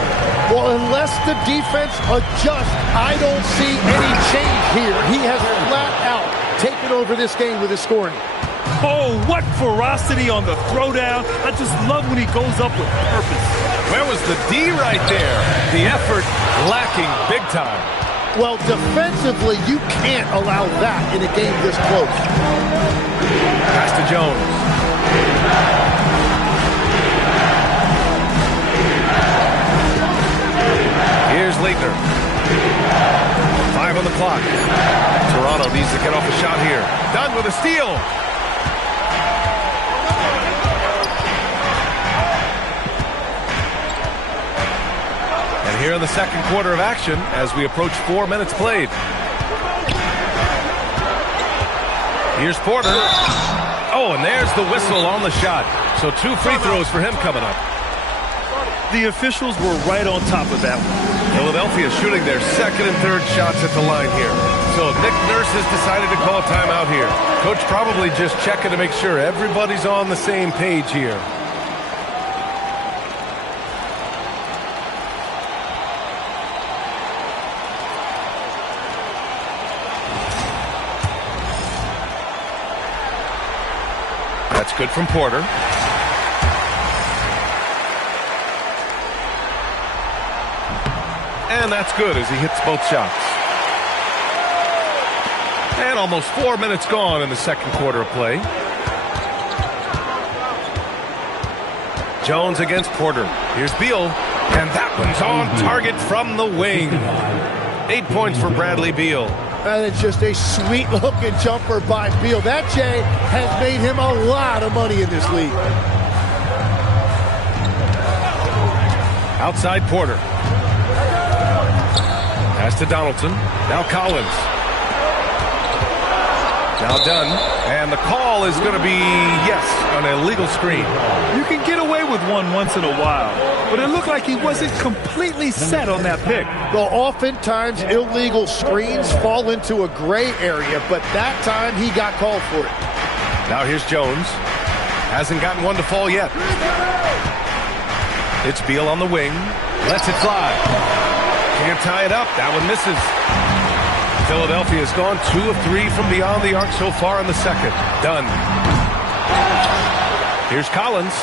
Well, unless the defense adjusts, I don't see any change here. He has flat out taken over this game with his scoring. Oh, what ferocity on the throwdown. I just love when he goes up with purpose. Where was the D right there? The effort lacking big time. Well, defensively, you can't allow that in a game this close. Pass to Jones. Here's Leitner. 5 on the clock. Toronto needs to get off a shot here. Dunn with a steal. And here in the second quarter of action as we approach 4 minutes played. Here's Porter. Oh, and there's the whistle on the shot. So 2 free throws for him coming up. The officials were right on top of that one. Philadelphia shooting their second and third shots at the line here. So Nick Nurse has decided to call a timeout here. Coach probably just checking to make sure everybody's on the same page here. That's good from Porter. And that's good as he hits both shots. And almost 4 minutes gone in the second quarter of play. Jones against Porter. Here's Beal. And that one's on target from the wing. 8 points for Bradley Beal. And it's just a sweet-looking jumper by Beal. That, Jay, has made him a lot of money in this league. Outside Porter. Pass to Donaldson. Now Collins. Now Dunn. And the call is going to be, yes, an illegal screen. You can get away with one once in a while, but it looked like he wasn't completely set on that pick. Well, oftentimes illegal screens fall into a gray area, but that time he got called for it. Now here's Jones. Hasn't gotten one to fall yet. It's Beal on the wing. Lets it fly. Can't tie it up. That one misses. Philadelphia's gone 2 of 3 from beyond the arc so far in the second. Done. Here's Collins.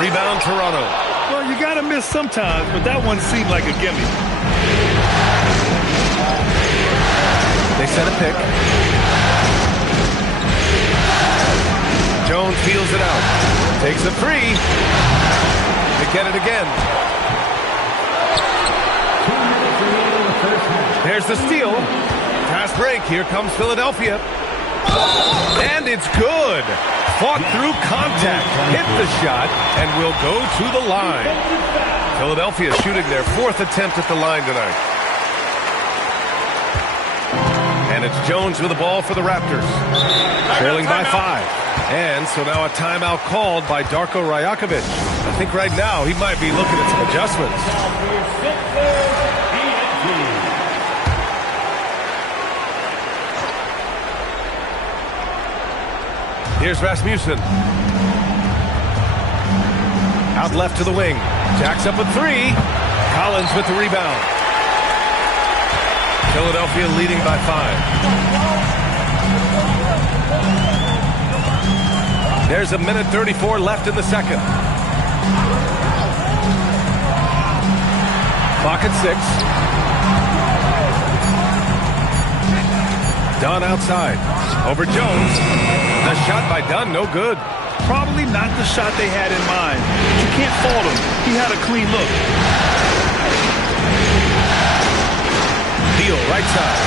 Rebound Toronto. Well, you got to miss sometimes, but that one seemed like a gimme. They set a pick. Jones feels it out. Takes a 3. They get it again. There's the steal. Fast break. Here comes Philadelphia. And it's good. fought through contact, hit the shot, and will go to the line. Philadelphia shooting their 4th attempt at the line tonight. And it's Jones with the ball for the Raptors. Trailing by 5. And so now a timeout called by Darko Rajakovic. I think right now he might be looking at some adjustments. Here's Rasmussen. Out left to the wing. Jacks up with 3. Collins with the rebound. Philadelphia leading by 5. There's a minute 34 left in the second. Clock at 6. Dunn outside. Over Jones. The shot by Dunn, no good. Probably not the shot they had in mind. But you can't fault him. He had a clean look. Deal, right side.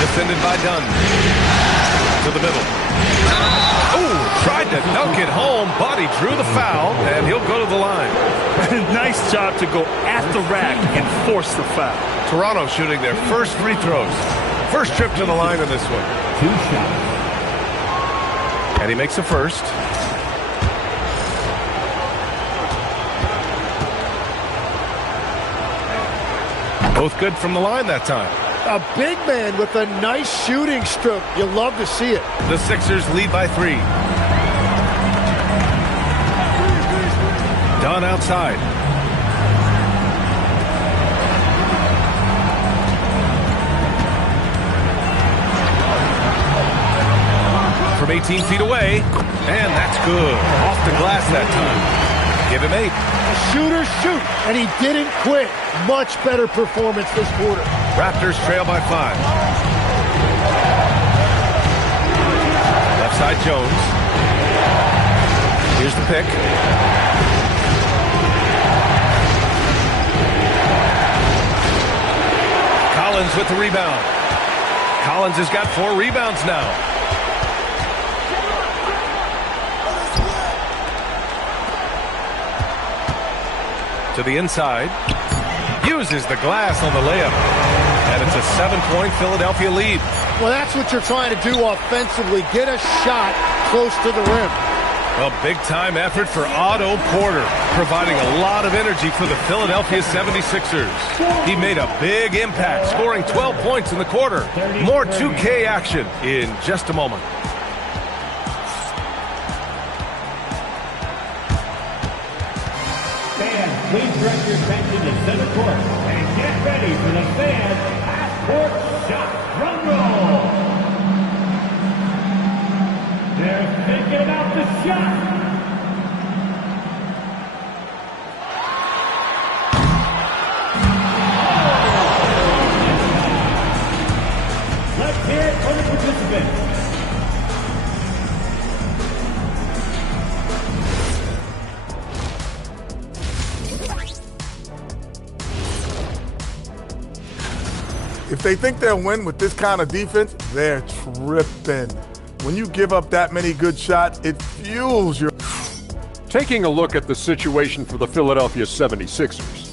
Defended by Dunn. To the middle. Ooh, tried to dunk it home, but he drew the foul, and he'll go to the line. Nice job to go at the rack and force the foul. Toronto shooting their first free throws. First trip to the line in this one. 2 shots. And he makes the first. Both good from the line that time. A big man with a nice shooting stroke. You love to see it. The Sixers lead by 3. Dunn outside. From 18 feet away, and that's good. Off the glass that time. Give him 8. Shooters shoot, and he didn't quit. Much better performance this quarter. Raptors trail by 5. Left side Jones. Here's the pick. Collins with the rebound. Collins has got 4 rebounds now. To the inside. Uses the glass on the layup. And it's a 7-point Philadelphia lead. Well, that's what you're trying to do offensively. Get a shot close to the rim. A big-time effort for Otto Porter, providing a lot of energy for the Philadelphia 76ers. He made a big impact, scoring 12 points in the quarter. More 2K action in just a moment. Please direct your attention to center court and get ready for the fans' half-court shot. Drum roll. They're thinking about the shot. Let's hear it for the participants. If they think they'll win with this kind of defense, they're tripping. When you give up that many good shots, it fuels your... Taking a look at the situation for the Philadelphia 76ers.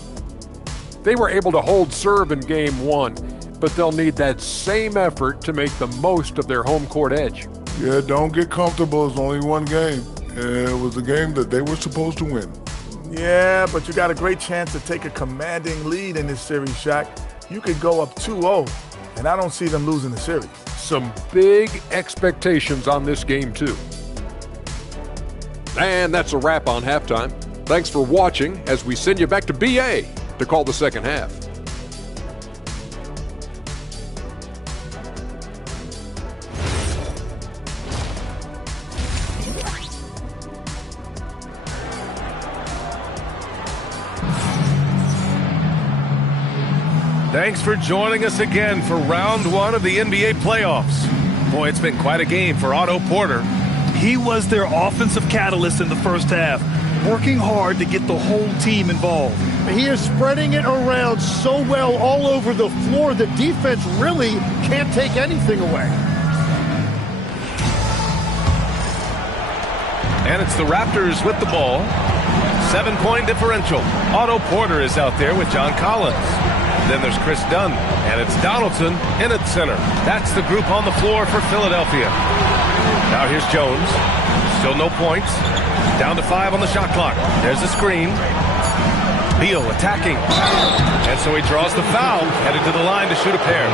They were able to hold serve in Game 1, but they'll need that same effort to make the most of their home court edge. Yeah, don't get comfortable. It's only one game. It was a game that they were supposed to win. Yeah, but you got a great chance to take a commanding lead in this series, Shaq. You could go up 2-0, and I don't see them losing the series. Some big expectations on this game, too. And that's a wrap on halftime. Thanks for watching as we send you back to BA to call the second half. Thanks for joining us again for round 1 of the NBA playoffs. Boy, it's been quite a game for Otto Porter. He was their offensive catalyst in the first half, working hard to get the whole team involved. He is spreading it around so well all over the floor, the defense really can't take anything away. And it's the Raptors with the ball. 7-point differential. Otto Porter is out there with John Collins. Then there's Chris Dunn, and it's Donaldson in at center. That's the group on the floor for Philadelphia. Now here's Jones. Still no points. Down to 5 on the shot clock. There's the screen. Beal attacking. And so he draws the foul, headed to the line to shoot a pair.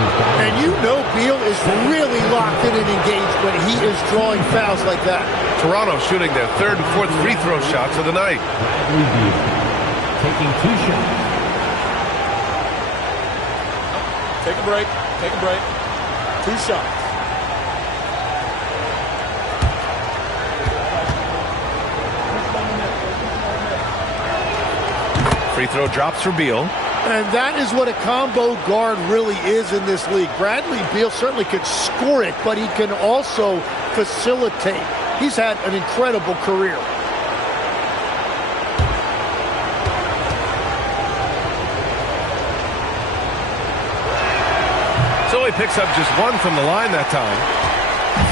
And you know Beal is really locked in and engaged when he is drawing fouls like that. Toronto shooting their 3rd and 4th free throw shots of the night. Taking 2 shots. Take a break. Take a break. 2 shots. Free throw drops for Beal. And that is what a combo guard really is in this league. Bradley Beal certainly can score it, but he can also facilitate. He's had an incredible career. So he picks up just 1 from the line that time.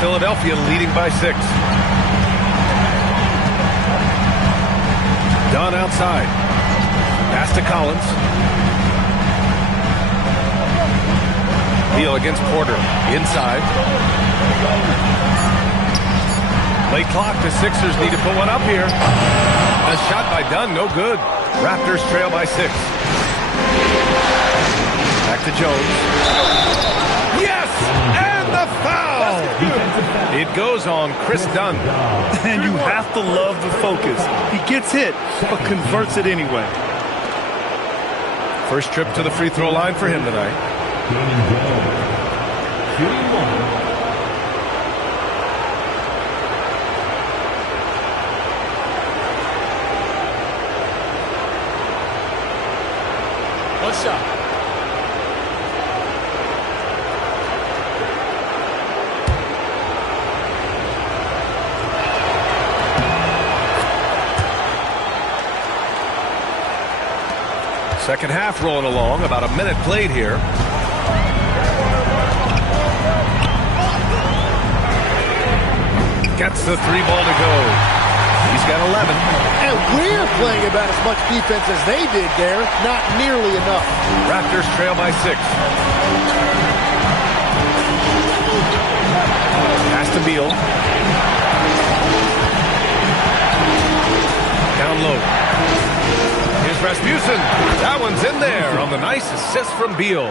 Philadelphia leading by 6. Dunn outside. Pass to Collins. Beal against Porter. Inside. Late clock. The Sixers need to put one up here. A shot by Dunn. No good. Raptors trail by 6. Back to Jones. Yes! And the foul! It goes on Chris Dunn. And you have to love the focus. He gets hit, but converts it anyway. First trip to the free throw line for him tonight. Shooting 1. One shot. Second half rolling along. About a minute played here. Gets the 3 ball to go. He's got 11. And we're playing about as much defense as they did there. Not nearly enough. Raptors trail by 6. Pass to Beal. Down low. Here's Rasmussen. That one's in there on the nice assist from Beal.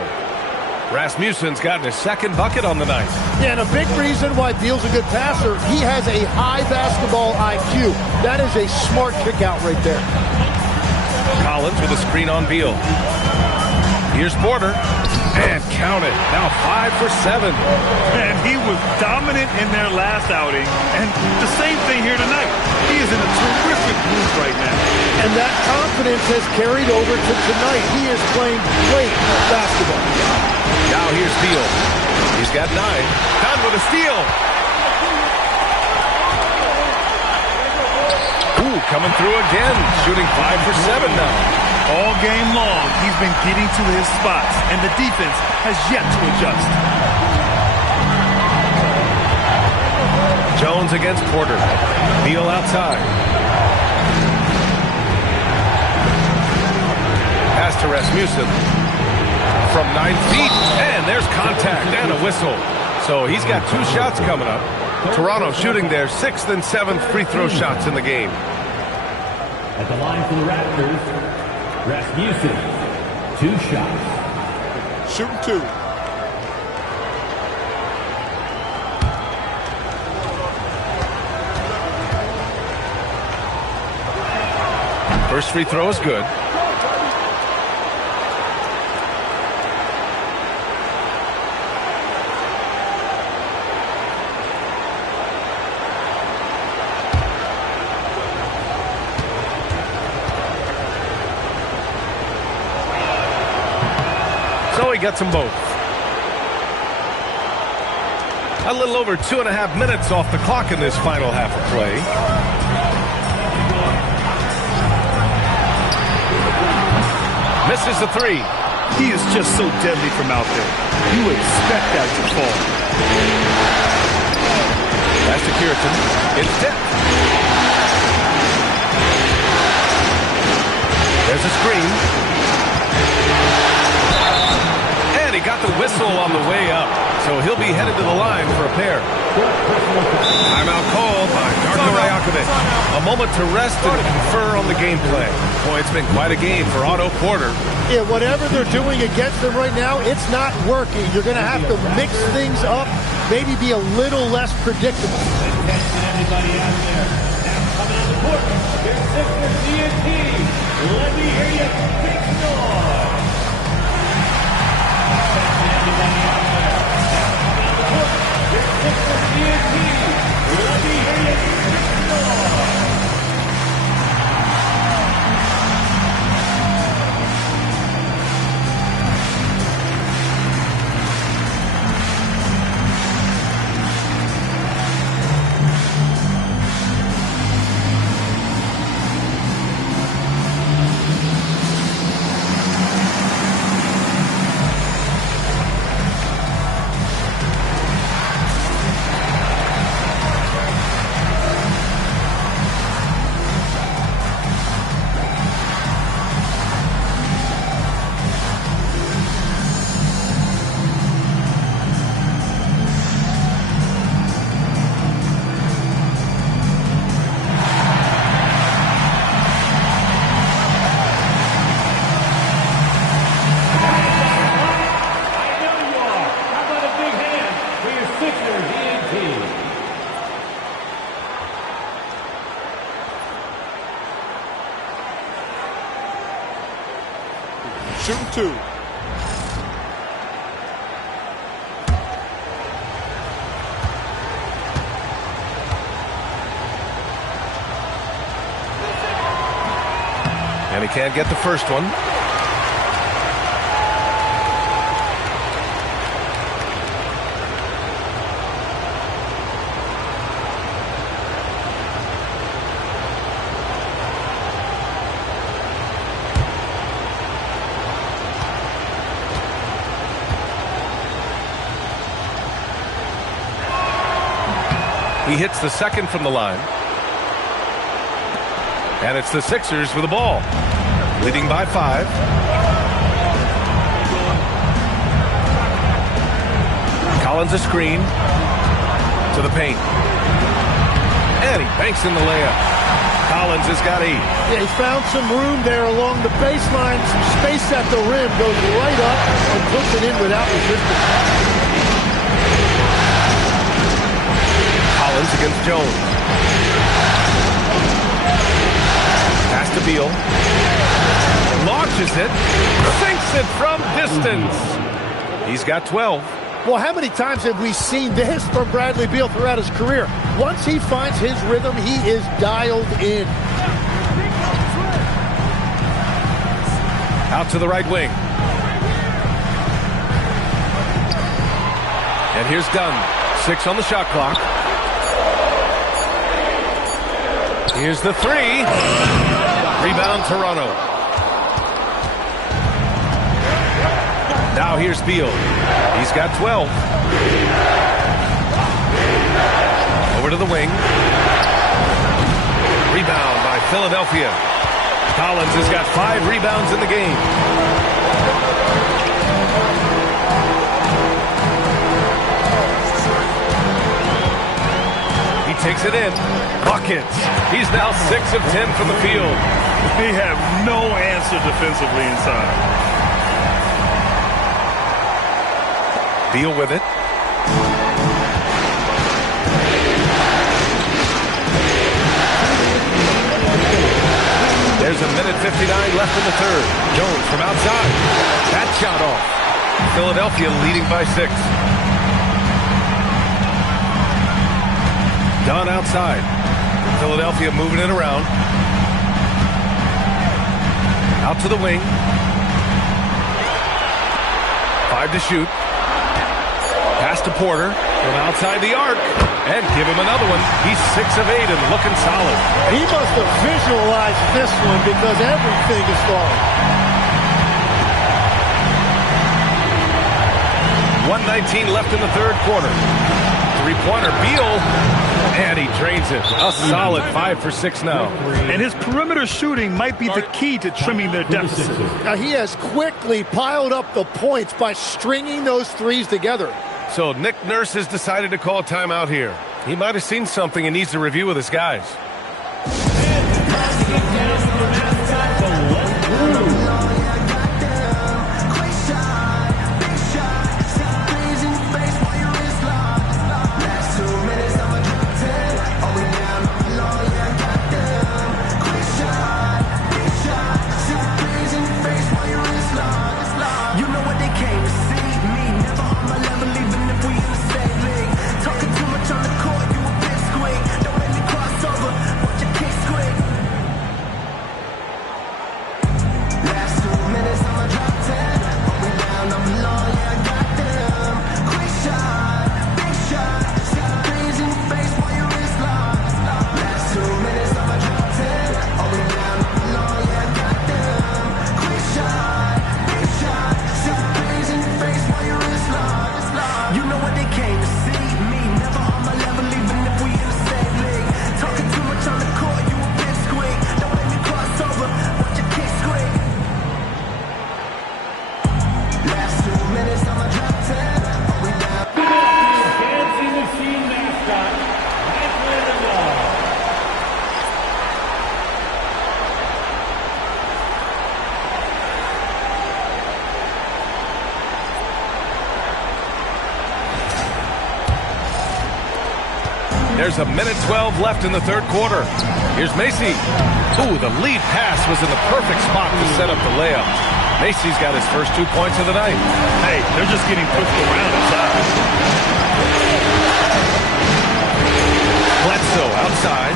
Rasmussen's gotten his 2nd bucket on the night. Yeah, and a big reason why Beal's a good passer, he has a high basketball IQ. That is a smart kick out right there. Collins with a screen on Beal. Here's Porter. And count it. Now 5 for 7. And he was dominant in their last outing. And the same thing here tonight. He is in a terrific mood right now. And that confidence has carried over to tonight. He is playing great basketball. Now here's Beal. He's got 9. Dunn with a steal. Ooh, coming through again. Shooting 5 for 7 now. All game long, he's been getting to his spots, and the defense has yet to adjust. Jones against Porter. Beal outside. Pass to Rasmussen. From 9 feet, and there's contact and a whistle. So he's got 2 shots coming up. Toronto shooting their 6th and 7th free throw shots in the game. At the line for the Raptors, Rasmussen, 2 shots. Shooting 2. First free throw is good. So he gets them both. A little over 2.5 minutes off the clock in this final half of play. Misses the 3. He is just so deadly from out there. You expect that to fall. That's to Kiritan. It's tipped. There's a screen. And he got the whistle on the way up. So he'll be headed to the line for a pair. Timeout called by Darko Rajakovic. A moment to rest and confer on the gameplay. Boy, it's been quite a game for Otto Porter. Yeah, whatever they're doing against them right now, it's not working. You're going to have to mix things up, maybe be a little less predictable. Everybody out there. Now coming on the court, here's Jskr TNT. Let me hear you big noise. Everybody out there. Now coming on the court, here's Jskr TNT. Let me hear you big noise. Shooting two. And he can't get the first one. He hits the second from the line. And it's the Sixers with the ball. Leading by 5. Collins a screen. To the paint. And he banks in the layup. Collins has got 8. Yeah, he's found some room there along the baseline. Some space at the rim. Goes right up and puts it in without resistance. Collins against Jones. Pass to Beal. Launches it. Sinks it from distance. He's got 12. Well, how many times have we seen this from Bradley Beal throughout his career? Once he finds his rhythm, he is dialed in. Out to the right wing. And here's Dunn. 6 on the shot clock. Here's the 3. Rebound Toronto. Now here's Beal. He's got 12. Over to the wing. Rebound by Philadelphia. Collins has got 5 rebounds in the game. He takes it in. Buckets. He's now 6 of 10 from the field. They have no answer defensively inside. Beal with it. There's a minute 59 left in the third. Jones from outside. That shot off. Philadelphia leading by 6. Dunn outside. Philadelphia moving it around. Out to the wing. 5 to shoot. Pass to Porter from outside the arc. And give him another one. He's 6 of 8 and looking solid. He must have visualized this one because everything is falling. 1:19 left in the third quarter. Three-pointer. Beal And he drains it. A solid 5 for 6 now. And his perimeter shooting might be the key to trimming their deficit. Now, he has quickly piled up the points by stringing those threes together. So Nick Nurse has decided to call timeout here. He might have seen something and needs to review with his guys. There's a minute 12 left in the third quarter. Here's Macy. Ooh, the lead pass was in the perfect spot to set up the layup. Macy's got his first 2 points of the night. Hey, they're just getting pushed around inside. Bledsoe outside.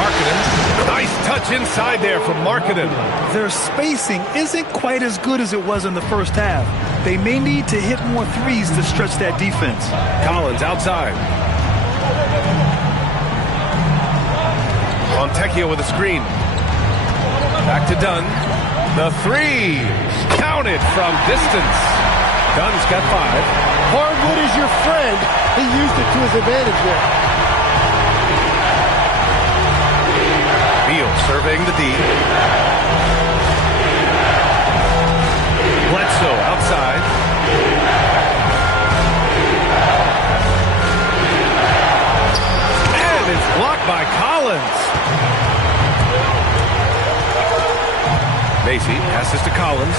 Markkanen. Nice touch inside there from Markkanen. Their spacing isn't quite as good as it was in the first half. They may need to hit more threes to stretch that defense. Collins outside. Fontecchio with a screen. Back to Dunn. The three. Counted from distance. Dunn's got 5. Hardwood is your friend. He used it to his advantage there. Beal surveying the D. Bledsoe outside. And it's blocked by Collins. Macy passes to Collins.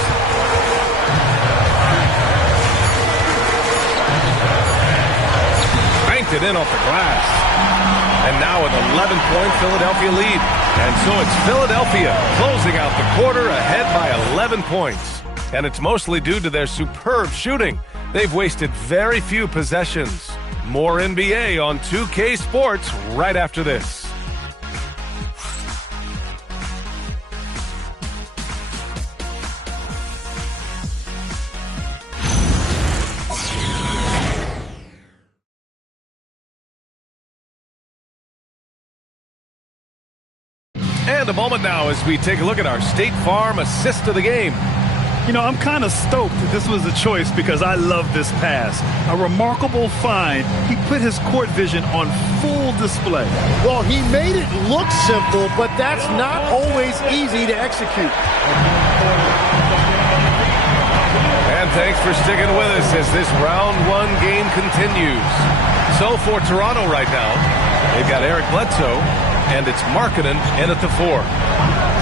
Banked it in off the glass. And now an 11-point Philadelphia lead. And so it's Philadelphia closing out the quarter ahead by 11 points. And it's mostly due to their superb shooting. They've wasted very few possessions. More NBA on 2K Sports right after this. And a moment now as we take a look at our State Farm assist of the game. You know, I'm kind of stoked that this was a choice because I love this pass. A remarkable find. He put his court vision on full display. Well, he made it look simple, but that's not always easy to execute. And thanks for sticking with us as this round 1 game continues. So for Toronto right now, they've got Eric Bledsoe, and it's Markkanen in at the 4.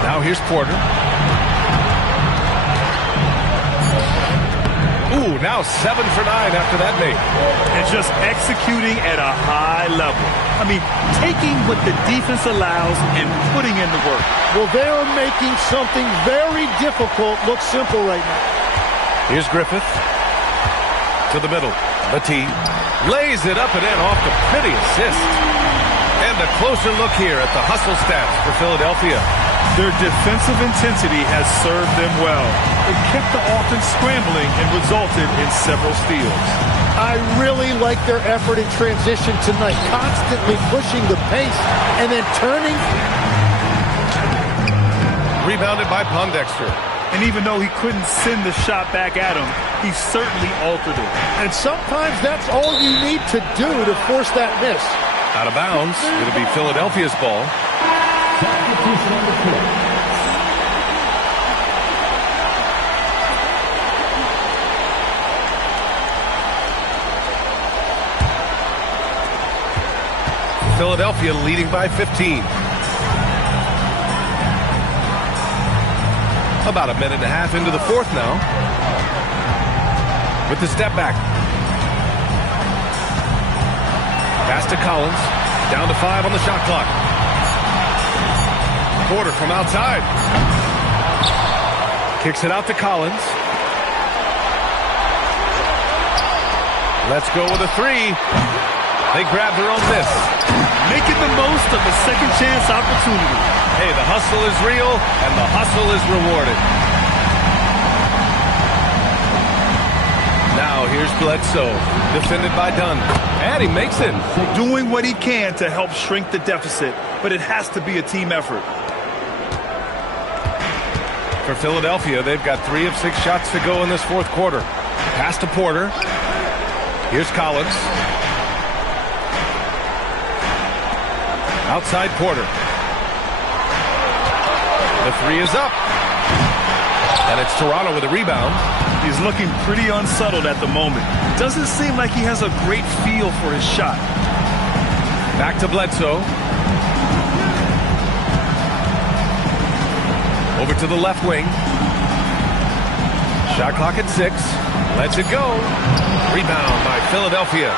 Now here's Porter. Ooh, now 7 for 9 after that mate. And just executing at a high level. I mean, taking what the defense allows and putting in the work. Well, they're making something very difficult look simple right now. Here's Griffith. To the middle. Batty lays it up and in off the pretty assist. And a closer look here at the hustle stats for Philadelphia. Their defensive intensity has served them well. It kept the offense scrambling and resulted in several steals. I really like their effort in transition tonight, constantly pushing the pace and then turning. Rebounded by Pondexter. And even though he couldn't send the shot back at him, he certainly altered it. And sometimes that's all you need to do to force that miss. Out of bounds. It'll be Philadelphia's ball. Philadelphia leading by 15. About a minute and a half into the fourth now. With the step back. Pass to Collins. Down to 5 on the shot clock. Porter from outside. Kicks it out to Collins. Let's go with a 3. They grab their own miss. Making the most of a second chance opportunity. Hey, the hustle is real, and the hustle is rewarded. Now, here's Bledsoe, defended by Dunn. And he makes it. Doing what he can to help shrink the deficit, but it has to be a team effort. For Philadelphia, they've got 3 of 6 shots to go in this fourth quarter. Pass to Porter. Here's Collins. Outside Porter. The 3 is up. And it's Toronto with a rebound. He's looking pretty unsettled at the moment. Doesn't seem like he has a great feel for his shot. Back to Bledsoe. Over to the left wing. Shot clock at 6. Lets it go. Rebound by Philadelphia.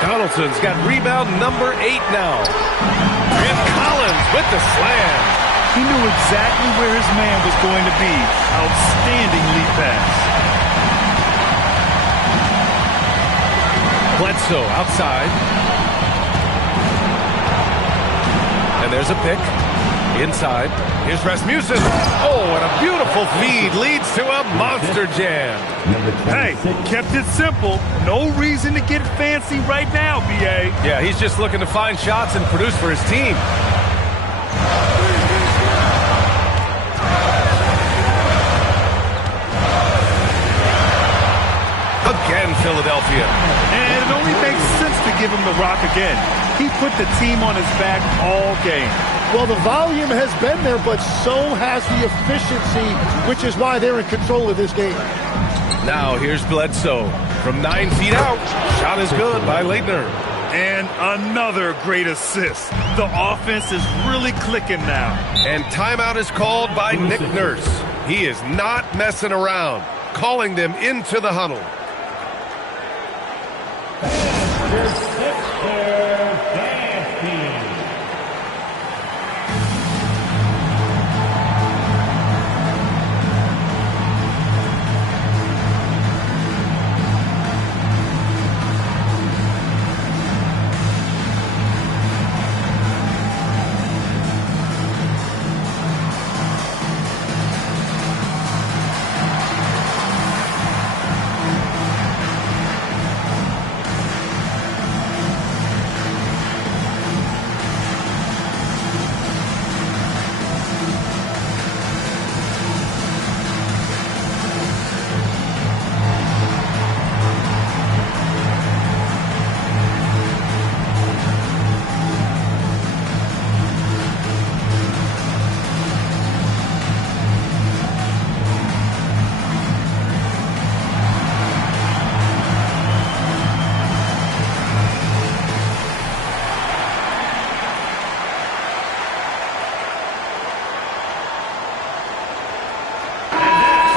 Donaldson's got rebound number 8 now. And Collins with the slam. He knew exactly where his man was going to be. Outstanding lead pass. Bledsoe outside. And there's a pick. Inside. Here's Rasmussen. Oh, and a beautiful feed leads to a monster jam. Hey, kept it simple. No reason to get fancy right now, B.A. Yeah, he's just looking to find shots and produce for his team. Again, Philadelphia. And it only makes sense to give him the rock again. He put the team on his back all game. Well, the volume has been there, but so has the efficiency, which is why they're in control of this game. Now here's Bledsoe from 9 feet out. Shot is good by Leitner. And another great assist. The offense is really clicking now. And timeout is called by Nick Nurse. He is not messing around, calling them into the huddle.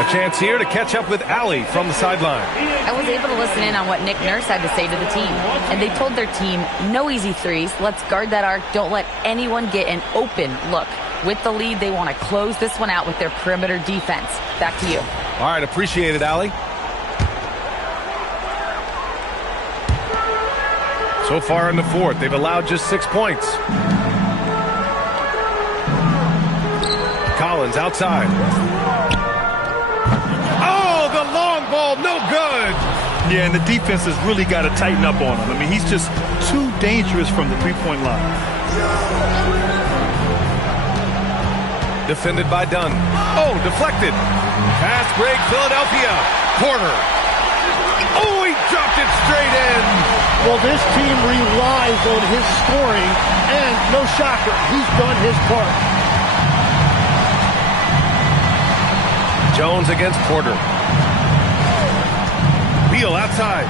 Chance here to catch up with Allie from the sideline. I was able to listen in on what Nick Nurse had to say to the team. And they told their team, no easy threes. Let's guard that arc. Don't let anyone get an open look. With the lead, they want to close this one out with their perimeter defense. Back to you. All right, appreciate it, Allie. So far in the fourth, they've allowed just 6 points. Collins outside. The long ball, no good. Yeah, and the defense has really got to tighten up on him. I mean, he's just too dangerous from the three-point line. Defended by Dunn. Oh, deflected. Pass break, Philadelphia. Porter. Oh, he dropped it straight in. Well, this team relies on his scoring, and no shocker, he's done his part. Jones against Porter. Beal outside.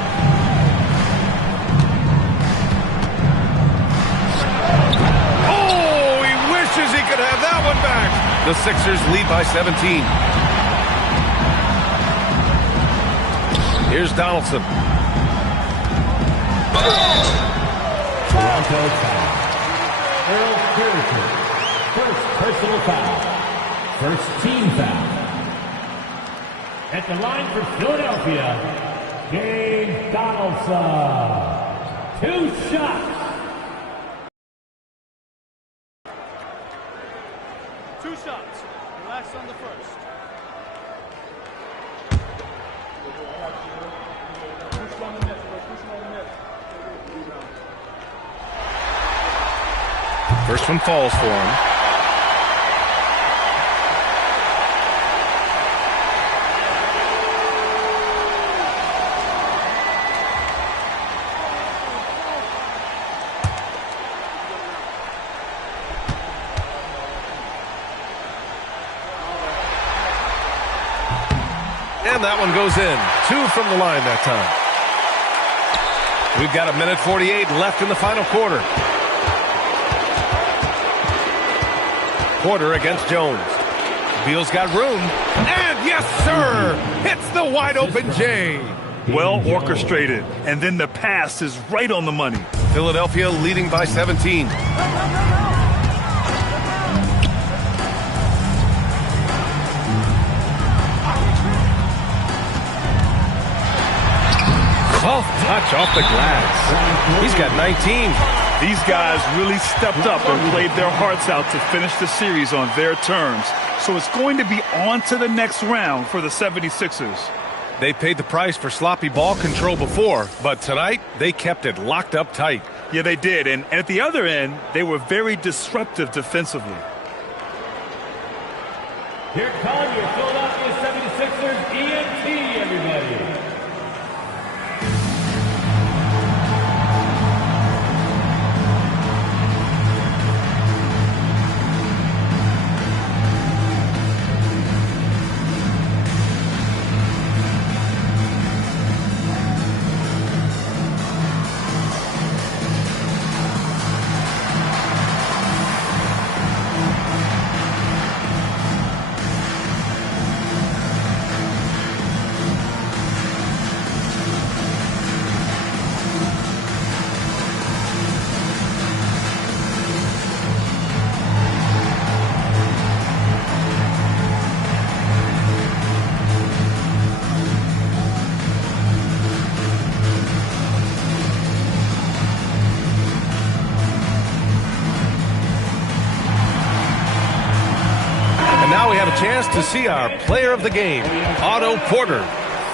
Oh, he wishes he could have that one back. The Sixers lead by 17. Here's Donaldson. Toronto foul. Earl Pearson. First personal foul. First team foul. At the line for Philadelphia, James Donaldson. 2 shots. 2 shots. Relax on the first. First one falls for him. And that one goes in. 2 from the line that time. We've got 1:48 left in the final quarter. Porter against Jones. Beal's got room. And yes, sir! Hits the wide open J. Well orchestrated. And then the pass is right on the money. Philadelphia leading by 17. Soft touch off the glass. He's got 19. These guys really stepped up and played their hearts out to finish the series on their terms. So it's going to be on to the next round for the 76ers. They paid the price for sloppy ball control before, but tonight they kept it locked up tight. Yeah, they did. And at the other end, they were very disruptive defensively. Here come your Philadelphia 76ers ENT, everybody. Chance to see our player of the game, Otto Porter.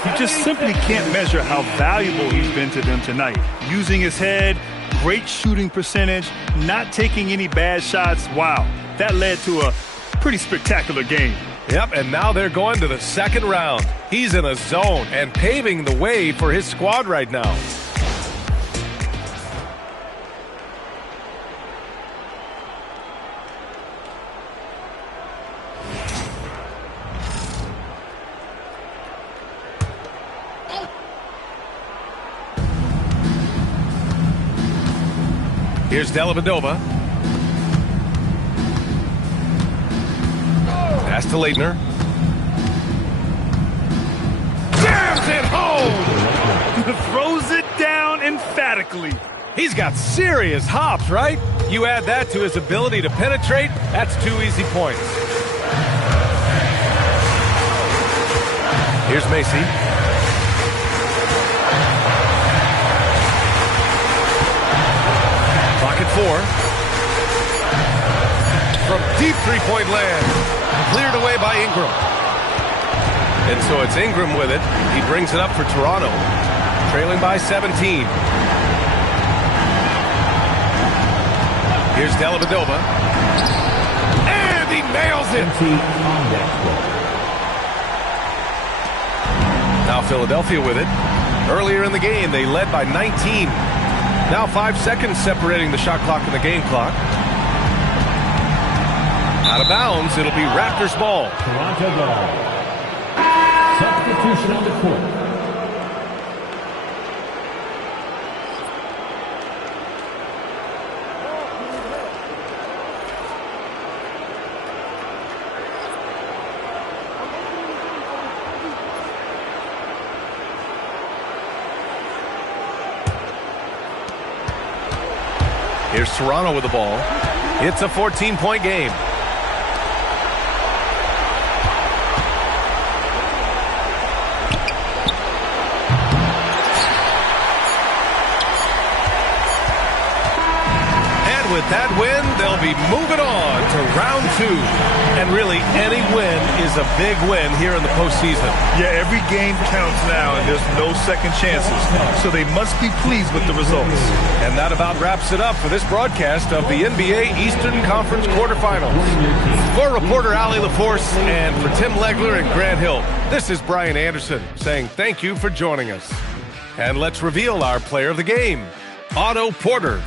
You just simply can't measure how valuable he's been to them tonight. Using his head, great shooting percentage, not taking any bad shots. Wow, that led to a pretty spectacular game. Yep, and now they're going to the second round. He's in a zone and paving the way for his squad right now. Here's Dellavedova. Pass to Leitner. Jams it home! Throws it down emphatically. He's got serious hops, right? You add that to his ability to penetrate, that's 2 easy points. Here's Macy. Clock at 4. From deep three-point land. Cleared away by Ingram. And so it's Ingram with it. He brings it up for Toronto. Trailing by 17. Here's Dellavedova. And he nails it. Now Philadelphia with it. Earlier in the game, they led by 19. Now 5 seconds separating the shot clock and the game clock. Out of bounds, it'll be Raptors ball. Toronto ball. Substitution on the court. Here's Toronto with the ball. It's a 14-point game. And with that win, they'll be moving on to round 2. And really, any win is a big win here in the postseason. Yeah, every game counts now, and there's no second chances. So they must be pleased with the results. And that about wraps it up for this broadcast of the NBA Eastern Conference quarterfinals. For reporter Allie LaForce and for Tim Legler and Grant Hill, this is Brian Anderson saying thank you for joining us. And let's reveal our player of the game, Otto Porter.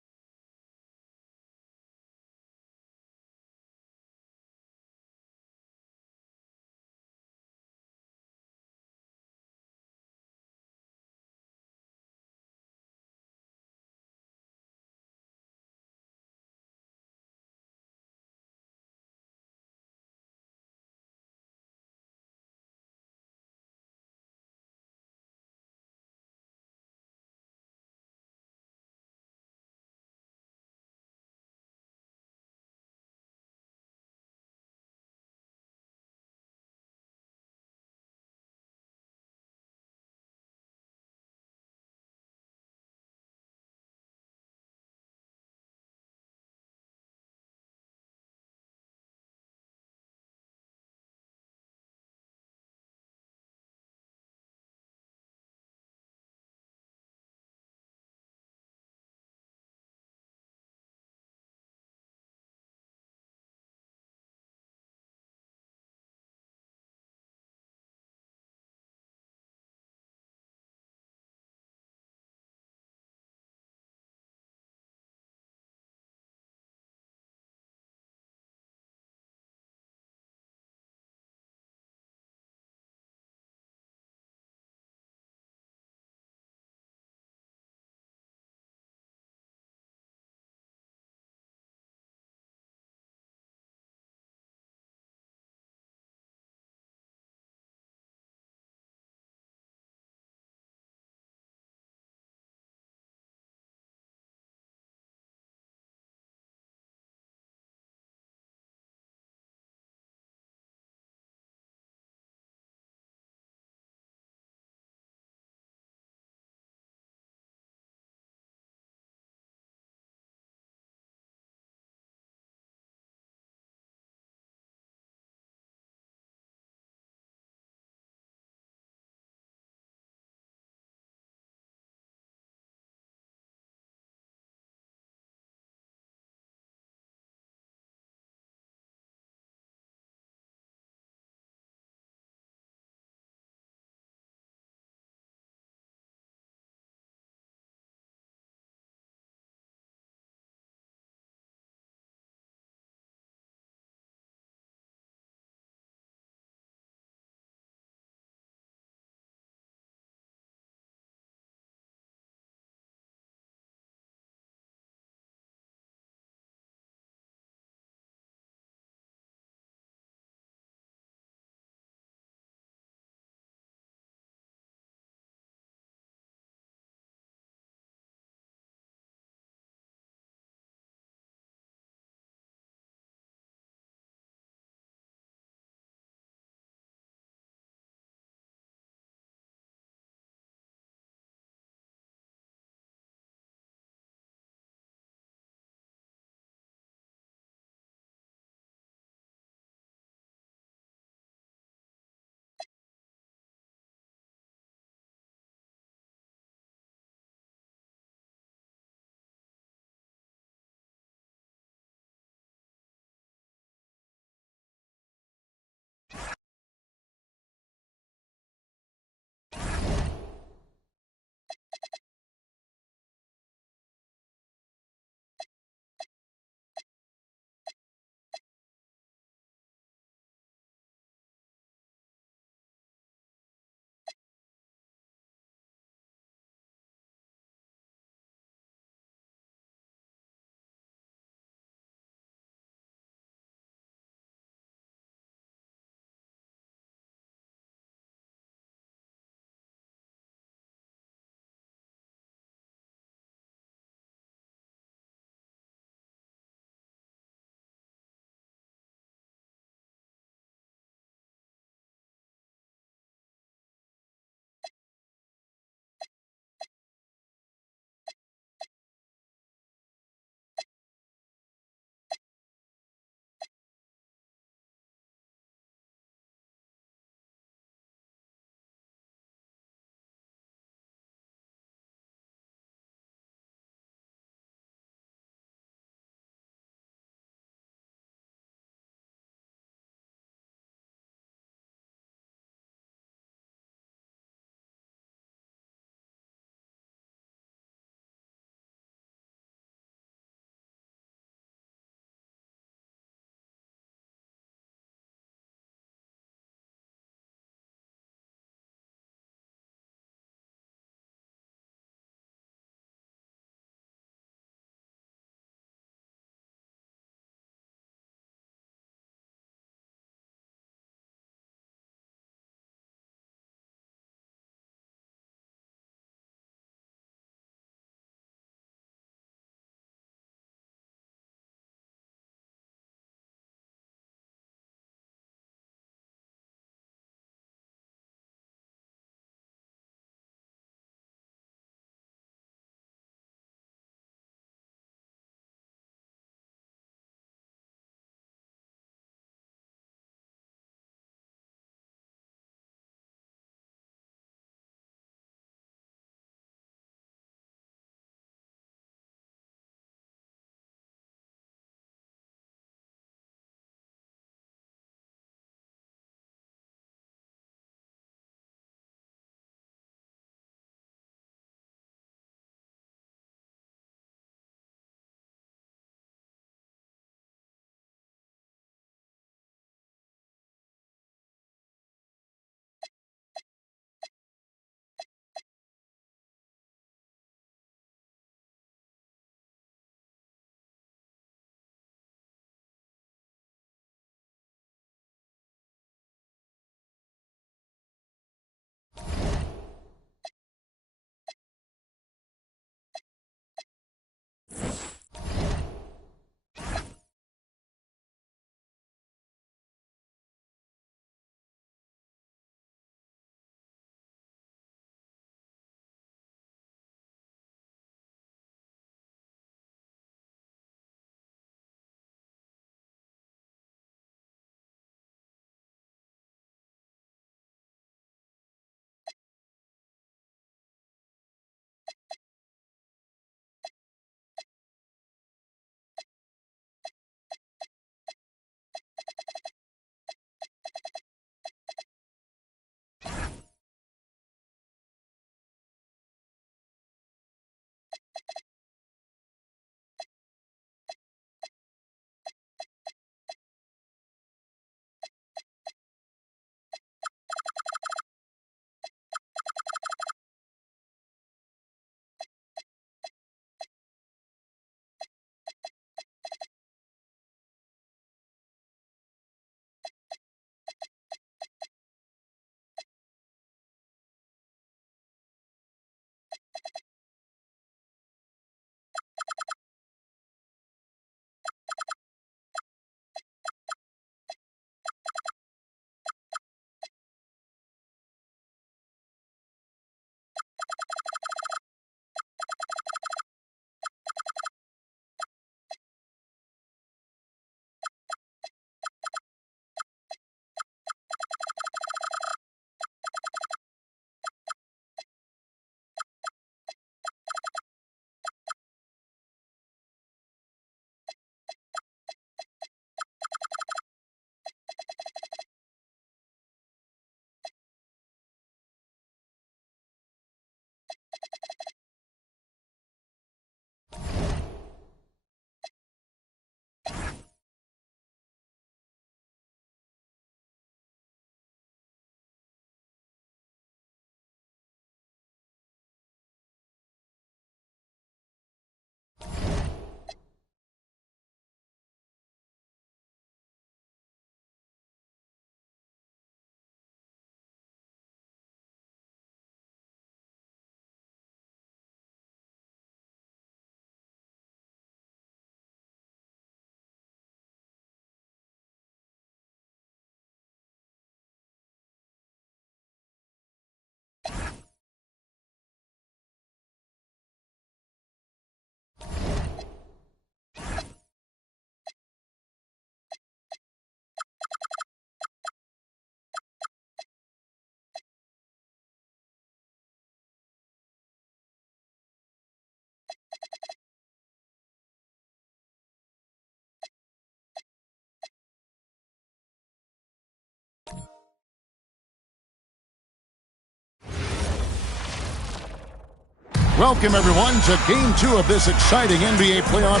Welcome, everyone, to Game 2 of this exciting NBA playoff.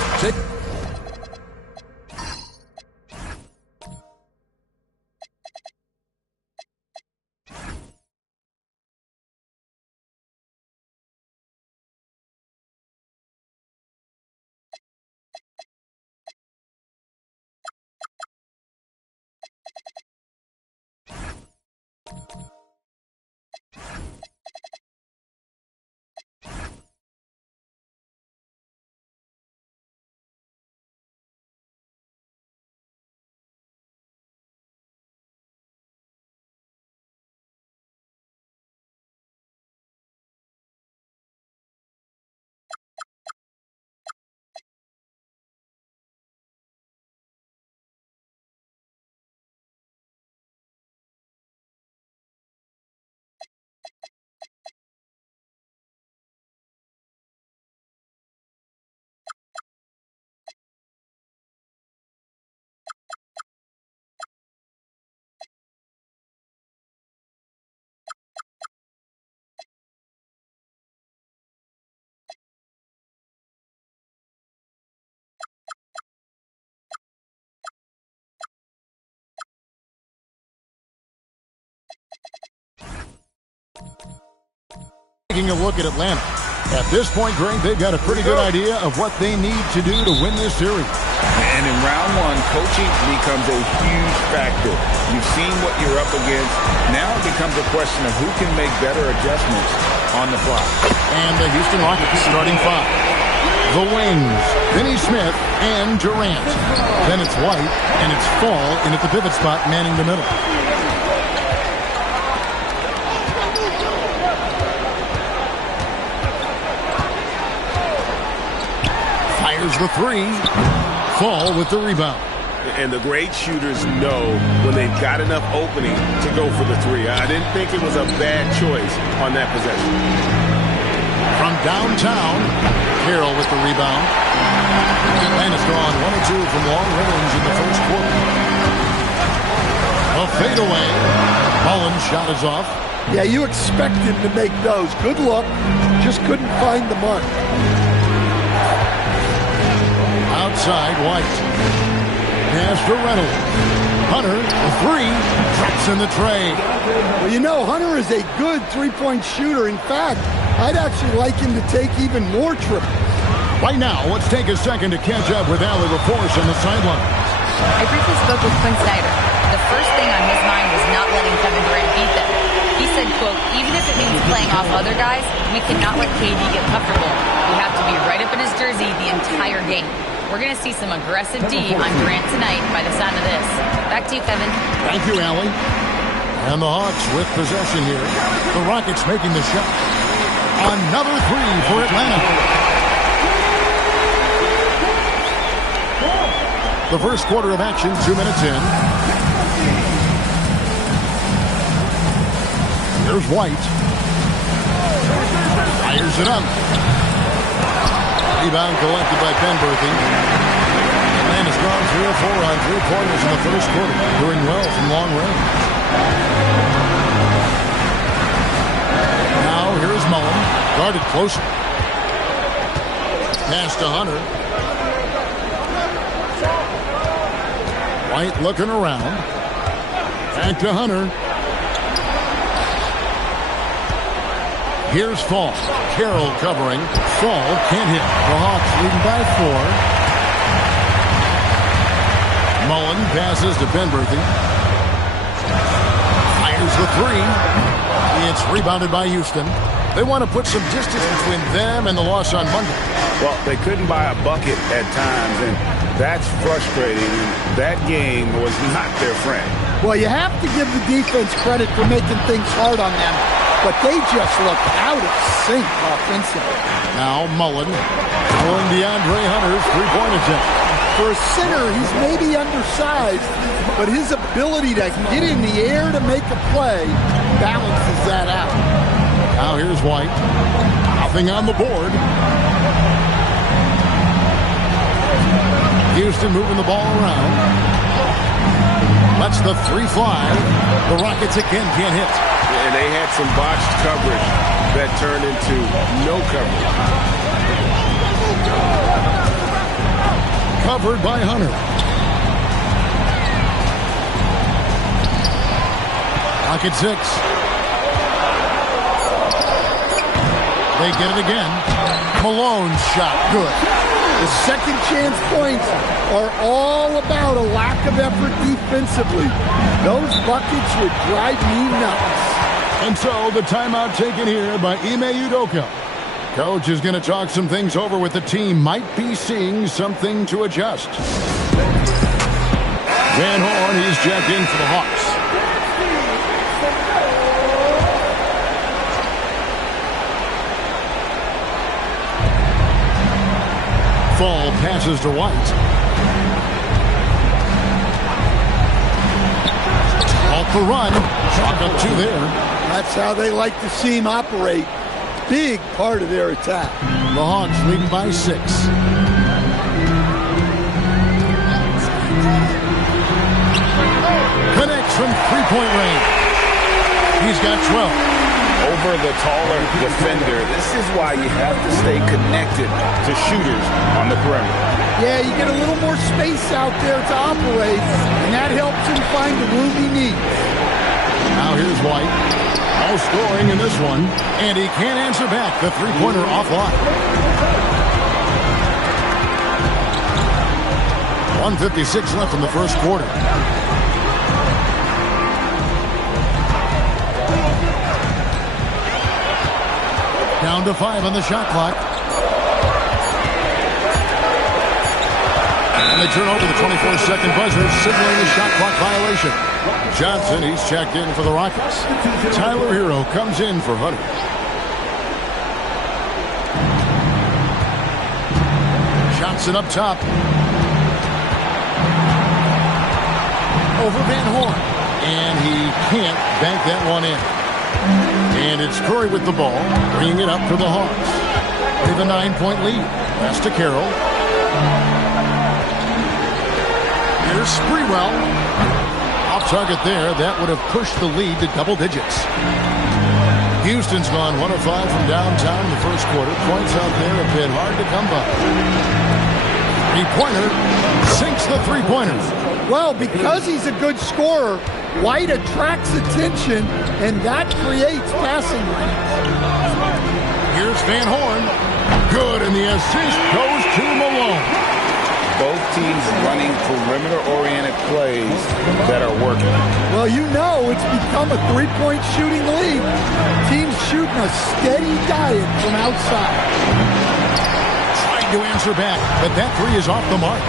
Taking a look at Atlanta. At this point, Greg, they've got a pretty good idea of what they need to do to win this series. And in round one, coaching becomes a huge factor. You've seen what you're up against. Now it becomes a question of who can make better adjustments on the fly. And the Houston Rockets starting five. The wings, Finney Smith and Durant. Then it's White, and it's Fall in at the pivot spot, manning the middle. Fires the three. Fall with the rebound. And the great shooters know when they've got enough opening to go for the three. I didn't think it was a bad choice on that possession. From downtown, Carroll with the rebound. Atlanta's gone 1-2 from long range in the first quarter. A fadeaway. Mullins' shot is off. Yeah, you expect him to make those. Good luck. Just couldn't find the mark. Outside, White. Pass to Reynolds. Hunter, a three. Drops in the tray. Well, you know, Hunter is a good three-point shooter. In fact, I'd actually like him to take even more triples. Right now, let's take a second to catch up with Allie LaForce on the sideline. I briefly spoke with Quinn Snyder. The first thing on his mind was not letting Kevin Durant beat them. He said, quote, even if it means playing off other guys, we cannot let KD get comfortable. We have to be right up in his jersey the entire game. We're going to see some aggressive D on Durant tonight by the sound of this. Back to you, Kevin. Thank you, Allie. And the Hawks with possession here. The Rockets making the shot. Another three for Atlanta. The first quarter of action, 2 minutes in. Here's White. Fires it up. Rebound collected by Penberthy. Atlanta's gone 3 of 4 on three-pointers in the first quarter, doing well from long range. Now here's Mullen, guarded closer. Pass to Hunter. White looking around. Back to Hunter. Here's Fall. Carroll covering. Fall can't hit. The Hawks leading by 4. Mullen passes to Penberthy. Fires the three. It's rebounded by Houston. They want to put some distance between them and the loss on Monday. Well, they couldn't buy a bucket at times, and that's frustrating. That game was not their friend. Well, you have to give the defense credit for making things hard on them, but they just look out of sync offensively. Now Mullen throwing DeAndre Hunter's three-point attempt. For a center, he's maybe undersized, but his ability to get in the air to make a play balances that out. Now here's White. Nothing on the board. Houston moving the ball around. Lets the three fly. The Rockets again can't hit. And they had some botched coverage that turned into no coverage. Covered by Hunter. Pocket 6. They get it again. Malone's shot, good. The second chance points are all about a lack of effort defensively. Those buckets would drive me nuts. And so the timeout taken here by Ime Udoka. Coach is going to talk some things over with the team. Might be seeing something to adjust. Van Horn, he's checked in for the Hawks. Fall passes to White. Off the run. Chalk up 2 there. That's how they like to see him operate. Big part of their attack. The Hawks leading by 6. Connects from three-point range. He's got 12. Over the taller defender. This is why you have to stay connected to shooters on the perimeter. Yeah, you get a little more space out there to operate, and that helps him find the room he needs. Now here's White. No scoring in this one, and he can't answer back. The three-pointer offline. 1:56 left in the first quarter. Down to 5 on the shot clock. And they turn over the 24-second buzzer, signaling the shot clock violation. Johnson, he's checked in for the Rockets. Tyler Hero comes in for Hunter. Johnson up top. Over Van Horn. And he can't bank that one in. And it's Curry with the ball, bringing it up for the Hawks. They have a 9-point lead. Pass to Carroll. Here's Sprewell. Off target there. That would have pushed the lead to double digits. Houston's gone 1 of 5 from downtown in the first quarter. Points out there have been hard to come by. Three-pointer sinks the three-pointer. Well, because he's a good scorer, White attracts attention, and that creates passing lanes. Here's Van Horn. Good, and the assist goes to Malone. Both teams running perimeter-oriented plays that are working. Well, you know it's become a three-point shooting league. Teams shooting a steady diet from outside. Trying to answer back, but that three is off the mark.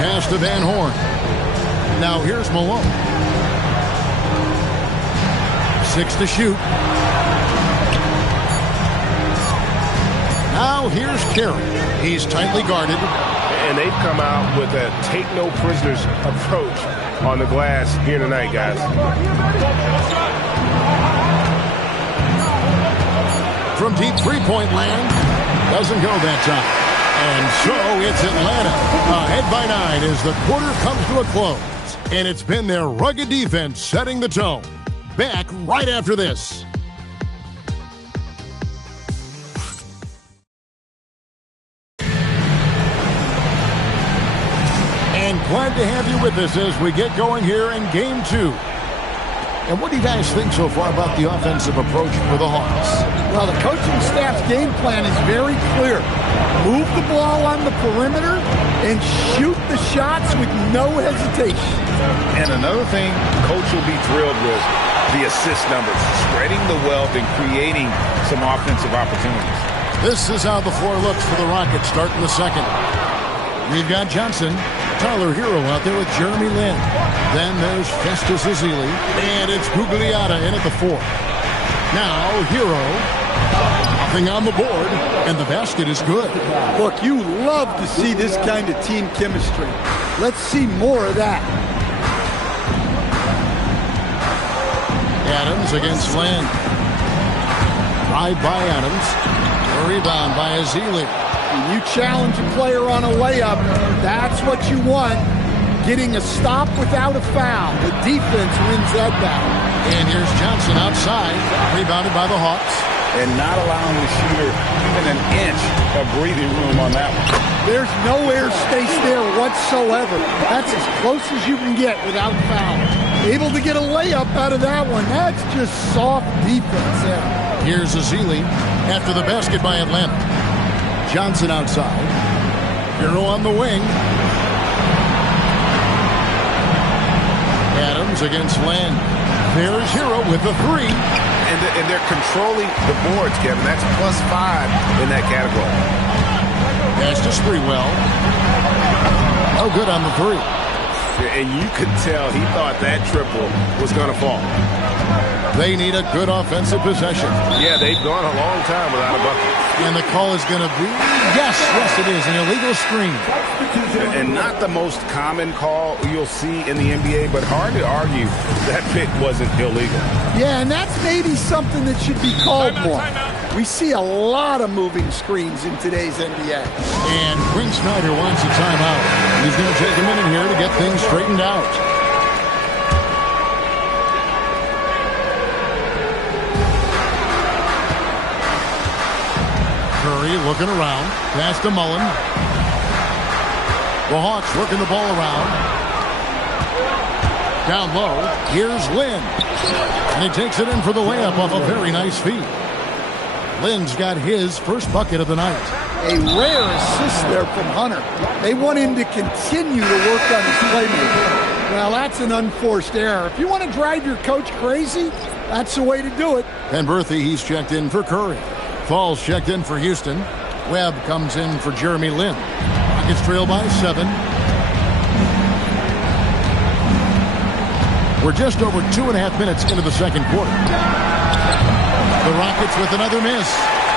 Pass to Van Horn. Now here's Malone. 6 to shoot. Now here's Carey. He's tightly guarded. And they've come out with a take-no-prisoners approach on the glass here tonight, guys. From deep three-point land. Doesn't go that time. And so it's Atlanta ahead by 9 as the quarter comes to a close. And it's been their rugged defense setting the tone. Back right after this. And glad to have you with us as we get going here in Game 2. And what do you guys think so far about the offensive approach for the Hawks? Well, the coaching staff's game plan is very clear. Move the ball on the perimeter and shoot the shots with no hesitation. And another thing Coach will be thrilled with, the assist numbers, spreading the wealth and creating some offensive opportunities. This is how the floor looks for the Rockets starting the second. We've got Johnson, Tyler Hero out there with Jeremy Lin. Then there's Festus Ezeli, and it's Gugliotta in at the 4. Now Hero, nothing on the board, and the basket is good. Look, you love to see this kind of team chemistry. Let's see more of that. Adams against Lin. Drive by Adams. A rebound by Ezeli. When you challenge a player on a layup, that's what you want. getting a stop without a foul. The defense wins that battle. And here's Johnson outside, rebounded by the Hawks. And not allowing the shooter even an inch of breathing room on that one. There's no airspace there whatsoever. That's as close as you can get without foul. Able to get a layup out of that one. That's just soft defense there. Here's Azili after the basket by Atlanta. Johnson outside. Hero on the wing. Adams against Len. There's Hero with the three. And they're controlling the boards, Kevin. That's +5 in that category. Pass to Sprewell. Oh, good on the three. And you could tell he thought that triple was going to fall. They need a good offensive possession. Yeah, they've gone a long time without a bucket. And the call is going to be, yes, it is, an illegal screen. And not the most common call you'll see in the NBA, but hard to argue that pick wasn't illegal. Yeah, and that's maybe something that should be called more. We see a lot of moving screens in today's NBA. And Quinn Snyder wants a timeout. He's going to take a minute here to get things straightened out. Curry looking around. Pass to Mullen. The Hawks working the ball around. Down low. Here's Lynn. And he takes it in for the layup off a very nice feed. Lynn's got his first bucket of the night. A rare assist there from Hunter. They want him to continue to work on his playmaking. Well, that's an unforced error. If you want to drive your coach crazy, that's the way to do it. And Berthy, he's checked in for Curry. Falls checked in for Houston. Webb comes in for Jeremy Lin. Rockets trail by 7. We're just over 2.5 minutes into the second quarter. The Rockets with another miss.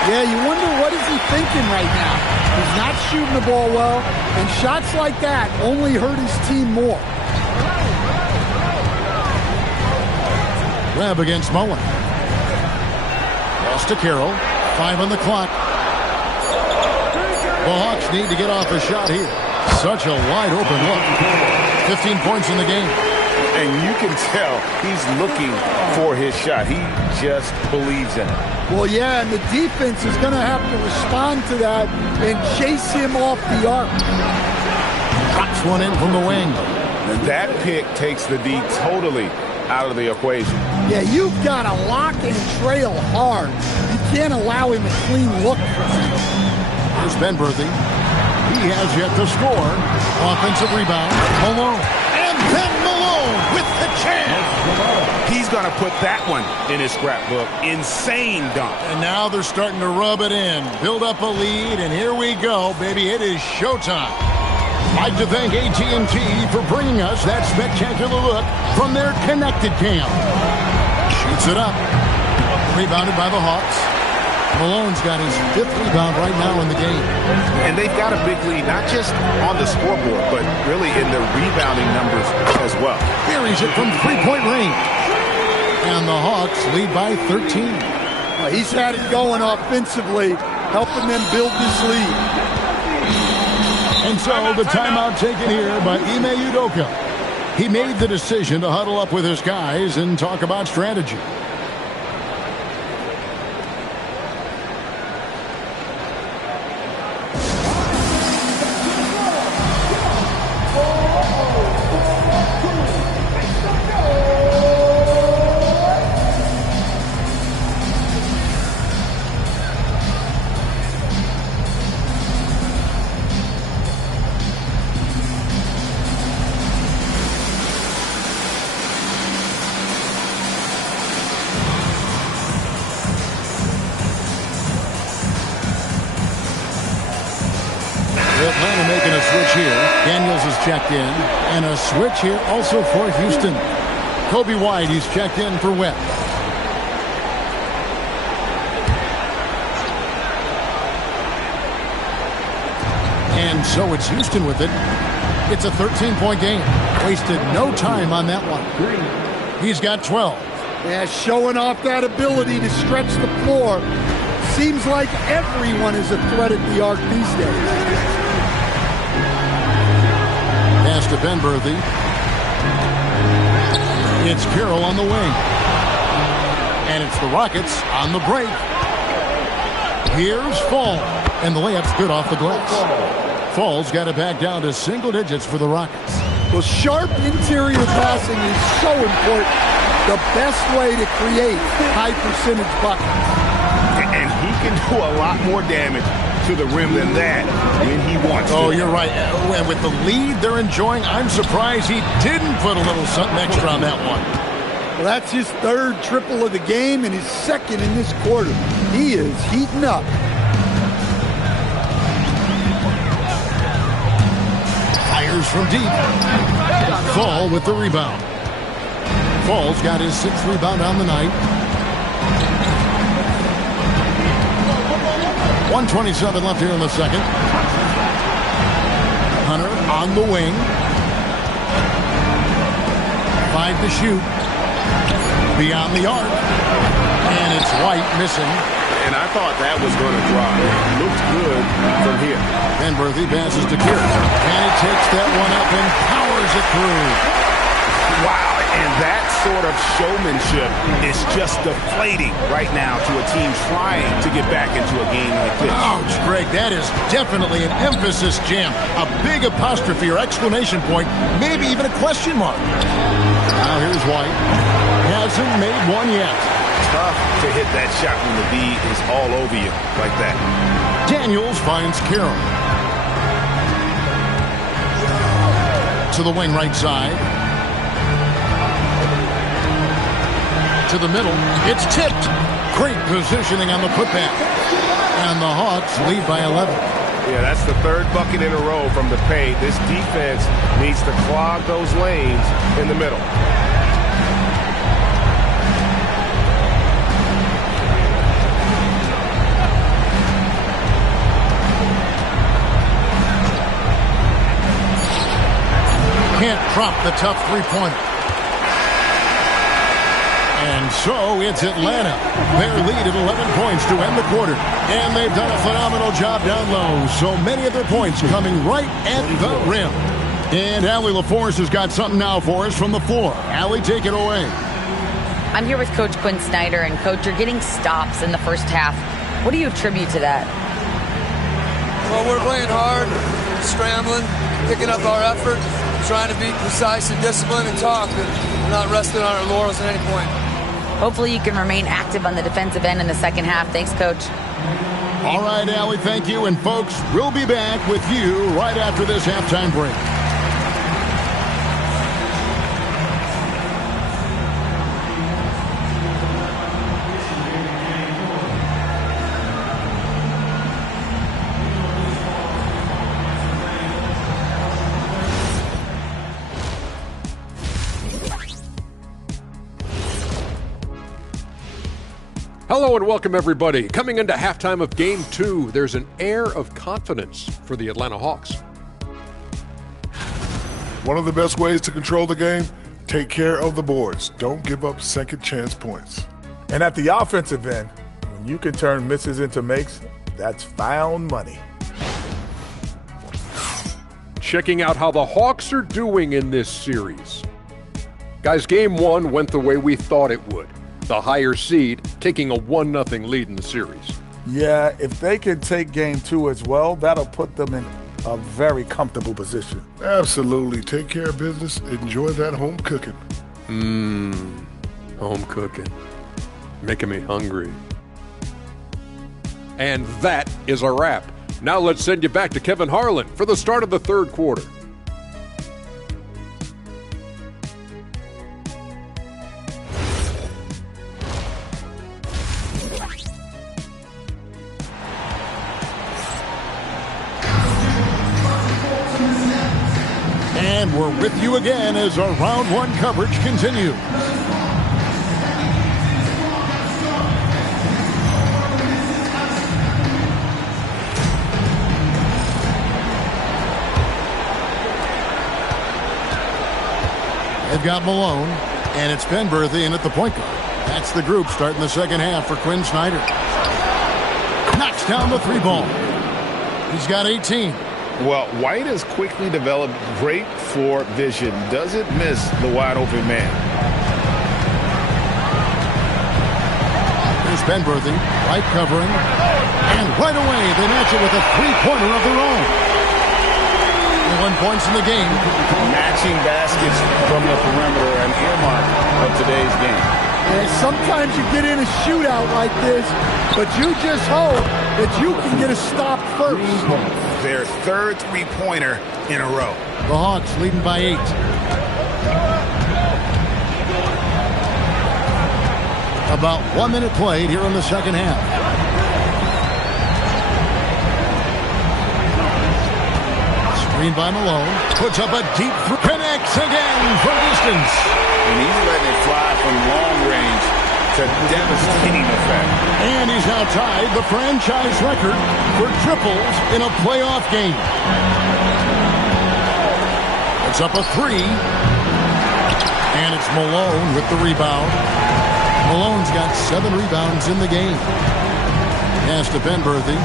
Yeah, you wonder what is he thinking right now. He's not shooting the ball well, and shots like that only hurt his team more. Webb against Mullen. Pass to Carroll. 5 on the clock. The Hawks need to get off a shot here. Such a wide open look. 15 points in the game. And you can tell he's looking for his shot. He just believes in it. Well, yeah, and the defense is going to have to respond to that and chase him off the arc. Drops one in from the wing. And that pick takes the D totally out of the equation. Yeah, you've got to lock and trail hard. You can't allow him a clean look from him. Here's Ben Berthy. He has yet to score. Offensive rebound. Malone. And then Malone with the chance. He's going to put that one in his scrapbook. Insane dunk. And now they're starting to rub it in. Build up a lead, and here we go, baby. It is showtime. I'd like to thank AT&T for bringing us that spectacular look from their connected cam. Shoots it up. Rebounded by the Hawks. Malone's got his 5th rebound right now in the game. And they've got a big lead, not just on the scoreboard, but really in the rebounding numbers as well. Buries it from three-point range. And the Hawks lead by 13. Well, he's had it going offensively, helping them build this lead. And so the timeout taken here by Ime Udoka. He made the decision to huddle up with his guys and talk about strategy. Atlanta making a switch here. Daniels is checked in. And a switch here also for Houston. Kobe White, he's checked in for Webb. And so it's Houston with it. It's a 13-point game. Wasted no time on that one. He's got 12. Yeah, showing off that ability to stretch the floor. Seems like everyone is a threat at the arc these days. Pass to to Ben Berthy. It's Carroll on the wing. And it's the Rockets on the break. Here's Fall. And the layup's good off the glass. Fall's got it back down to single digits for the Rockets. Well, sharp interior passing is so important. The best way to create high percentage buckets. And he can do a lot more damage to the rim than that when he wants to. Oh, you're right. And with the lead they're enjoying, I'm surprised he didn't put a little something extra on that one. Well, that's his third triple of the game and his second in this quarter. He is heating up. Fires from deep. Fall with the rebound. Fall's got his 6th rebound on the night. 1:27 left here in the second. Hunter on the wing. 5 to shoot. Beyond the arc. And it's White missing. And I thought that was going to drop. Looks good from here. And Berthy passes to Kirk. And he takes that one up and powers it through. Wow, and that sort of showmanship is just deflating right now to a team trying to get back into a game like this. Ouch, Greg, that is definitely an emphasis jam. A big apostrophe or exclamation point, maybe even a question mark. Now here's White. Hasn't made one yet. Tough to hit that shot when the B is all over you like that. Daniels finds Carroll. To the wing right side. To the middle. It's tipped. Great positioning on the putback. And the Hawks lead by 11. Yeah, that's the third bucket in a row from the paint. This defense needs to clog those lanes in the middle. Can't drop the tough three-pointer. And so it's Atlanta. Their lead at 11 points to end the quarter. And they've done a phenomenal job down low. So many of their points coming right at the rim. And Allie LaForce has got something now for us from the floor. Allie, take it away. I'm here with Coach Quinn Snyder. And, Coach, you're getting stops in the first half. What do you attribute to that? Well, we're playing hard, scrambling, picking up our effort, trying to be precise and disciplined and talk, and we're not resting on our laurels at any point. Hopefully you can remain active on the defensive end in the second half. Thanks, Coach. All right, Allie, thank you. And, folks, we'll be back with you right after this halftime break. Hello and welcome, everybody. Coming into halftime of Game 2, there's an air of confidence for the Atlanta Hawks. One of the best ways to control the game, take care of the boards. Don't give up second chance points. And at the offensive end, when you can turn misses into makes, that's found money. Checking out how the Hawks are doing in this series. Guys, Game 1 went the way we thought it would. The higher seed taking a 1-0 lead in the series. Yeah, if they can take Game 2 as well, that'll put them in a very comfortable position. Absolutely. Take care of business. Enjoy that home cooking. Home cooking. Making me hungry. And that is a wrap. Now let's send you back to Kevin Harlan for the start of the third quarter. And we're with you again as our round one coverage continues. They've got Malone, and it's Ben Berthy in at the point guard. That's the group starting the second half for Quinn Snyder. Knocks down the three ball. He's got 18. Well, White has quickly developed great floor vision. Doesn't miss the wide open man. Here's Benworthy. White covering. And right away, they match it with a three-pointer of their own. 1 points in the game. Matching baskets from the perimeter, an earmark of today's game. And sometimes you get in a shootout like this, but you just hope that you can get a stop first. Their third three-pointer in a row. The Hawks leading by 8. About 1 minute played here in the second half. Screen by Malone. Puts up a deep three. Connects again from distance. And he's letting it fly from long range to devastating effect. And he's now tied the franchise record for triples in a playoff game. It's up a 3. And it's Malone with the rebound. Malone's got 7 rebounds in the game. Pass to Benworthy.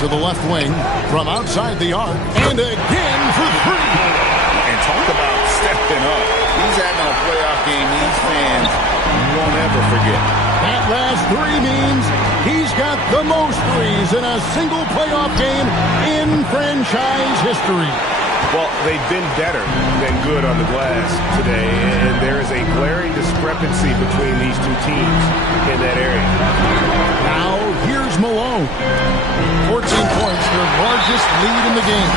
To the left wing from outside the arc. And again for 3. And talk about stepping up. He's having a playoff game these fans won't ever forget. That last 3 means he's got the most threes in a single playoff game in franchise history. Well, they've been better than good on the glass today, and there is a glaring discrepancy between these two teams in that area. Now, here's Malone. 14 points, their largest lead in the game.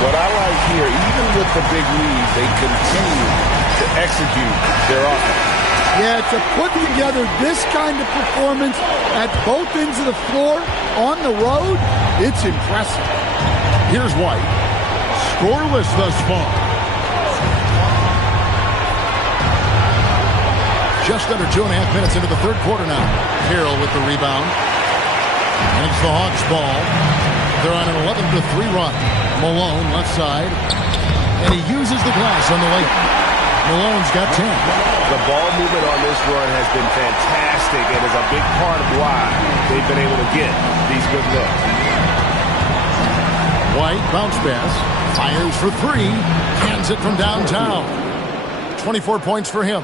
What I like here, even with the big lead, they continue to execute their offense. Yeah, to put together this kind of performance at both ends of the floor on the road, it's impressive. Here's White. Scoreless thus far. Just under 2.5 minutes into the third quarter now. Carroll with the rebound. And it's the Hawks ball. They're on an 11-3 run. Malone left side. And he uses the glass on the layup. Malone's got 10. The ball movement on this run has been fantastic and is a big part of why they've been able to get these good looks. White, bounce pass, fires for 3, cans it from downtown. 24 points for him.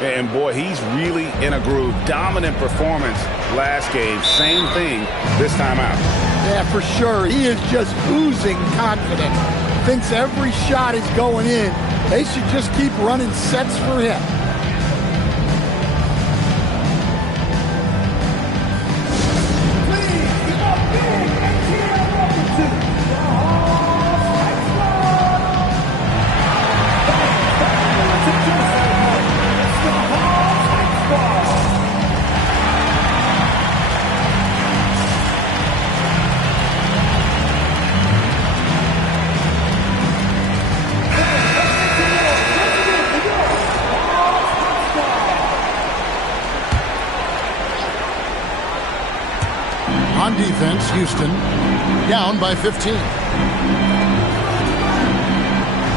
And boy, he's really in a groove. Dominant performance last game. Same thing this time out. Yeah, for sure. He is just oozing confidence. Thinks every shot is going in. They should just keep running sets for him. On defense, Houston down by 15.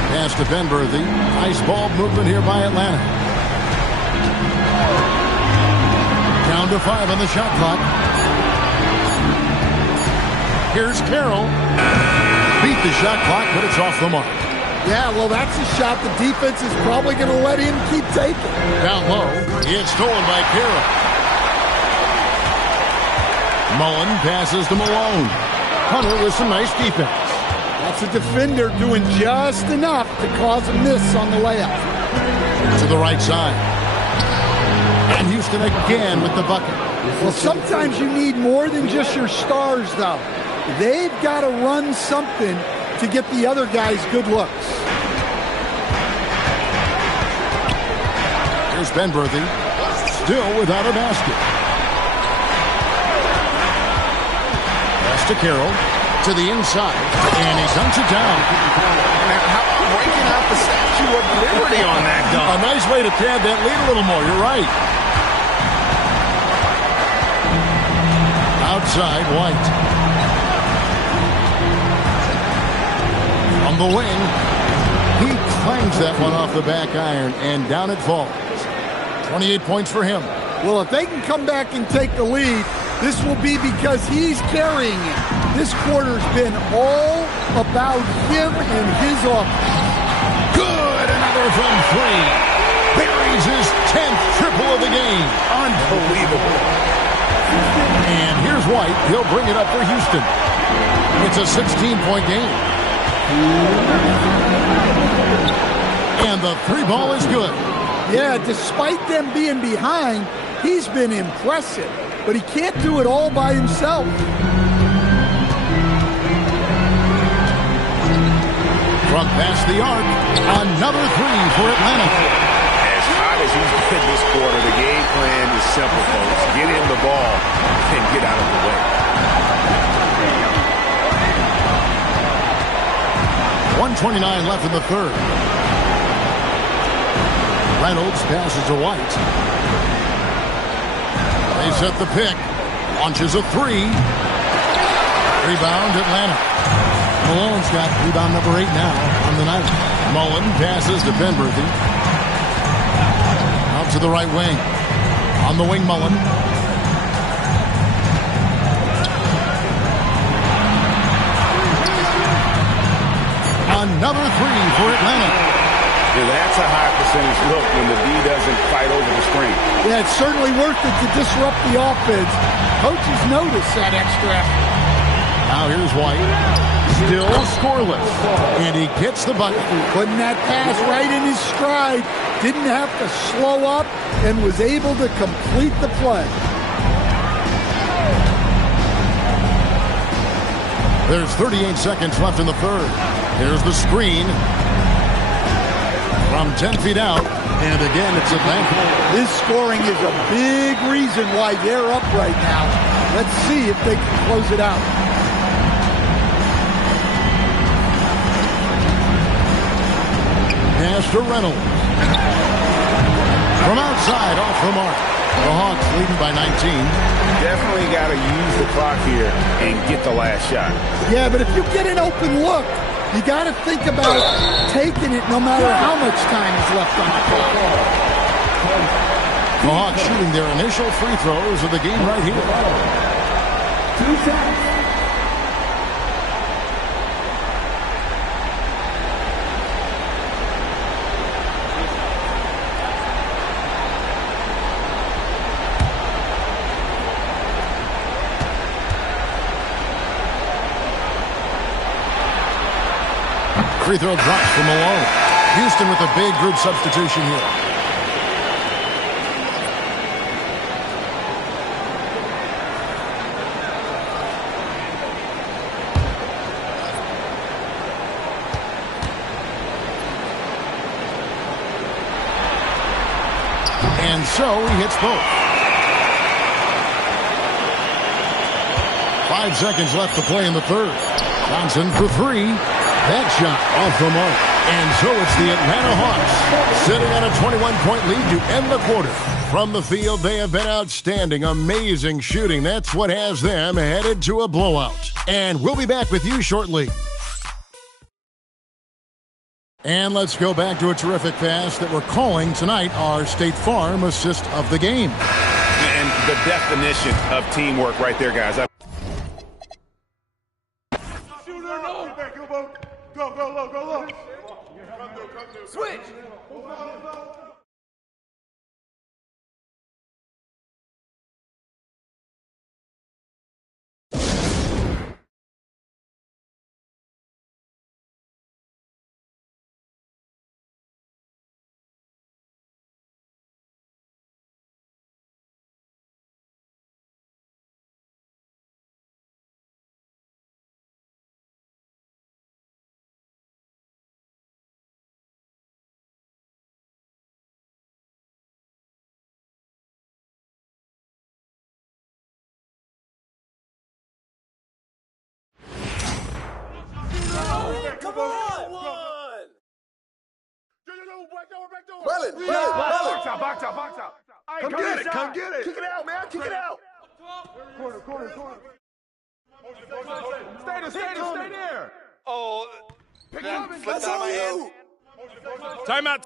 Pass to Benworthy. Nice ball movement here by Atlanta. Down to 5 on the shot clock. Here's Carroll. Beat the shot clock, but it's off the mark. Yeah, well, that's a shot the defense is probably going to let him keep taking. Down low. It's stolen by Carroll. Mullen passes to Malone. Hunter with some nice defense. That's a defender doing just enough to cause a miss on the layup. To the right side. And Houston again with the bucket. Well, sometimes you need more than just your stars, though. They've got to run something to get the other guys good looks. Here's Benworthy. Still without a basket. To Carroll, to the inside, and he dunks it down. How about breaking out the Statue of Liberty on that dunk? A nice way to pad that lead a little more, you're right. Outside, White. On the wing, he clangs that one off the back iron, and down it falls. 28 points for him. Well, if they can come back and take the lead, this will be because he's carrying it. This quarter's been all about him and his offense. Good, another from three. Buries his 10th triple of the game. Unbelievable. And here's White. He'll bring it up for Houston. It's a 16-point game. And the three ball is good. Yeah, despite them being behind, he's been impressive. But he can't do it all by himself. From past the arc, another three for Atlanta. As hot as he's been this quarter, the game plan is simple, folks. Get him the ball and get out of the way. 1:29 left in the third. Reynolds passes to White. They set the pick. Launches a three. Rebound Atlanta. Malone's got rebound number 8 now on the night. Mullen passes to Penberthy. Out to the right wing. On the wing, Mullen. Another three for Atlanta. Yeah, that's a high percentage look when the D doesn't fight over the screen. Yeah, it's certainly worth it to disrupt the offense. Coaches notice that extra effort. Now here's White. Still scoreless. And he gets the bucket. Putting that pass right in his stride. Didn't have to slow up and was able to complete the play. There's 38 seconds left in the third. Here's the screen. From 10 feet out. And again, it's Atlanta. This scoring is a big reason why they're up right now. Let's see if they can close it out. Pass to Reynolds. From outside, off the mark. The Hawks leading by 19. Definitely got to use the clock here and get the last shot. Yeah, but if you get an open look, you got to think about taking it no matter how much time is left on the clock. The Hawks shooting their initial free throws of the game right here. 2 shots. Free throw drops for Malone. Houston with a big group substitution here. And so he hits both. 5 seconds left to play in the third. Johnson for three. That shot off the mark. And so it's the Atlanta Hawks sitting on a 21-point lead to end the quarter. From the field, they have been outstanding. Amazing shooting. That's what has them headed to a blowout. And we'll be back with you shortly. And let's go back to a terrific pass that we're calling tonight our State Farm assist of the game. And the definition of teamwork right there, guys. Go low. Switch. Come on! Well, Box out. Come get it. Kick it out, man. Kick it out. Corner. Stay there. Oh, Pick it up. That's on you. Timeout.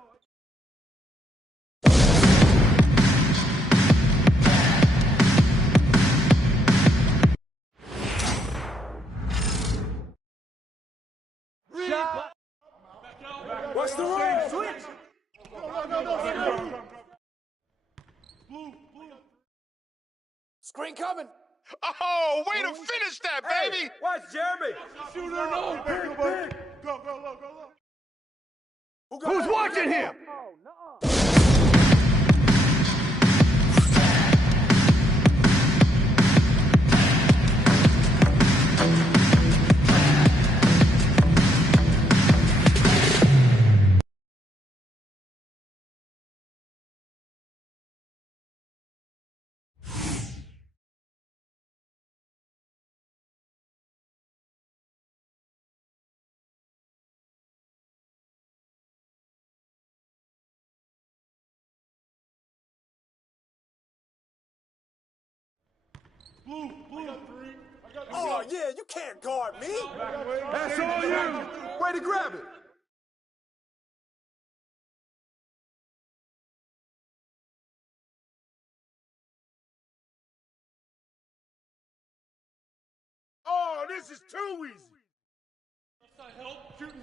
Screen coming. Oh, way to finish that, baby! Watch Jeremy. Shooter, no. Go, low, go, low. Who's watching him? Blue, I got three. Oh, yeah, you can't guard me. That's all you. Way to grab it. Oh, this is too easy. Help. Shooting,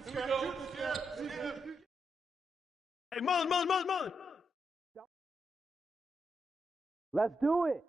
Hey, Mullen. Let's do it.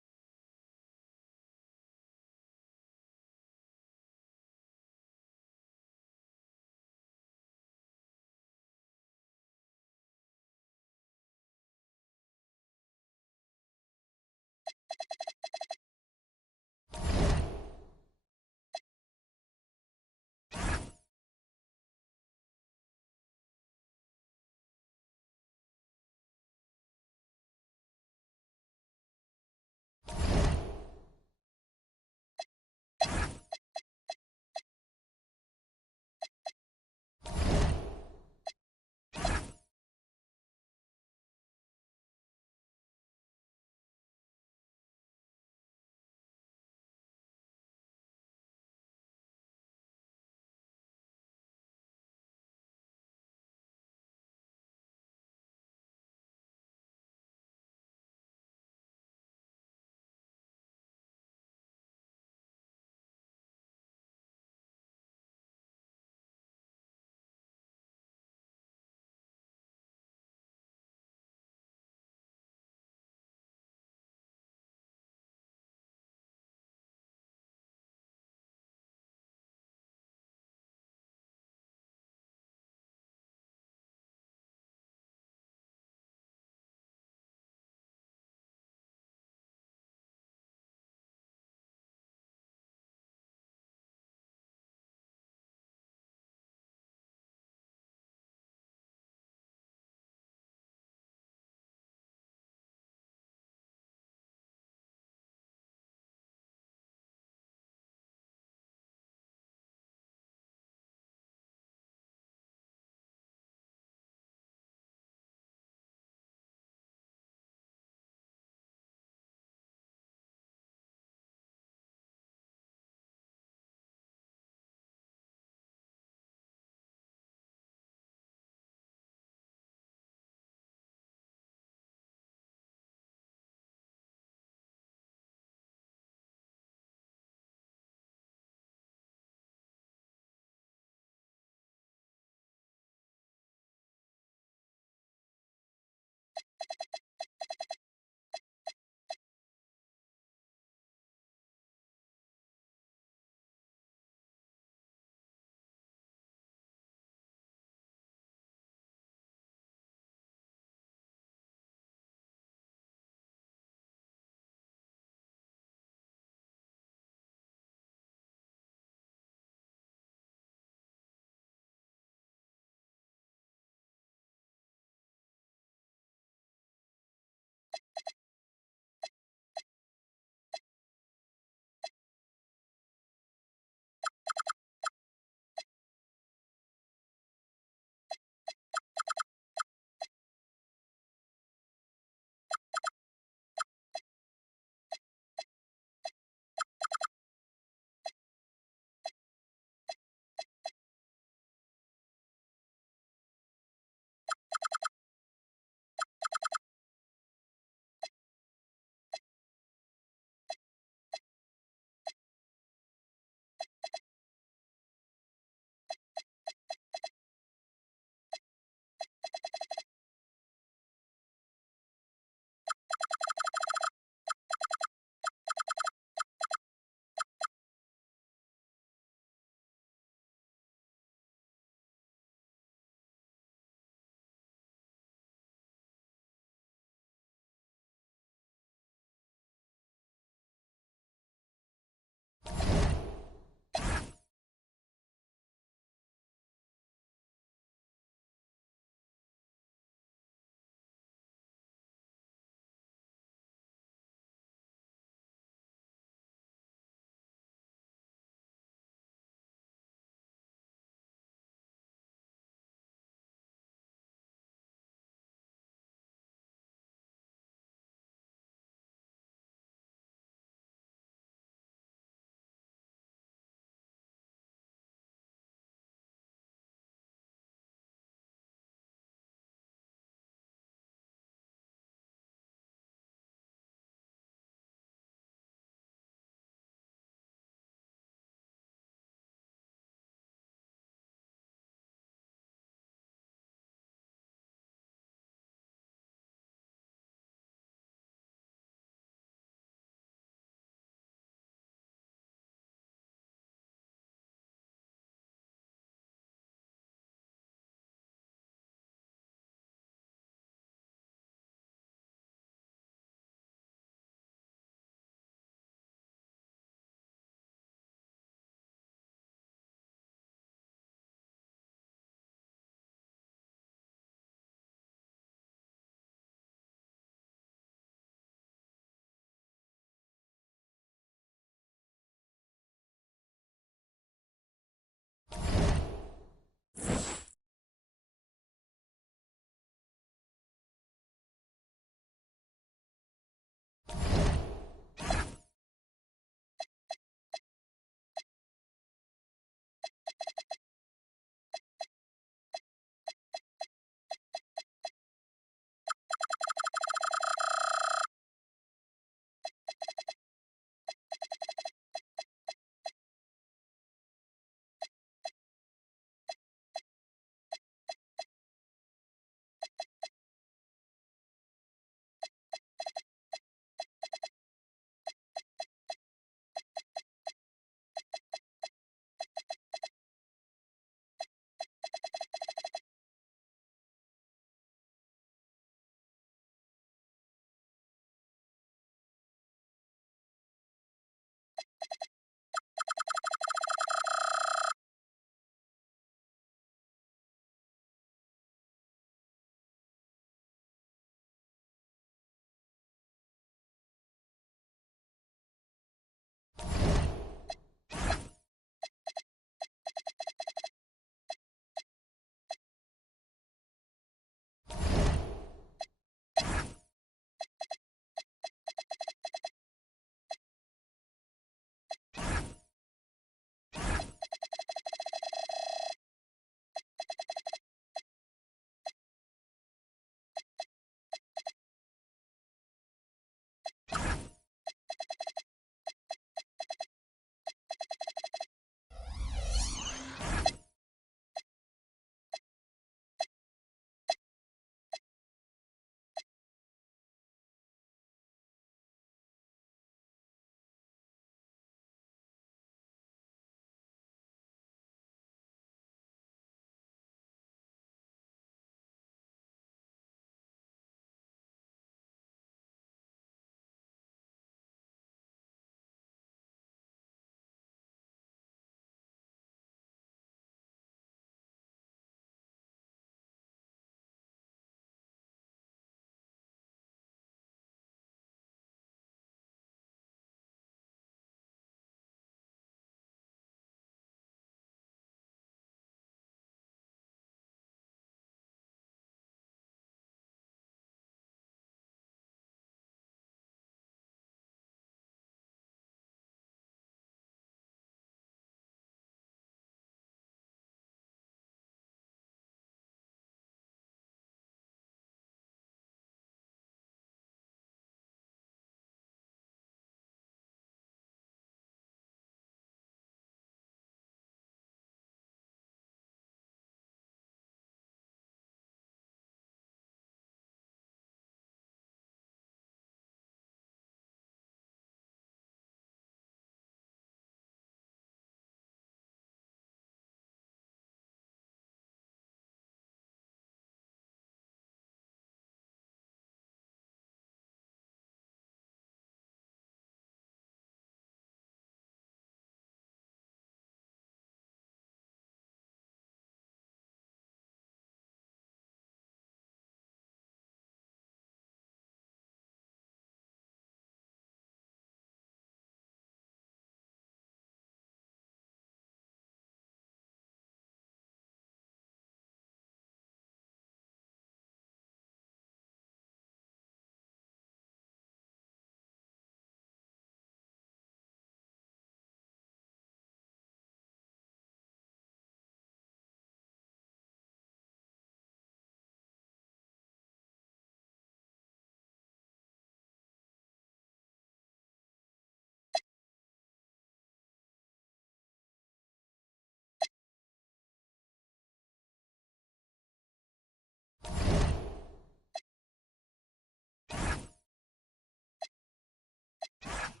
it.